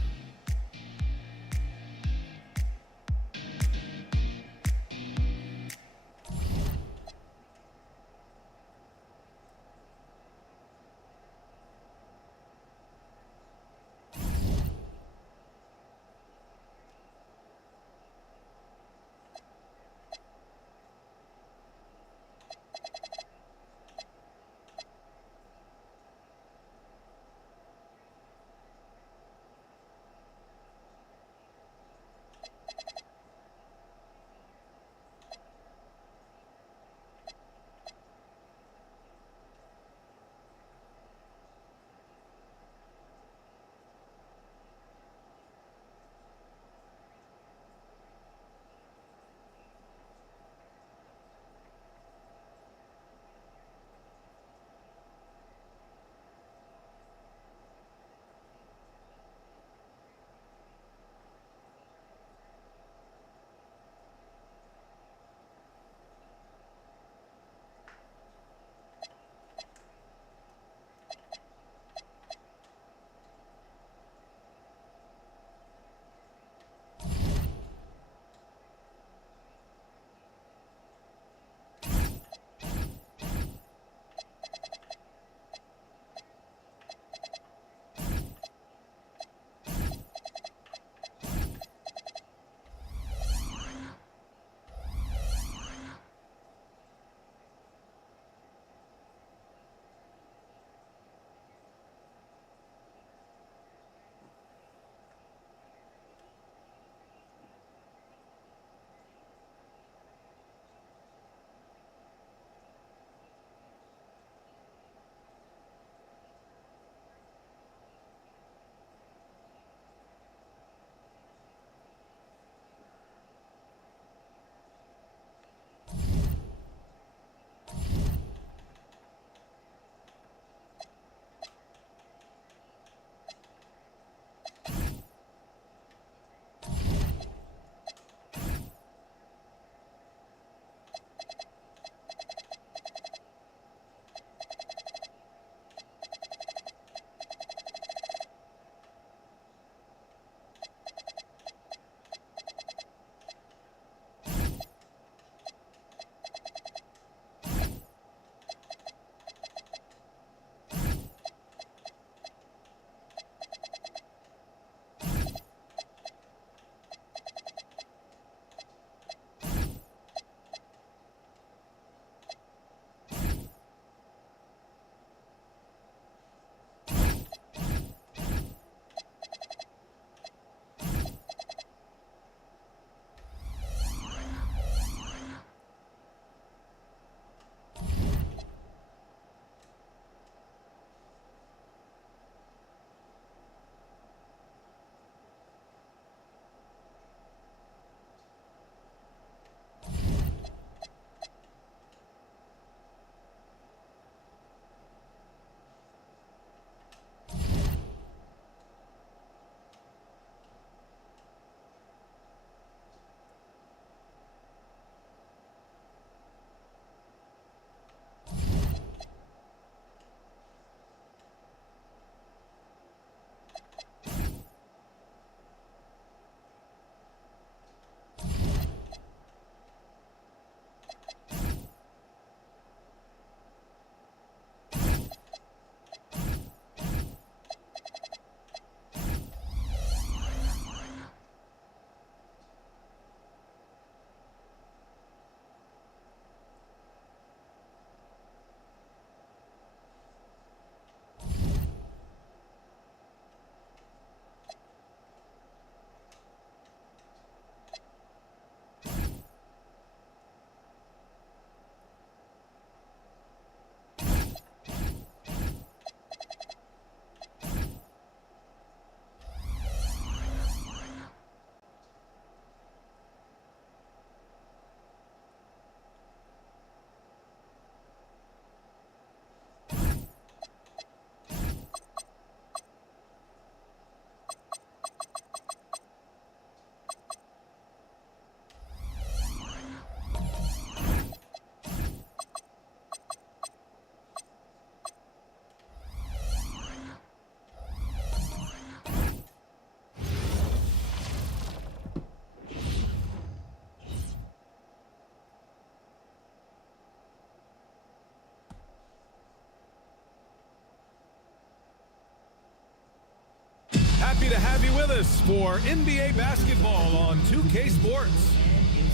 happy to have you with us for NBA basketball on 2K Sports.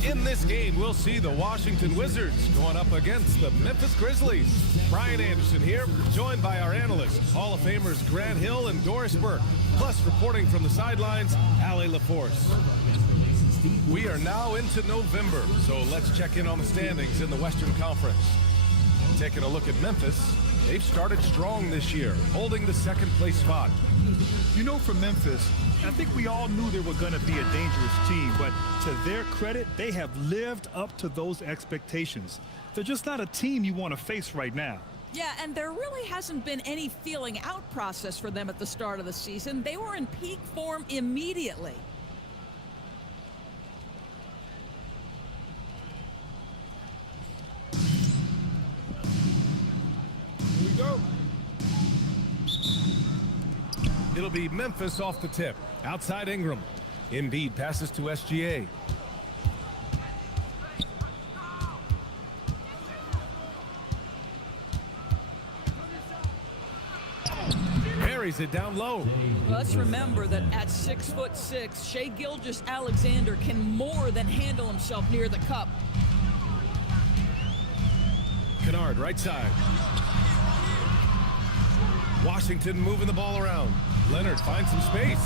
In this game, we'll see the Washington Wizards going up against the Memphis Grizzlies. Brian Anderson here, joined by our analysts, Hall of Famers Grant Hill and Doris Burke, plus reporting from the sidelines, Allie LaForce. We are now into November, so let's check in on the standings in the Western Conference. Taking a look at Memphis, they've started strong this year, holding the second-place spot. You know, for Memphis, I think we all knew they were going to be a dangerous team, but to their credit, they have lived up to those expectations. They're just not a team you want to face right now. Yeah, and there really hasn't been any feeling out process for them at the start of the season. They were in peak form immediately. Here we go. It'll be Memphis off the tip. Outside Ingram. Embiid passes to SGA. Parries it down low. Let's remember that at 6'6", Shai Gilgeous-Alexander can more than handle himself near the cup. Kennard, right side. Washington moving the ball around. Leonard finds some space.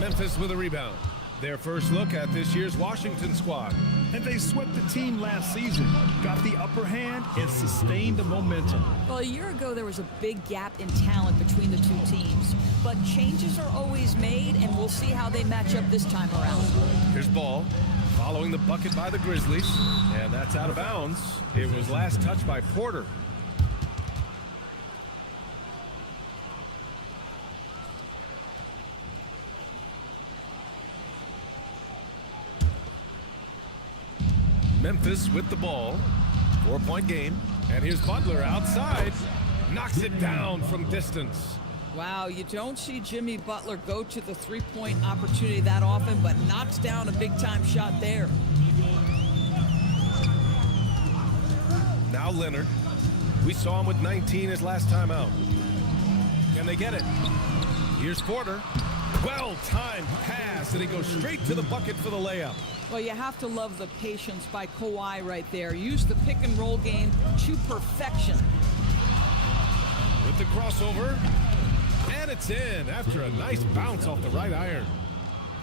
Memphis with a rebound. Their first look at this year's Washington squad. And they swept the team last season, got the upper hand, and sustained the momentum. Well, a year ago, there was a big gap in talent between the two teams. But changes are always made, and we'll see how they match up this time around. Here's Ball, following the bucket by the Grizzlies. And that's out of bounds. It was last touched by Porter. Memphis with the ball. 4-point game. And here's Butler outside. Knocks it down from distance. Wow, you don't see Jimmy Butler go to the three-point opportunity that often, but knocks down a big-time shot there. Now Leonard. We saw him with 19 his last time out. Can they get it? Here's Porter. Well-timed pass, and he goes straight to the bucket for the layup. Well, you have to love the patience by Kawhi right there. Use the pick-and-roll game to perfection. With the crossover, and it's in after a nice bounce off the right iron.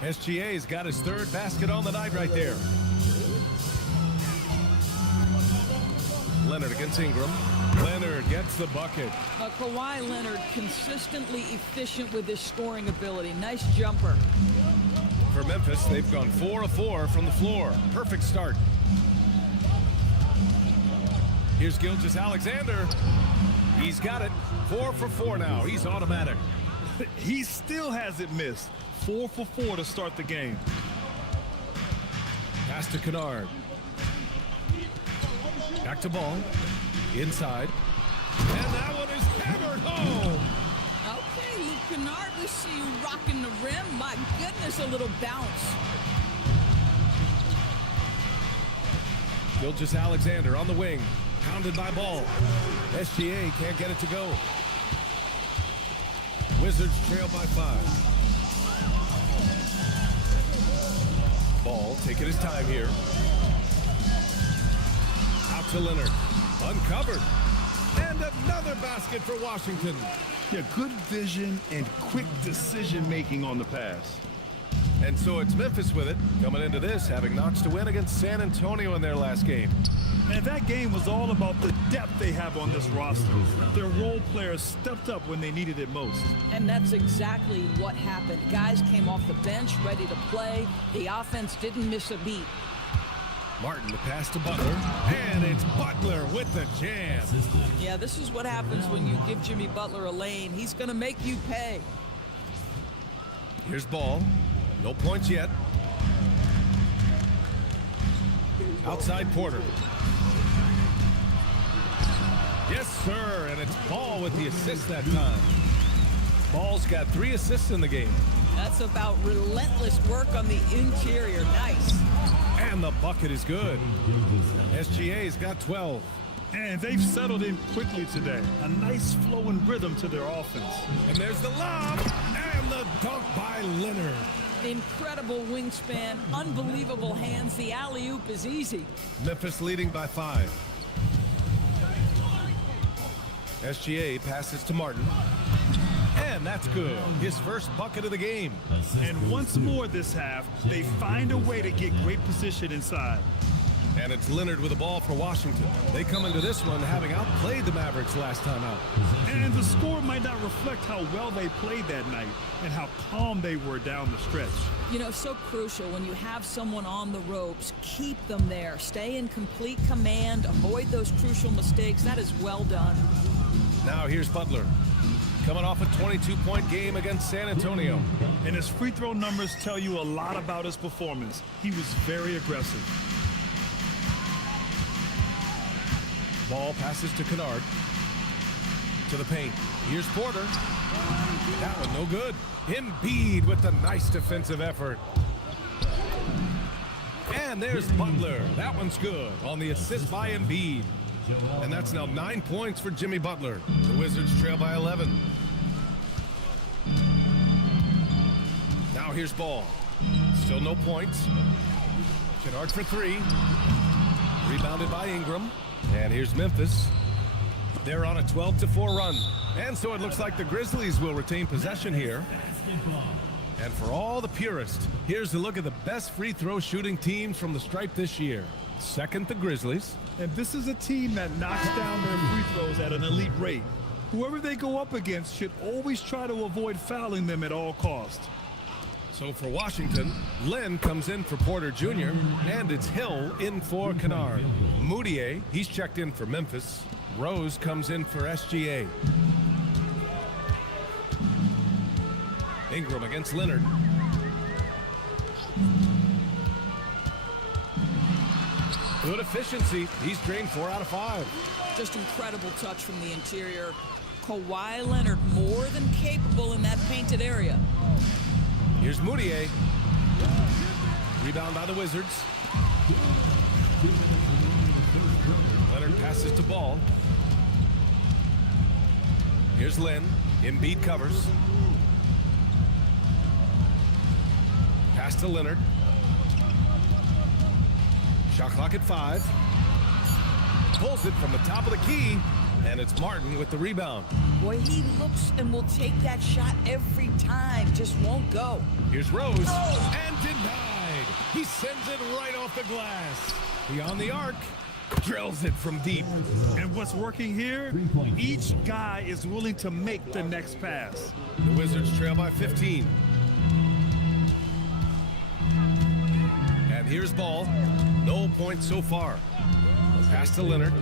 SGA's got his third basket on the night right there. Leonard against Ingram. Leonard gets the bucket. Kawhi Leonard consistently efficient with his scoring ability. Nice jumper. For Memphis, they've gone 4 of 4 from the floor. Perfect start. Here's Gilgeous-Alexander. He's got it. 4 for 4 now. He's automatic. He still hasn't missed. 4 for 4 to start the game. Pass to Kennard. Back to Ball. Inside. And that one is hammered home. Okay, Luke Kennard, we see you rocking the rim. My goodness, a little bounce. Gilgeous-Alexander on the wing. Pounded by Ball. SGA can't get it to go. Wizards trail by 5. Ball taking his time here. Out to Leonard. Uncovered. And another basket for Washington. Yeah, good vision and quick decision-making on the pass. And so it's Memphis with it, coming into this, having notched a win against San Antonio in their last game. And that game was all about the depth they have on this roster. Their role players stepped up when they needed it most. And that's exactly what happened. Guys came off the bench ready to play. The offense didn't miss a beat. Martin, the pass to Butler, and it's Butler with the jam. Yeah, this is what happens when you give Jimmy Butler a lane. He's going to make you pay. Here's Ball. No points yet. Outside Porter. Yes, sir, and it's Ball with the assist that time. Ball's got 3 assists in the game. That's about relentless work on the interior. Nice. And the bucket is good. SGA's got 12. And they've settled in quickly today. A nice flowing rhythm to their offense. And there's the lob. And the dunk by Leonard. Incredible wingspan, unbelievable hands. The alley-oop is easy. Memphis leading by 5. SGA passes to Martin. And that's good. His first bucket of the game. And once more this half, they find a way to get great position inside. And it's Leonard with the ball for Washington. They come into this one having outplayed the Mavericks last time out. And the score might not reflect how well they played that night and how calm they were down the stretch. You know, so crucial when you have someone on the ropes. Keep them there. Stay in complete command. Avoid those crucial mistakes. That is well done. Now here's Butler. Coming off a 22-point game against San Antonio. And his free throw numbers tell you a lot about his performance. He was very aggressive. Ball passes to Kennard. To the paint. Here's Porter. That one no good. Embiid with the nice defensive effort. And there's Butler. That one's good on the assist by Embiid. And that's now 9 points for Jimmy Butler. The Wizards trail by 11. Now here's Ball. Still no points. Kennard for 3. Rebounded by Ingram. And here's Memphis. They're on a 12-4 run. And so it looks like the Grizzlies will retain possession here. And for all the purists, here's a look at the best free throw shooting teams from the stripe this year. Second, the Grizzlies. And this is a team that knocks down their free throws at an elite rate. Whoever they go up against should always try to avoid fouling them at all costs. So for Washington, Len comes in for Porter Jr., and it's Hill in for Kennard. Moutier, he's checked in for Memphis. Rose comes in for SGA. Ingram against Leonard. Good efficiency. He's drained 4 out of 5. Just incredible touch from the interior. Kawhi Leonard more than capable in that painted area. Here's Moutier. Rebound by the Wizards. Leonard passes to Ball. Here's Len. Embiid covers. Pass to Leonard. Shot clock at 5. Pulls it from the top of the key. And it's Martin with the rebound. Boy, he looks and will take that shot every time. Just won't go. Here's Rose. And denied. He sends it right off the glass. Beyond the arc. Drills it from deep. And what's working here? Each guy is willing to make the next pass. The Wizards trail by 15. And here's Ball. No points so far. Pass to Leonard.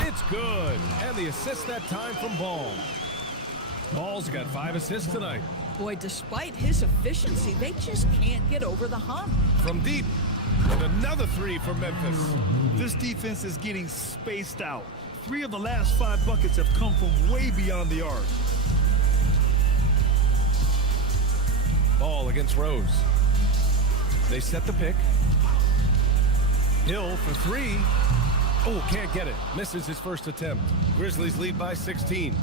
It's good. And the assist that time from Ball. Ball's got 5 assists tonight. Boy, despite his efficiency, they just can't get over the hump. From deep. And another 3 for Memphis. This defense is getting spaced out. 3 of the last 5 buckets have come from way beyond the arc. Ball against Rose. They set the pick. Hill for 3. Oh, can't get it. Misses his first attempt. Grizzlies lead by 16.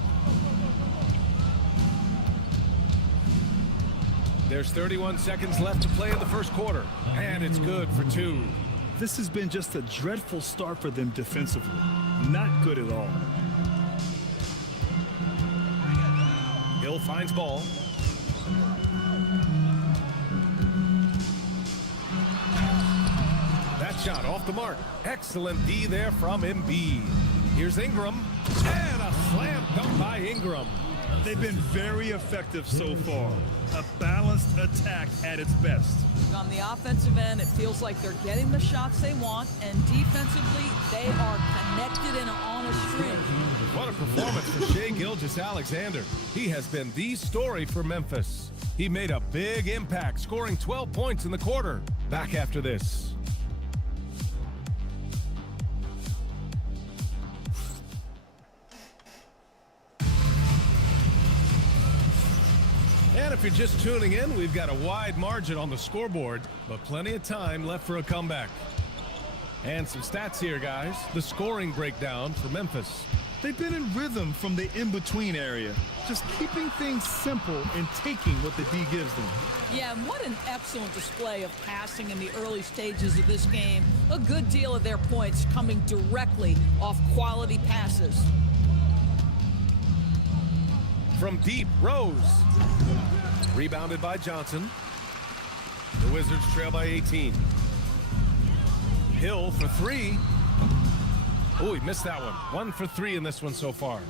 There's 31 seconds left to play in the first quarter. And it's good for 2. This has been just a dreadful start for them defensively. Not good at all. Hill finds Ball. That shot off the mark. Excellent D there from Embiid. Here's Ingram. And a slam dunk by Ingram. They've been very effective so far. A balanced attack at its best. On the offensive end, it feels like they're getting the shots they want, and defensively, they are connected and on a string. What a performance for Shai Gilgeous-Alexander. He has been the story for Memphis. He made a big impact, scoring 12 points in the quarter. Back after this. And if you're just tuning in, we've got a wide margin on the scoreboard, but plenty of time left for a comeback. And some stats here, guys. The scoring breakdown for Memphis. They've been in rhythm from the in-between area, just keeping things simple and taking what the D gives them. Yeah, and what an excellent display of passing in the early stages of this game. A good deal of their points coming directly off quality passes. From deep, Rose. Rebounded by Johnson. The Wizards trail by 18. Hill for three. Oh, he missed that one. 1 for 3 in this one so far.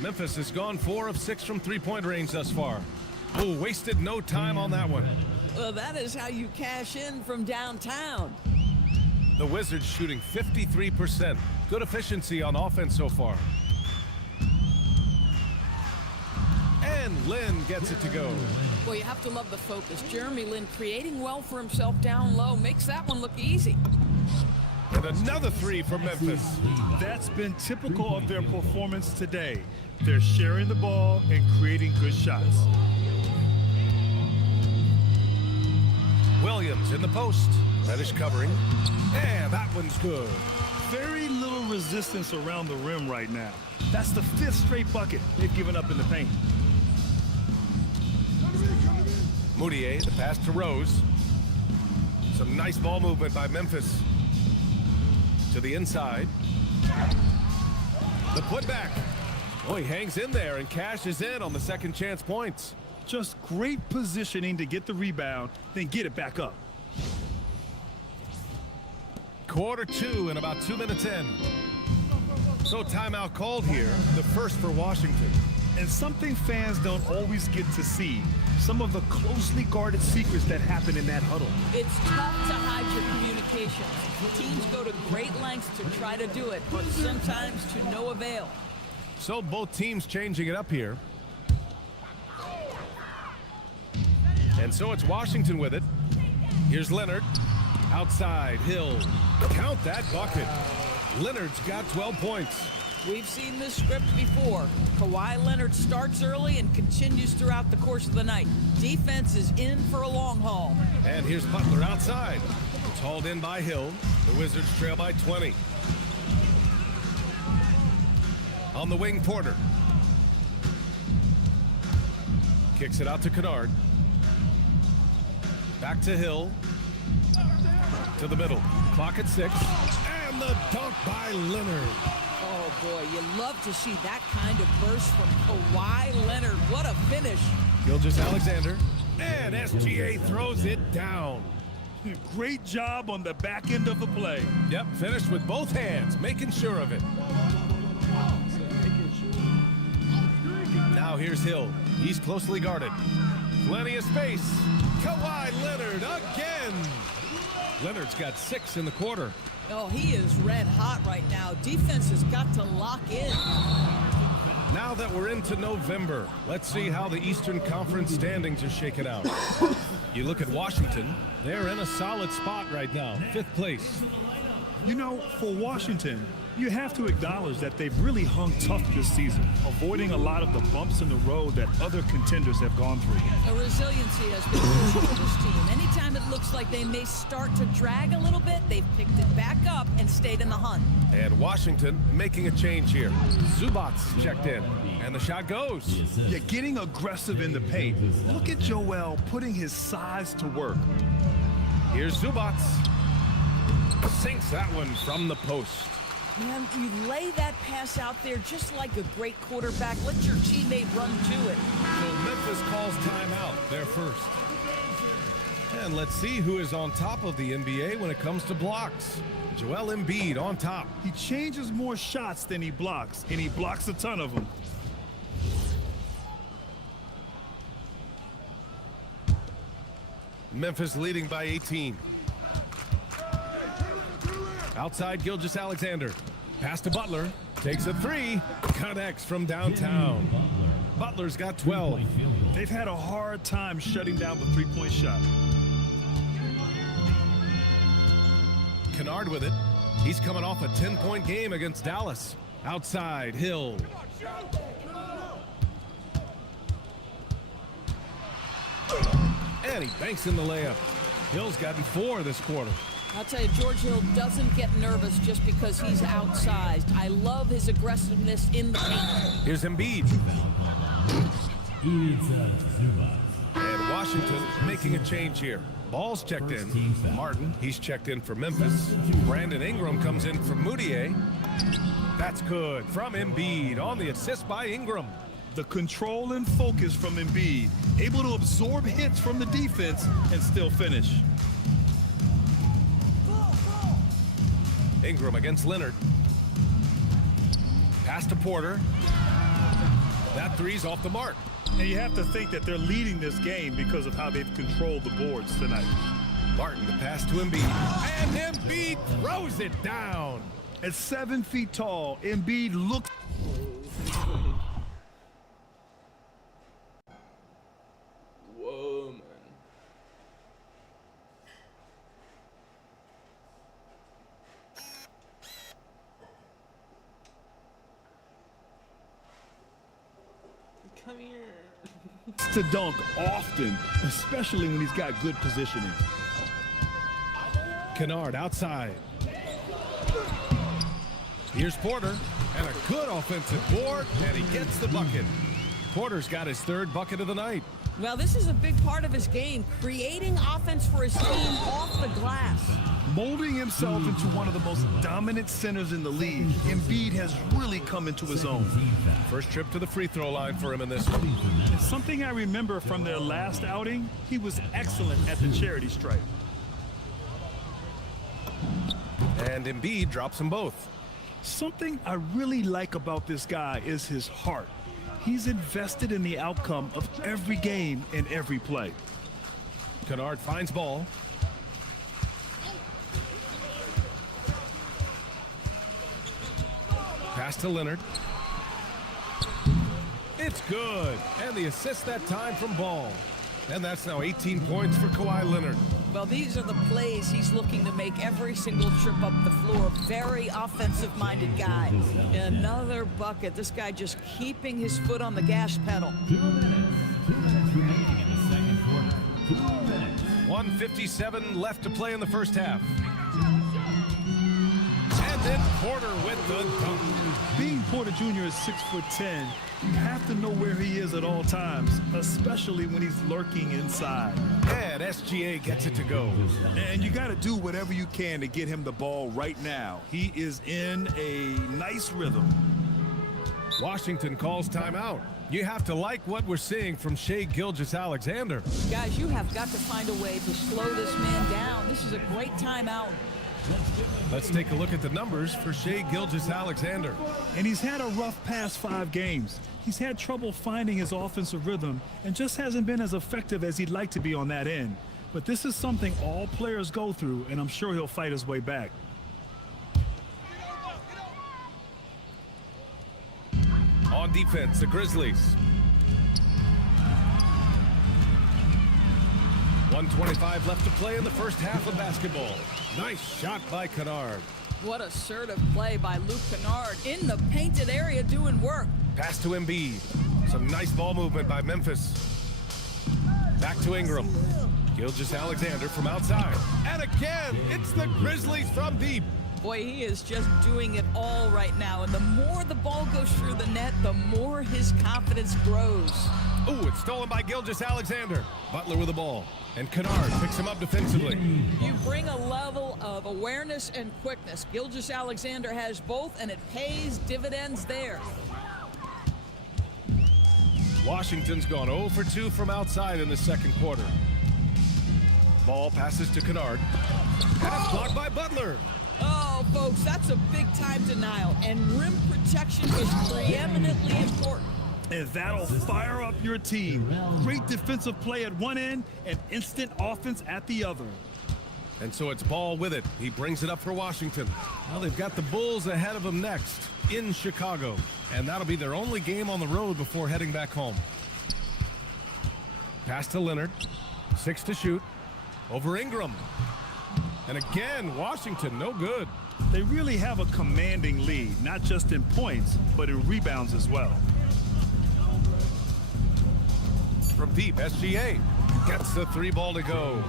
Memphis has gone 4 of 6 from three-point range thus far. Oh, wasted no time on that one. Well, that is how you cash in from downtown. The Wizards shooting 53%. Good efficiency on offense so far. And Lin gets it to go. Well, you have to love the focus. Jeremy Lin creating well for himself down low makes that one look easy. And another 3 for Memphis. That's been typical of their performance today. They're sharing the ball and creating good shots. Williams in the post. Reddish covering. And that one's good. Very little resistance around the rim right now. That's the 5th straight bucket they've given up in the paint. Moutier, the pass to Rose. Some nice ball movement by Memphis. To the inside. The putback. Oh, he hangs in there and cashes in on the second chance points. Just great positioning to get the rebound, then get it back up. Quarter 2 and about 2 minutes in. So timeout called here, the first for Washington. And something fans don't always get to see, some of the closely guarded secrets that happen in that huddle. It's tough to hide your communications. Teams go to great lengths to try to do it, but sometimes to no avail. So both teams changing it up here. And so it's Washington with it. Here's Leonard. Outside, Hill. Count that bucket. Leonard's got 12 points. We've seen this script before. Kawhi Leonard starts early and continues throughout the course of the night. Defense is in for a long haul. And here's Butler outside. It's hauled in by Hill. The Wizards trail by 20. On the wing, Porter. Kicks it out to Kennard. Back to Hill. To the middle. Clock at 6. And the dunk by Leonard. Oh, boy, you love to see that kind of burst from Kawhi Leonard. What a finish. Gilgeous-Alexander. And SGA throws it down. Great job on the back end of the play. Yep, finished with both hands, making sure of it. Now here's Hill. He's closely guarded. Plenty of space. Kawhi Leonard again. Leonard's got 6 in the quarter. Oh, he is red hot right now. Defense has got to lock in. Now that we're into November, let's see how the Eastern Conference standings are shaking out. You look at Washington, they're in a solid spot right now, 5th place. You know, for Washington, you have to acknowledge that they've really hung tough this season, avoiding a lot of the bumps in the road that other contenders have gone through. A resiliency has been crucial for this team. Anytime it looks like they may start to drag a little bit, they've picked it back up and stayed in the hunt. And Washington making a change here. Zubac checked in, and the shot goes. You're getting aggressive in the paint. Look at Joel putting his size to work. Here's Zubac. Sinks that one from the post. Man, you lay that pass out there just like a great quarterback. Let your teammate run to it. So Memphis calls timeout, their first. And let's see who is on top of the NBA when it comes to blocks. Joel Embiid on top. He changes more shots than he blocks, and he blocks a ton of them. Memphis leading by 18. Outside, Gilgeous-Alexander. Pass to Butler. Takes a 3. Connects from downtown. Butler's got 12. They've had a hard time shutting down the three-point shot. Kennard with it. He's coming off a 10-point game against Dallas. Outside, Hill. And he banks in the layup. Hill's gotten 4 this quarter. I'll tell you, George Hill doesn't get nervous just because he's outsized. I love his aggressiveness in the paint. Here's Embiid. And Washington making a change here. Ball's checked in. Harden, he's checked in for Memphis. Brandon Ingram comes in for Moutier. That's good from Embiid on the assist by Ingram. The control and focus from Embiid, able to absorb hits from the defense and still finish. Ingram against Leonard. Pass to Porter. That three's off the mark. And you have to think that they're leading this game because of how they've controlled the boards tonight. Martin, the pass to Embiid. And Embiid throws it down. At 7 feet tall, Embiid looks... Whoa, man. Come here. to dunk often, especially when he's got good positioning. Kennard outside. Here's Porter, and a good offensive board, and he gets the bucket. Porter's got his third bucket of the night. Well, this is a big part of his game, creating offense for his team off the glass. Molding himself into one of the most dominant centers in the league, Embiid has really come into his own. First trip to the free throw line for him in this one. It's something I remember from their last outing. He was excellent at the charity stripe. And Embiid drops them both. Something I really like about this guy is his heart. He's invested in the outcome of every game and every play. Kennard finds ball. Pass to Leonard. It's good. And the assist that time from Ball. And that's now 18 points for Kawhi Leonard. Well, these are the plays he's looking to make every single trip up the floor. Very offensive-minded guy. Another bucket. This guy just keeping his foot on the gas pedal. 1:57 left to play in the first half. And then Porter with the dunk. Being Porter Jr. is 6'10", you have to know where he is at all times, especially when he's lurking inside. And SGA gets it to go. And you got to do whatever you can to get him the ball right now. He is in a nice rhythm. Washington calls timeout. You have to like what we're seeing from Shai Gilgeous-Alexander. Guys, you have got to find a way to slow this man down. This is a great timeout. Let's take a look at the numbers for Shai Gilgeous-Alexander. And he's had a rough past 5 games. He's had trouble finding his offensive rhythm and just hasn't been as effective as he'd like to be on that end. But this is something all players go through, and I'm sure he'll fight his way back. On defense, the Grizzlies. 1:25 left to play in the first half of basketball. Nice shot by Kennard. What assertive play by Luke Kennard in the painted area doing work. Pass to Embiid. Some nice ball movement by Memphis. Back to Ingram. Gilgeous-Alexander from outside. And again, it's the Grizzlies from deep. Boy, he is just doing it all right now. And the more the ball goes through the net, the more his confidence grows. Ooh, it's stolen by Gilgeous-Alexander. Butler with the ball. And Kennard picks him up defensively. You bring a level of awareness and quickness. Gilgeous-Alexander has both, and it pays dividends there. Washington's gone 0 for 2 from outside in the second quarter. Ball passes to Kennard. And it's blocked by Butler. Oh, folks, that's a big-time denial, and rim protection is preeminently important. And that'll fire up your team. Great defensive play at one end and instant offense at the other. And so it's Ball with it. He brings it up for Washington. Well, they've got the Bulls ahead of them next in Chicago. And that'll be their only game on the road before heading back home. Pass to Leonard. 6 to shoot. Over Ingram. And again, Washington, no good. They really have a commanding lead, not just in points, but in rebounds as well. From deep, SGA. Gets the 3 ball to go.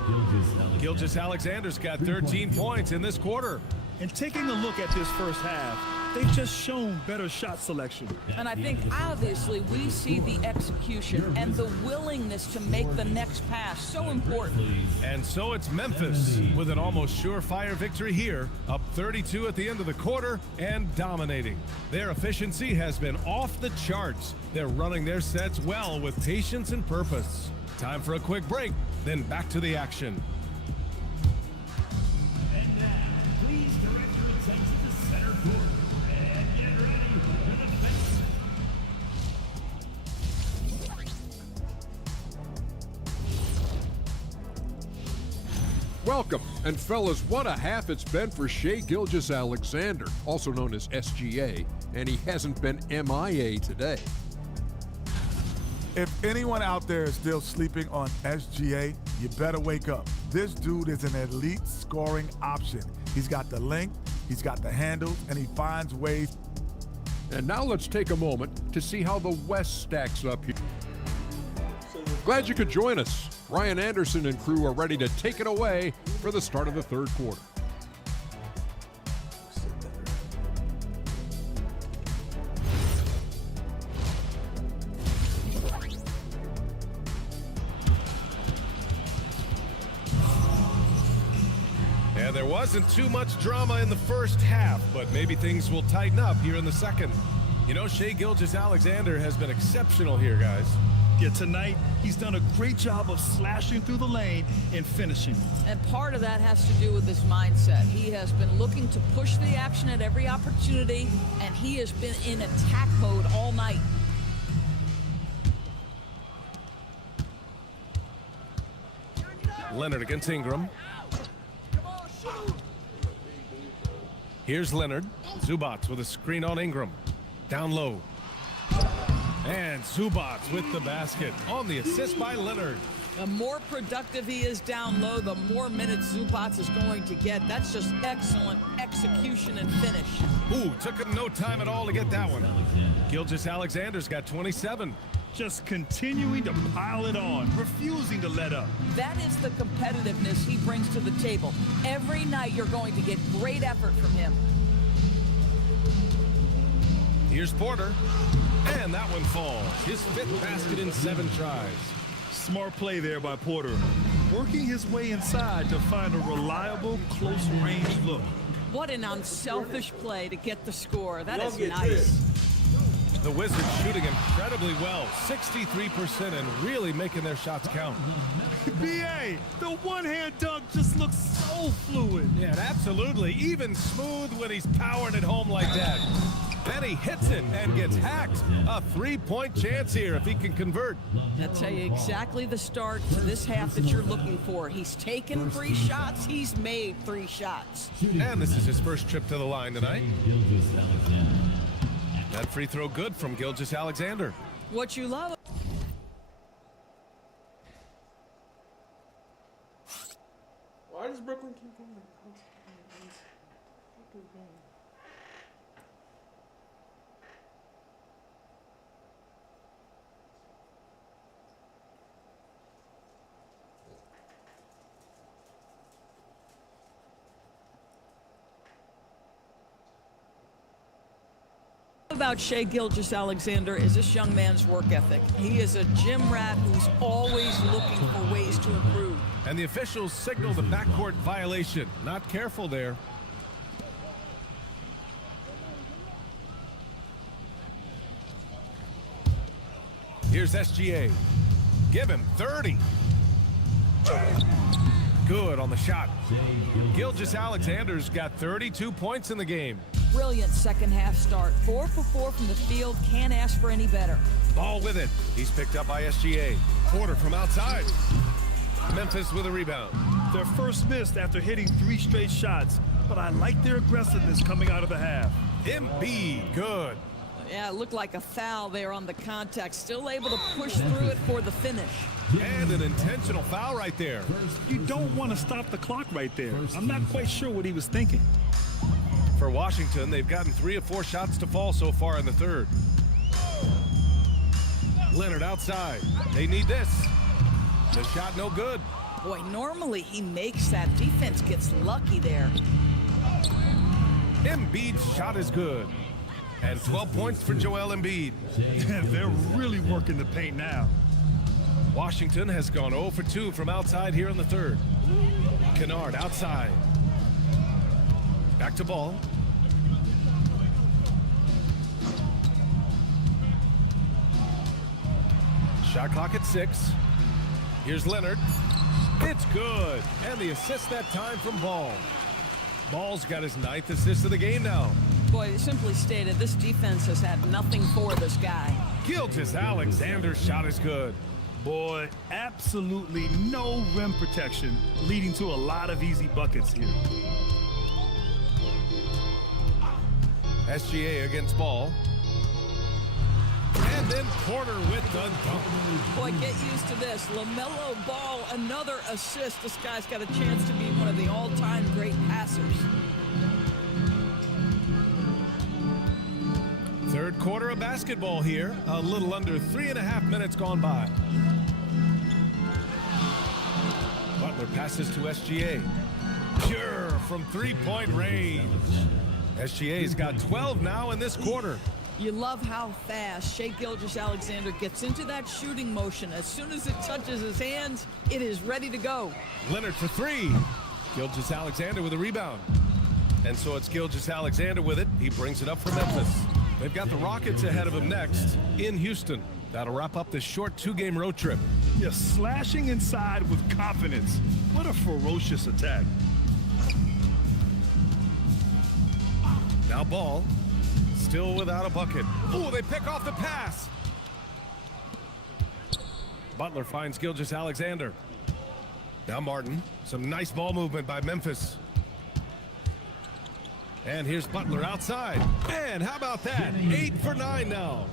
Gilgeous-Alexander's got 13 points in this quarter. And taking a look at this first half, they've just shown better shot selection. And I think obviously we see the execution and the willingness to make the next pass so important. And so it's Memphis with an almost surefire victory here, up 32 at the end of the quarter and dominating. Their efficiency has been off the charts. They're running their sets well with patience and purpose. Time for a quick break, then back to the action. And now, please direct your attention to center court. And get ready for the defense. Welcome. And fellas, what a half it's been for Shai Gilgeous-Alexander, also known as SGA, and he hasn't been MIA today. If anyone out there is still sleeping on SGA, you better wake up. This dude is an elite scoring option. He's got the length, he's got the handles, and he finds ways. And now let's take a moment to see how the West stacks up here. Glad you could join us. Ryan Anderson and crew are ready to take it away for the start of the third quarter. And there wasn't too much drama in the first half, but maybe things will tighten up here in the second. You know, Shai Gilgeous-Alexander has been exceptional here, guys. Yeah, tonight, he's done a great job of slashing through the lane and finishing. And part of that has to do with his mindset. He has been looking to push the action at every opportunity, and he has been in attack mode all night. Leonard against Ingram. Here's Leonard. Zubac with a screen on Ingram. Down low. And Zubac with the basket on the assist by Leonard. The more productive he is down low, the more minutes Zubac is going to get. That's just excellent execution and finish. Ooh, took him no time at all to get that one. Gilgeous-Alexander's got 27. Just continuing to pile it on, refusing to let up. That is the competitiveness he brings to the table. Every night you're going to get great effort from him. Here's Porter. And that one falls. His 5th basket in 7 tries. Smart play there by Porter. Working his way inside to find a reliable, close-range look. What an unselfish play to get the score. That is nice. The Wizards shooting incredibly well, 63%, and really making their shots count. B.A., the one-hand dunk just looks so fluid. Yeah, absolutely. Even smooth when he's powering it home like that. Then he hits it and gets hacked. A 3-point chance here if he can convert. I'll tell you exactly the start to this half that you're looking for. He's taken 3 shots. He's made 3 shots. And this is his first trip to the line tonight. That free throw good from Gilgeous-Alexander. What you love. Why does Brooklyn keep going? About Shai Gilgeous-Alexander is this young man's work ethic. He is a gym rat who's always looking for ways to improve. And the officials signal the backcourt violation. Not careful there. Here's SGA. Give him 30. Good on the shot. Gilgeous-Alexander's got 32 points in the game. Brilliant second half start. 4 for 4 from the field. Can't ask for any better. Ball with it. He's picked up by SGA. Porter from outside. Memphis with a rebound. Their first miss after hitting 3 straight shots, but I like their aggressiveness coming out of the half. Embiid, good. Yeah, it looked like a foul there on the contact. Still able to push through it for the finish. And an intentional foul right there. You don't want to stop the clock right there. I'm not quite sure what he was thinking. For Washington, they've gotten 3 of 4 shots to fall so far in the third. Leonard outside. They need this. The shot no good. Boy, normally he makes that. Defense gets lucky there. Embiid's shot is good. And 12 points for Joel Embiid. They're really working the paint now. Washington has gone 0 for 2 from outside here in the third. Kennard outside. Back to Ball. Shot clock at 6. Here's Leonard. It's good. And the assist that time from Ball. Ball's got his 9th assist of the game now. Boy, simply stated, this defense has had nothing for this guy. Gilgeous-Alexander's shot is good. Boy, absolutely no rim protection, leading to a lot of easy buckets here. SGA against Ball. And then Porter with the dunk. Boy, get used to this. LaMelo Ball, another assist. This guy's got a chance to be one of the all-time great passers. Third quarter of basketball here. A little under 3.5 minutes gone by. Butler passes to SGA. Pure from three-point range. SGA's got 12 now in this quarter. You love how fast Shai Gilgeous-Alexander gets into that shooting motion. As soon as it touches his hands, it is ready to go. Leonard for 3. Gilgeous-Alexander with a rebound. And so it's Gilgeous-Alexander with it. He brings it up for Memphis. They've got the Rockets ahead of him next in Houston. That'll wrap up this short 2-game road trip. Yeah, slashing inside with confidence. What a ferocious attack. Now Ball. Still without a bucket. Oh, they pick off the pass. Butler finds Gilgeous-Alexander. Now Martin. Some nice ball movement by Memphis. And here's Butler outside. And how about that? 8 for 9 now.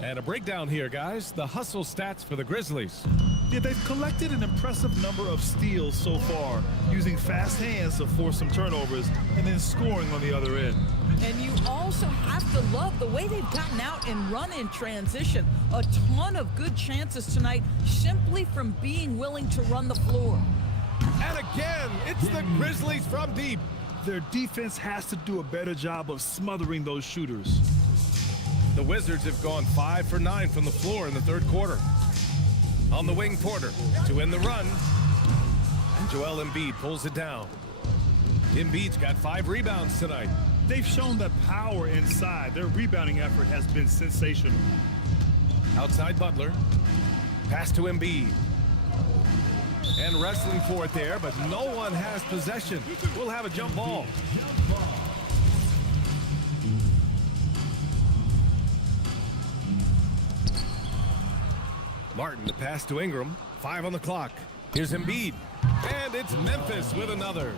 And a breakdown here, guys. The hustle stats for the Grizzlies. Yeah, they've collected an impressive number of steals so far, using fast hands to force some turnovers and then scoring on the other end. And you also have to love the way they've gotten out and run in transition. A ton of good chances tonight simply from being willing to run the floor. And again, it's the Grizzlies from deep. Their defense has to do a better job of smothering those shooters. The Wizards have gone 5 for 9 from the floor in the third quarter. On the wing, Porter to end the run. And Joel Embiid pulls it down. Embiid's got 5 rebounds tonight. They've shown the power inside. Their rebounding effort has been sensational. Outside Butler. Pass to Embiid. And wrestling for it there, but no one has possession. We'll have a jump ball. Martin, the pass to Ingram. 5 on the clock. Here's Embiid. And it's Memphis with another.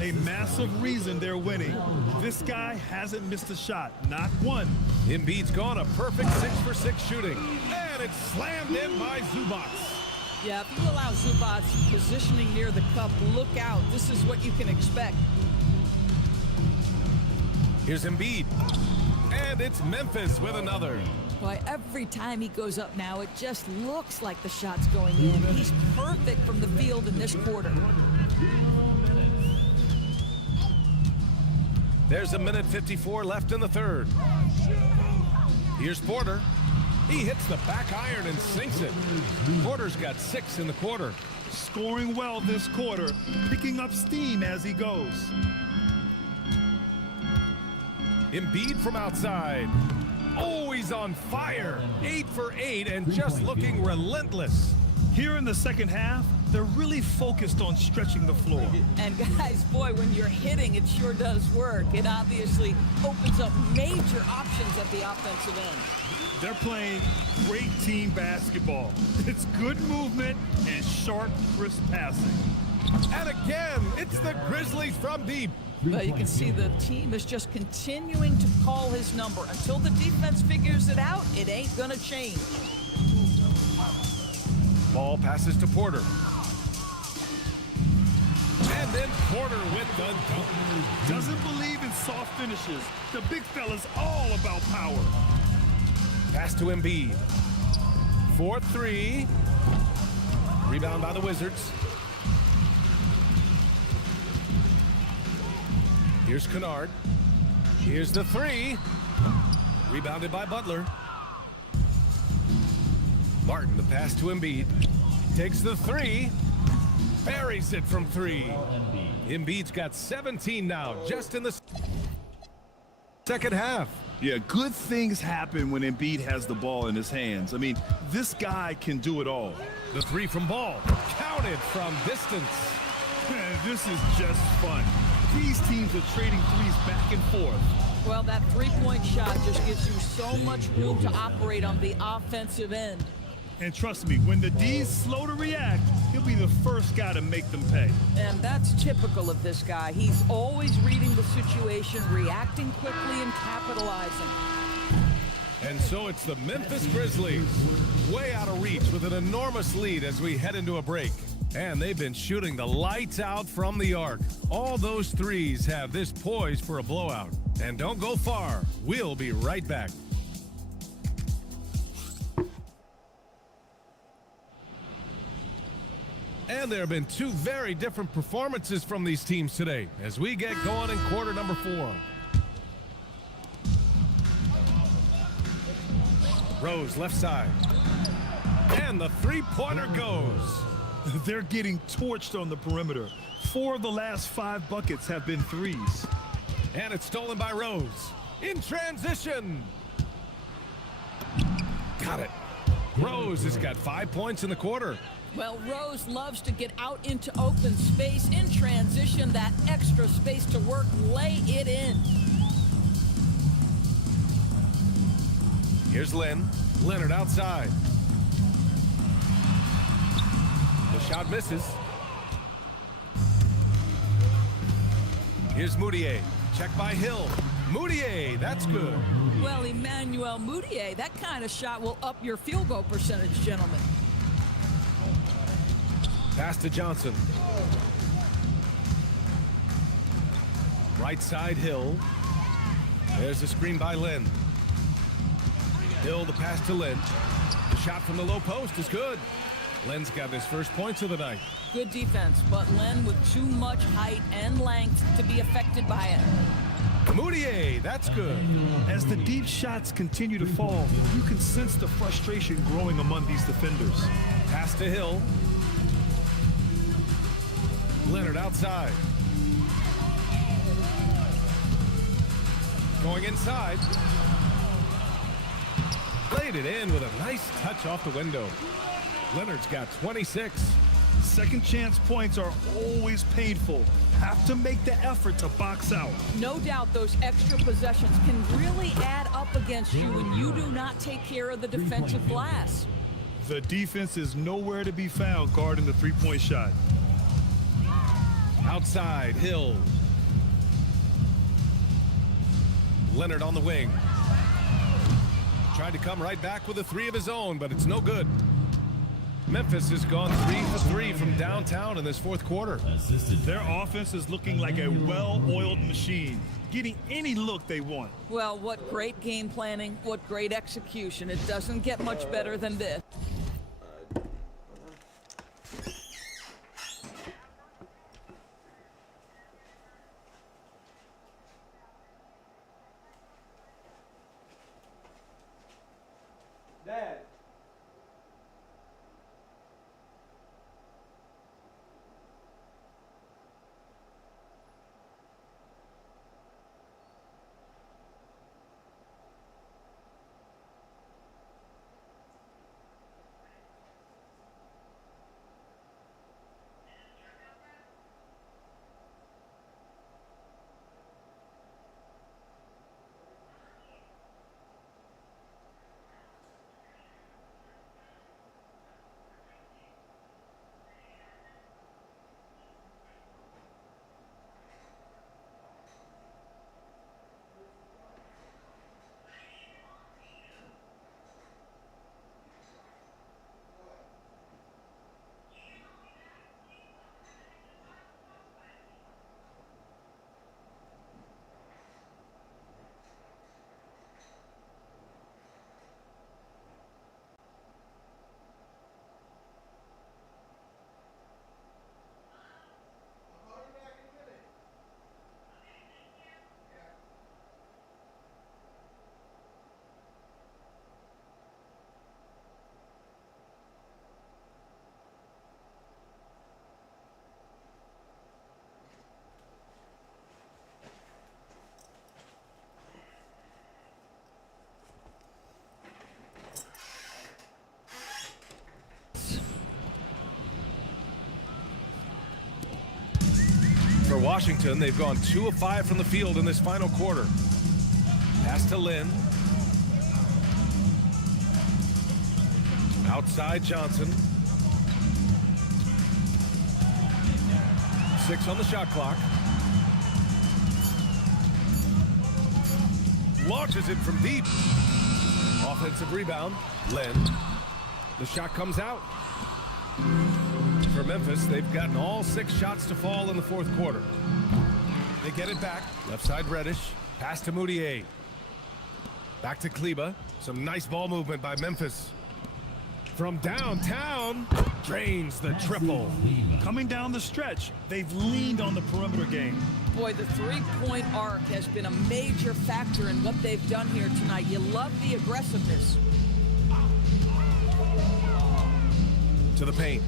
A massive reason they're winning. This guy hasn't missed a shot, not one. Embiid's gone a perfect 6 for 6 shooting. And it's slammed in by Zubac. Yeah, if you allow Zubac positioning near the cup, look out. This is what you can expect. Here's Embiid. And it's Memphis with another. Boy, every time he goes up now, it just looks like the shot's going in. He's perfect from the field in this quarter. There's 1:54 left in the third. Here's Porter. He hits the back iron and sinks it. Porter's got 6 in the quarter. Scoring well this quarter, picking up steam as he goes. Embiid from outside. Oh, he's on fire. 8 for 8 and just looking relentless. Here in the second half, they're really focused on stretching the floor. And guys, boy, when you're hitting, it sure does work. It obviously opens up major options at the offensive end. They're playing great team basketball. It's good movement and sharp, crisp passing. And again, it's the Grizzlies from deep. Well, you can see the team is just continuing to call his number. Until the defense figures it out, it ain't gonna change. Ball passes to Porter. And then Porter with the dunk. Doesn't believe in soft finishes. The big fella's all about power. Pass to Embiid. 4-3. Rebound by the Wizards. Here's Kennard. Here's the three. Rebounded by Butler. Martin, the pass to Embiid. Takes the three. Buries it from three. Embiid's got 17 now, just in the second half. Yeah, good things happen when Embiid has the ball in his hands. I mean, this guy can do it all. The three from Ball. Counted from distance. This is just fun. These teams are trading threes back and forth. Well, that three-point shot just gives you so much room to operate on the offensive end. And trust me, when the D's slow to react, he'll be the first guy to make them pay. And that's typical of this guy. He's always reading the situation, reacting quickly, and capitalizing. And so it's the Memphis Grizzlies, way out of reach with an enormous lead as we head into a break. And they've been shooting the lights out from the arc. All those threes have this poised for a blowout. And don't go far. We'll be right back. And there have been two very different performances from these teams today as we get going in quarter number 4. Rose left side. And the three-pointer goes. They're getting torched on the perimeter. 4 of the last 5 buckets have been threes. And it's stolen by Rose. In transition. Got it. Rose has got 5 points in the quarter. Well, Rose loves to get out into open space in transition, that extra space to work, lay it in. Here's Lynn. Leonard outside. The shot misses. Here's Moutier. Check by Hill. Moutier, that's good. Well, Emmanuel Moutier, that kind of shot will up your field goal percentage, gentlemen. Pass to Johnson. Right side, Hill. There's the screen by Lynn. Hill, the pass to Lynn. The shot from the low post is good. Lynn's got his first points of the night. Good defense, but Lynn with too much height and length to be affected by it. Moutier, that's good. As the deep shots continue to fall, you can sense the frustration growing among these defenders. Pass to Hill. Leonard outside. Going inside. Played it in with a nice touch off the window. Leonard's got 26. Second chance points are always painful. Have to make the effort to box out. No doubt those extra possessions can really add up against you when you do not take care of the defensive glass. The defense is nowhere to be found guarding the three-point shot. Outside, Hill. Leonard on the wing. Tried to come right back with a three of his own, but it's no good. Memphis has gone 3 for 3 from downtown in this fourth quarter. Their offense is looking like a well-oiled machine, getting any look they want. Well, what great game planning, what great execution. It doesn't get much better than this. Dad. Washington, they've gone 2 of 5 from the field in this final quarter. Pass to Lynn. Outside Johnson. 6 on the shot clock. Launches it from deep. Offensive rebound. Lynn. The shot comes out. For Memphis, they've gotten all 6 shots to fall in the fourth quarter. They get it back. Left side Reddish. Pass to Moutier. Back to Kleber. Some nice ball movement by Memphis. From downtown, drains the triple. Coming down the stretch, they've leaned on the perimeter game. Boy, the three-point arc has been a major factor in what they've done here tonight. You love the aggressiveness. To the paint.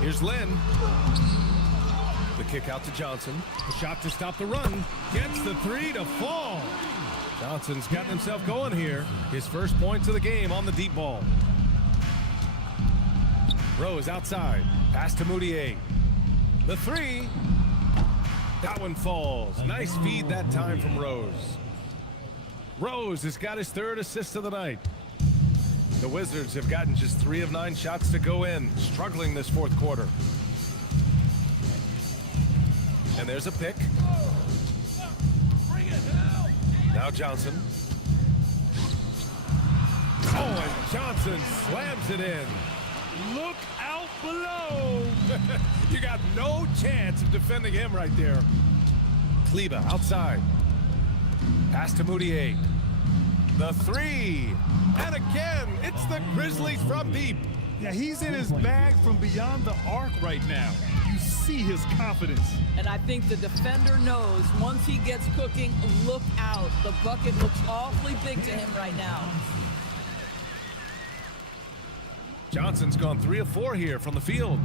Here's Lynn. The kick out to Johnson. The shot to stop the run. Gets the 3 to fall. Johnson's gotten himself going here. His first points of the game on the deep ball. Rose outside. Pass to Moutier. The 3. That one falls. Nice feed that time from Rose. Rose has got his 3rd assist of the night. The Wizards have gotten just 3 of 9 shots to go in, struggling this fourth quarter. And there's a pick. Now Johnson. Oh, and Johnson slams it in. Look out below. You got no chance of defending him right there. Kleber outside. Pass to Moutier. The 3. And again, it's the Grizzlies from deep. Yeah, he's in his bag from beyond the arc right now. You see his confidence. And I think the defender knows once he gets cooking, look out. The bucket looks awfully big to him right now. Johnson's gone 3 of 4 here from the field.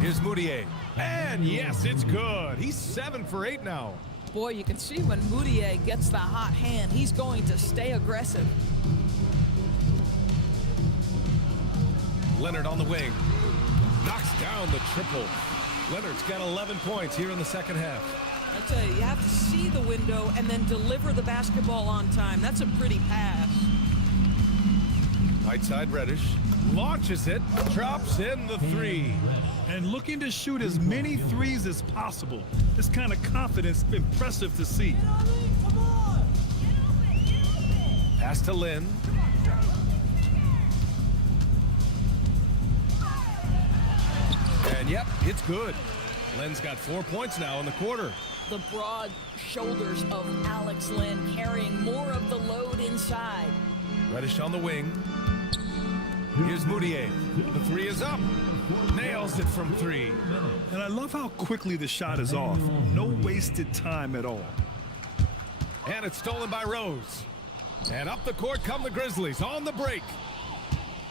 Here's Moutier. And yes, it's good. He's 7 for 8 now. Boy, you can see when Moutier gets the hot hand, he's going to stay aggressive. Leonard on the wing. Knocks down the triple. Leonard's got 11 points here in the second half. I tell you have to see the window and then deliver the basketball on time. That's a pretty pass. Right side Reddish. Launches it. Drops in the 3. And looking to shoot as many threes as possible. This kind of confidence, impressive to see. Pass to Lynn. And yep, it's good. Lynn's got 4 points now in the quarter. The broad shoulders of Alex Lynn carrying more of the load inside. Reddish on the wing. Here's Moutier. The 3 is up. Nails it from 3. And I love how quickly the shot is off. No wasted time at all. And it's stolen by Rose. And up the court come the Grizzlies on the break.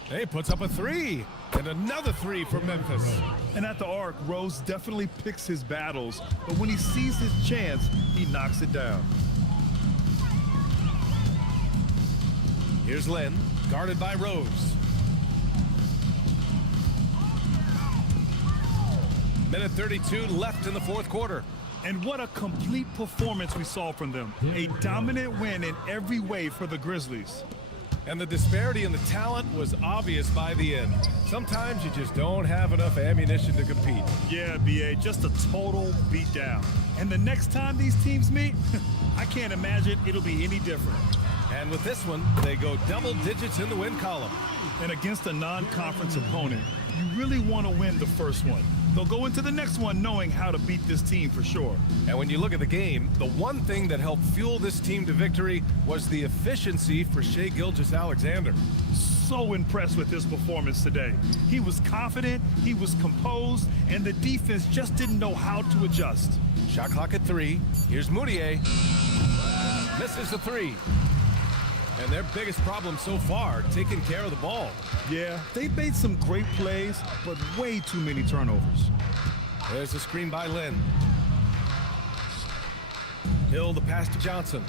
He puts up a 3. And another 3 for Memphis. And at the arc, Rose definitely picks his battles. But when he sees his chance, he knocks it down. Here's Lynn, guarded by Rose. Minute 32 left in the fourth quarter. And what a complete performance we saw from them. A dominant win in every way for the Grizzlies. And the disparity in the talent was obvious by the end. Sometimes you just don't have enough ammunition to compete. Yeah, BA, just a total beatdown. And the next time these teams meet, I can't imagine it'll be any different. And with this one, they go double digits in the win column. And against a non-conference opponent, you really want to win the first one. They'll go into the next one knowing how to beat this team for sure. And when you look at the game, the one thing that helped fuel this team to victory was the efficiency for Shai Gilgeous-Alexander. So impressed with his performance today. He was confident, he was composed, and the defense just didn't know how to adjust. Shot clock at 3. Here's Moutier. Misses the 3. And their biggest problem so far, taking care of the ball. Yeah, they made some great plays, but way too many turnovers. There's a screen by Lynn. Hill, the pass to Johnson.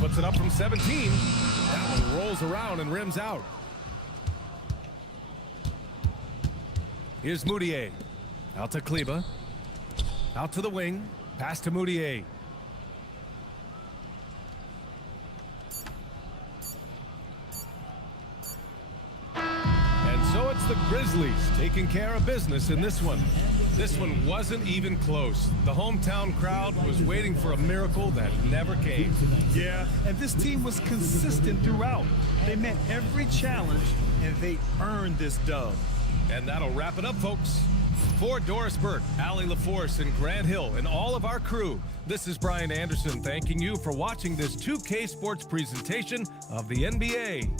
Puts it up from 17. That one rolls around and rims out. Here's Mudiay. Out to Kleba. Out to the wing. Pass to Mudiay. And so it's the Grizzlies taking care of business in this one. This one wasn't even close. The hometown crowd was waiting for a miracle that never came. Yeah, and this team was consistent throughout. They met every challenge, and they earned this dub. And that'll wrap it up, folks. For Doris Burke, Allie LaForce, and Grant Hill, and all of our crew, this is Brian Anderson thanking you for watching this 2K Sports presentation of the NBA.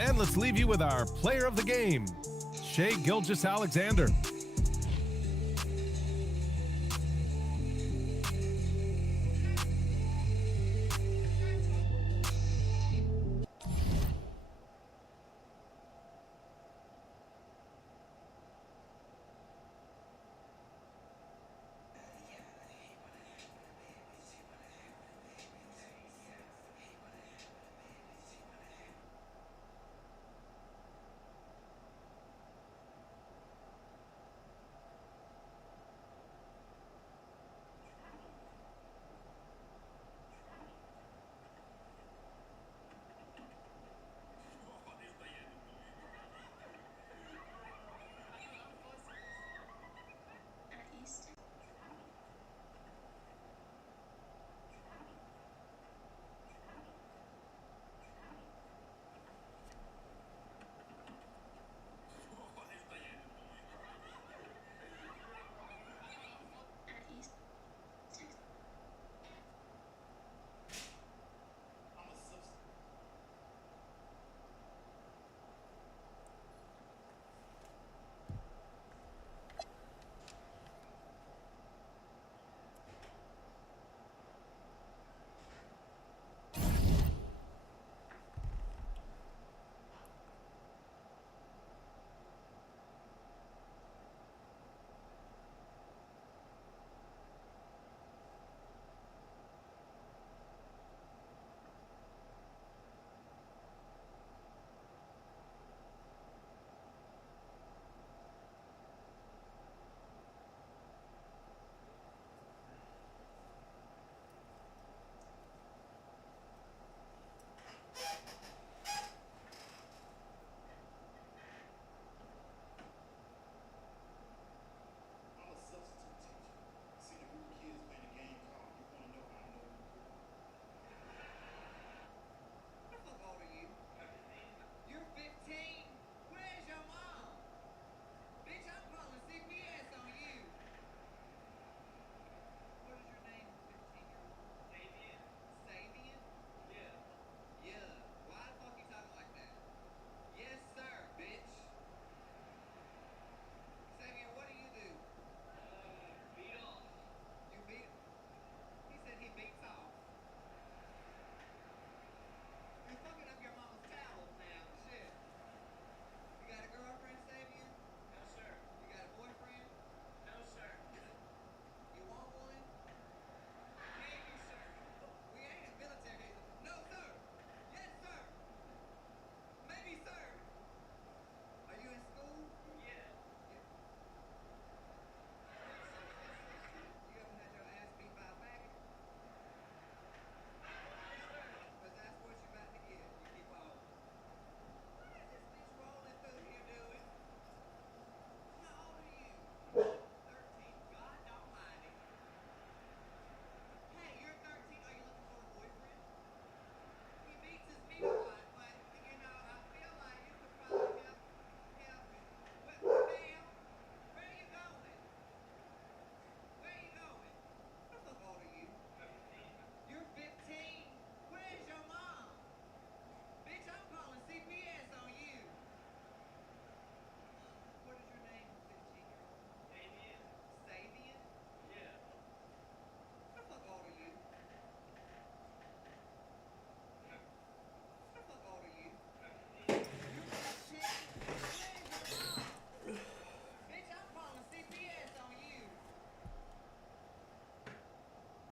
And let's leave you with our player of the game, Shai Gilgeous-Alexander.